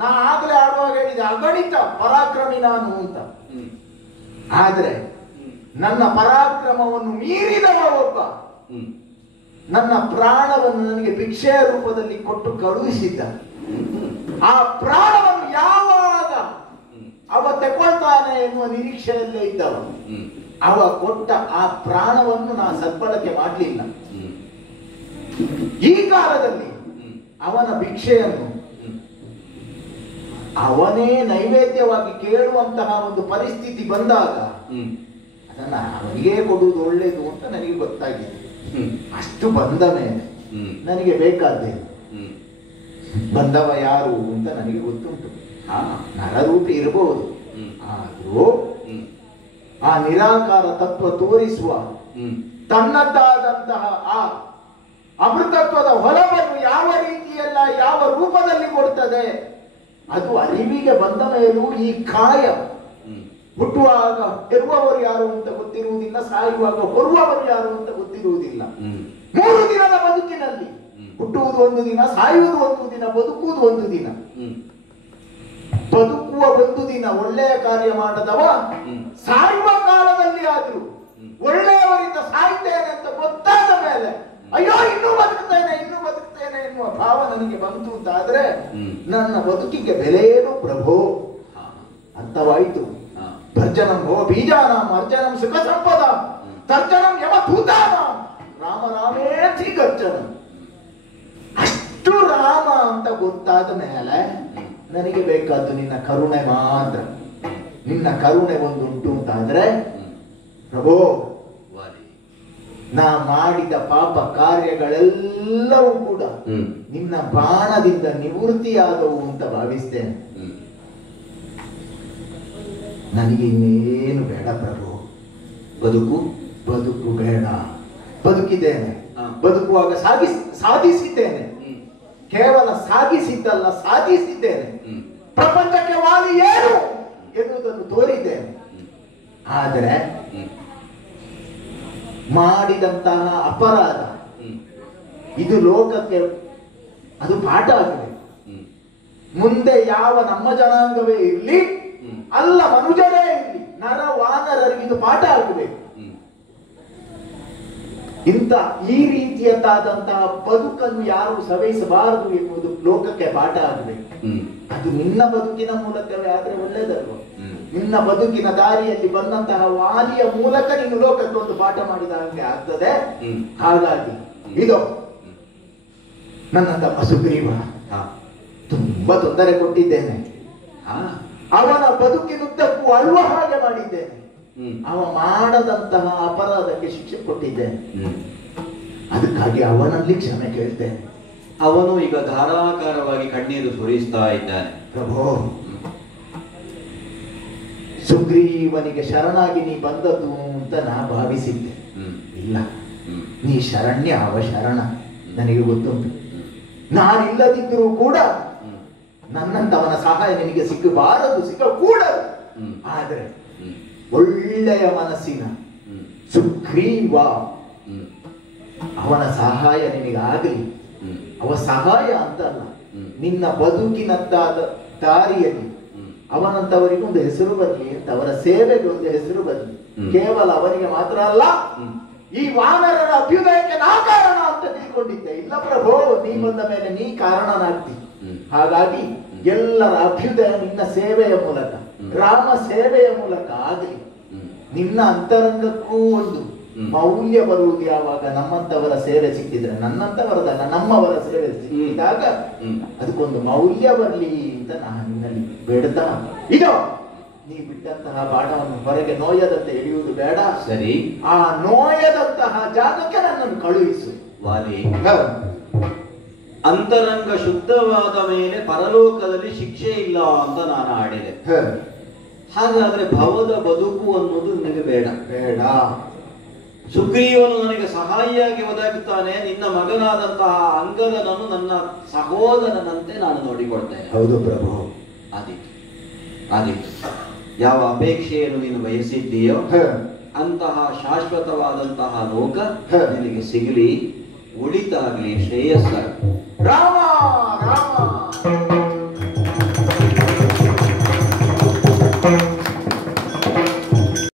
ನಾ ಆಗಲೇ ಆಡುವಾಗ ಹೇಳಿದೆ, ಅಗಣಿತ ಪರಾಕ್ರಮಿ ನಾನು ಅಂತ. ಆದ್ರೆ ನನ್ನ ಪರಾಕ್ರಮವನ್ನು ಮೀರಿದವ ಒಬ್ಬ ನನ್ನ ಪ್ರಾಣವನ್ನು ನನಗೆ ಭಿಕ್ಷೆಯ ರೂಪದಲ್ಲಿ ಕೊಟ್ಟು ಕಳುಹಿಸಿದ್ದ. ಆ ಪ್ರಾಣವನ್ನು ಯಾವಾಗ ಅವ ತಗೊಳ್ತಾನೆ ಎನ್ನುವ ನಿರೀಕ್ಷೆಯಲ್ಲೇ ಇದ್ದವ. ಅವ ಕೊಟ್ಟ ಆ ಪ್ರಾಣವನ್ನು ನಾ ಸದ್ಬಳಕೆ ಮಾಡಲಿಲ್ಲ. ಈ ಕಾಲದಲ್ಲಿ ಅವನ ಭಿಕ್ಷೆಯನ್ನು ಅವನೇ ನೈವೇದ್ಯವಾಗಿ ಕೇಳುವಂತಹ ಒಂದು ಪರಿಸ್ಥಿತಿ ಬಂದಾಗ ಅದನ್ನ ಅವನಿಗೆ ಕೊಡುವುದು ಒಳ್ಳೇದು ಅಂತ ನನಗೆ ಗೊತ್ತಾಗಿದೆ. ಅಷ್ಟು ಬಂದ ಮೇಲೆ ನನಗೆ ಬೇಕಾದ್ದೇನು, ಬಂದವ ಯಾರು ಅಂತ ನನಗೆ ಗೊತ್ತುಂಟು. ನರರೂಪಿ ಇರಬಹುದು, ಆದರೂ ಆ ನಿರಾಕಾರ ತತ್ವ ತೋರಿಸುವ ತನ್ನದ್ದಾದಂತಹ ಆ ಅಮೃತತ್ವದ ಹೊಲವನ್ನು ಯಾವ ರೀತಿಯಲ್ಲ ಯಾವ ರೂಪದಲ್ಲಿ ಕೊಡ್ತದೆ ಅದು ಅರಿವಿಗೆ ಬಂದ ಮೇಲೂ ಈ ಕಾಯ ಹುಟ್ಟುವಾಗ ಹೆರುವವರು ಯಾರು ಅಂತ ಗೊತ್ತಿರುವುದಿಲ್ಲ, ಸಾಯುವಾಗ ಹೊರುವವರು ಯಾರು ಅಂತ ಗೊತ್ತಿರುವುದಿಲ್ಲ. 3 ದಿನದ ಬದುಕಿನಲ್ಲಿ ಹುಟ್ಟುವುದು ಒಂದು ದಿನ, ಸಾಯುವುದು ಒಂದು ದಿನ, ಬದುಕುವುದು ಒಂದು ದಿನ. ಬದುಕುವ ಒಂದು ದಿನ ಒಳ್ಳೆಯ ಕಾರ್ಯ ಮಾಡದವ ಸಾಯುವ ಕಾಲದಲ್ಲಿ ಆದ್ರೂ ಒಳ್ಳೆಯವರಿಂದ ಸಾಯ್ತೇನೆ ಅಂತ ಗೊತ್ತಾದ ಮೇಲೆ ಅಯ್ಯೋ ಇನ್ನೂ ಬದುಕ್ತೇನೆ ಎನ್ನುವ ಭಾವ ನನಗೆ ಬಂತು ಅಂತ ಆದ್ರೆ ನನ್ನ ಬದುಕಿಗೆ ಬೆಲೆಯೇನು ಪ್ರಭು ಅರ್ಥವಾಯಿತು. ಭರ್ಜನಂ ಭೋ ಬೀಜಾನಾಂ ಅರ್ಜನಂ ಸುಖ ಸಂಪದ ತರ್ಜನಂ ಯಮ ಭೂತಾನಾಂ ರಾಮ ರಾಮೇತಿ ಗರ್ಜನಂ. ಅಷ್ಟು ರಾಮ ಅಂತ ಗೊತ್ತಾದ ಮೇಲೆ ನನಗೆ ಬೇಕಾದ್ದು ನಿನ್ನ ಕರುಣೆ ಮಾತ್ರ. ನಿನ್ನ ಕರುಣೆ ಒಂದುಂಟು ಅಂತ ಆದ್ರೆ ಪ್ರಭು ನಾ ಮಾಡಿದ ಪಾಪ ಕಾರ್ಯಗಳೆಲ್ಲವೂ ಕೂಡ ನಿನ್ನ ಬಾಣದಿಂದ ನಿವೃತ್ತಿಯಾದವು ಅಂತ ಭಾವಿಸ್ತೇನೆ. ನನಗೆ ಇನ್ನೇನು ಬೇಡ ಪ್ರಭು. ಬದುಕು ಬೇಡ. ಬದುಕಿದ್ದೇನೆ, ಬದುಕುವಾಗ ಸಾಧಿಸಿದ್ದೇನೆ. ಕೇವಲ ಸಾಗಿಸಿದ್ದಲ್ಲ, ಸಾಧಿಸಿದ್ದೇನೆ. ಪ್ರಪಂಚಕ್ಕೆ ವಾಲಿ ಏನು ಎನ್ನುವುದನ್ನು ತೋರಿದ್ದೇನೆ. ಆದರೆ ಮಾಡಿದಂತಹ ಅಪರಾಧ ಇದು ಲೋಕಕ್ಕೆ ಅದು ಪಾಠ ಆಗಬೇಕು. ಮುಂದೆ ಯಾವ ನಮ್ಮ ಜನಾಂಗವೇ ಇರಲಿ, ಅಲ್ಲ ಮನುಜರೇ ಇರಲಿ, ನರ ವಾನರರಿಗೆ ಇದು ಪಾಠ ಆಗಬೇಕು. ಇಂಥ ಈ ರೀತಿಯದ್ದಾದಂತಹ ಬದುಕನ್ನು ಯಾರು ಸವೆಸಬಾರದು ಎನ್ನುವುದು ಲೋಕಕ್ಕೆ ಪಾಠ ಆಗಬೇಕು. ಅದು ನಿನ್ನ ಬದುಕಿನ ಮೂಲಕವೇ ಆದ್ರೆ ಒಳ್ಳೇದಲ್ವ? ನಿನ್ನ ಬದುಕಿನ ದಾರಿಯಲ್ಲಿ ಬಂದಂತಹ ವಾಲಿಯ ಮೂಲಕ ನೀನು ಲೋಕಕ್ಕೆ ಒಂದು ಪಾಠ ಮಾಡಿದ ಹಾಗೆ ಆಗ್ತದೆ. ಹಾಗಾಗಿ ಇದು ನನ್ನ ತಮ್ಮ ಸುಗ್ರೀವ ತುಂಬಾ ತೊಂದರೆ ಕೊಟ್ಟಿದ್ದೇನೆ. ಅವನ ಬದುಕಿನುದ್ದಕ್ಕೂ ಅಳುವ ಹಾಗೆ ಮಾಡಿದ್ದೇನೆ. ಅವ ಮಾಡದಂತಹ ಅಪರಾಧಕ್ಕೆ ಶಿಕ್ಷೆ ಕೊಟ್ಟಿದ್ದೇನೆ. ಅದಕ್ಕಾಗಿ ಅವನಲ್ಲಿ ಕ್ಷಮೆ ಕೇಳ್ತೇನೆ. ಅವನು ಈಗ ಧಾರಾಕಾರವಾಗಿ ಕಣ್ಣೀರು ಸುರಿಸ್ತಾ ಇದ್ದಾನೆ. ಪ್ರಭು, ಸುಗ್ರೀವನಿಗೆ ಶರಣಾಗಿ ನೀ ಬಂದದ್ದು ಅಂತ ನಾ ಭಾವಿಸಿದ್ದೆ. ಇಲ್ಲ, ನೀ ಶರಣ್ಯ, ಅವ ಶರಣ. ನನಗೆ ಗೊತ್ತುಂಟು. ನಾನಿಲ್ಲದಿದ್ದರೂ ಕೂಡ ನನ್ನಂತವನ ಸಹಾಯ ನಿನಗೆ ಸಿಕ್ಕಬಾರದು, ಸಿಕ್ಕಕೂಡದು. ಆದರೆ ಒಳ್ಳೆಯ ಮನಸ್ಸಿನ ಸುಗ್ರೀವ ಅವನ ಸಹಾಯ ನಿನಗಾಗಲಿ. ಅವ ಸಹಾಯ ಅಂತಲ್ಲ, ನಿನ್ನ ಬದುಕಿನದ್ದಾದ ದಾರಿಯಲ್ಲಿ ಅವನಂತವರಿಗೆ ಒಂದು ಹೆಸರು ಬರಲಿ ಅಂತ, ಅವರ ಸೇವೆಗೆ ಒಂದು ಹೆಸರು ಬರಲಿ. ಕೇವಲ ಅವನಿಗೆ ಮಾತ್ರ ಅಲ್ಲ, ಈ ವಾನರರ ಅಭ್ಯುದಯಕ್ಕೆ ನಾ ಕಾರಣ ಅಂತ ತಿಳ್ಕೊಂಡಿದ್ದೆ. ಇಲ್ಲ ಪ್ರಭು, ನೀ ಬಂದ ಮೇಲೆ ನೀ ಕಾರಣನಾಗ್ತಿ. ಹಾಗಾಗಿ ಎಲ್ಲರ ಅಭ್ಯುದಯ ನಿನ್ನ ಸೇವೆಯ ಮೂಲಕ, ರಾಮ ಸೇವೆಯ ಮೂಲಕ ಆಗಲಿ. ನಿನ್ನ ಅಂತರಂಗಕ್ಕೂ ಒಂದು ಮೌಲ್ಯ ಬರುವುದು ಯಾವಾಗ ನಮ್ಮಂತವರ ಸೇವೆ ಸಿಕ್ಕಿದ್ರೆ, ನನ್ನಂತವರದಲ್ಲ ನಮ್ಮವರ ಸೇವೆ ಸಿಕ್ಕಿದಾಗ ಅದಕ್ಕೊಂದು ಮೌಲ್ಯ ಬರಲಿ ಅಂತ ನಾನು ನಿನ್ನಲ್ಲಿ ಬೇಡ್ತಾ, ಇದು ನೀ ಬಿಟ್ಟಂತಹ ಬಾಣವನ್ನು ಹೊರಗೆ ನೋಯದಂತೆ ಎಳೆಯುವುದು ಬೇಡ. ಸರಿ, ಆ ನೋಯದಂತಹ ಜಾಗಕ್ಕೆ ನನ್ನನ್ನು ಕಳುಹಿಸು. ವಾಲಿ, ಅಂತರಂಗ ಶುದ್ಧವಾದ ಮೇಲೆ ಪರಲೋಕದಲ್ಲಿ ಶಿಕ್ಷೆ ಇಲ್ಲ ಅಂತ ನಾನು ಆಡಿದೆ. ಹಾಗಾದ್ರೆ ಭವದ ಬದುಕು ಅನ್ನೋದು ನಿನಗೆ ಬೇಡ. ಸುಗ್ರೀವನು ನನಗೆ ಸಹಾಯಿಯಾಗಿ ಒದಗುತ್ತಾನೆ. ನಿನ್ನ ಮಗನಾದಂತಹ ಅಂಗದನನ್ನು ನನ್ನ ಸಹೋದರನಂತೆ ನಾನು ನೋಡಿಕೊಳ್ತೇನೆ. ಹೌದು ಪ್ರಭು. ಆದೀತು. ಯಾವ ಅಪೇಕ್ಷೆಯನ್ನು ನೀನು ಬಯಸಿದ್ದೀಯೋ ಅಂತಹ ಶಾಶ್ವತವಾದಂತಹ ಲೋಕ ನಿನಗೆ ಸಿಗಲಿ, ಒಳಿತಾಗಲಿ, ಶ್ರೇಯಸ್ಸಾಗಲಿ. ರಾಮ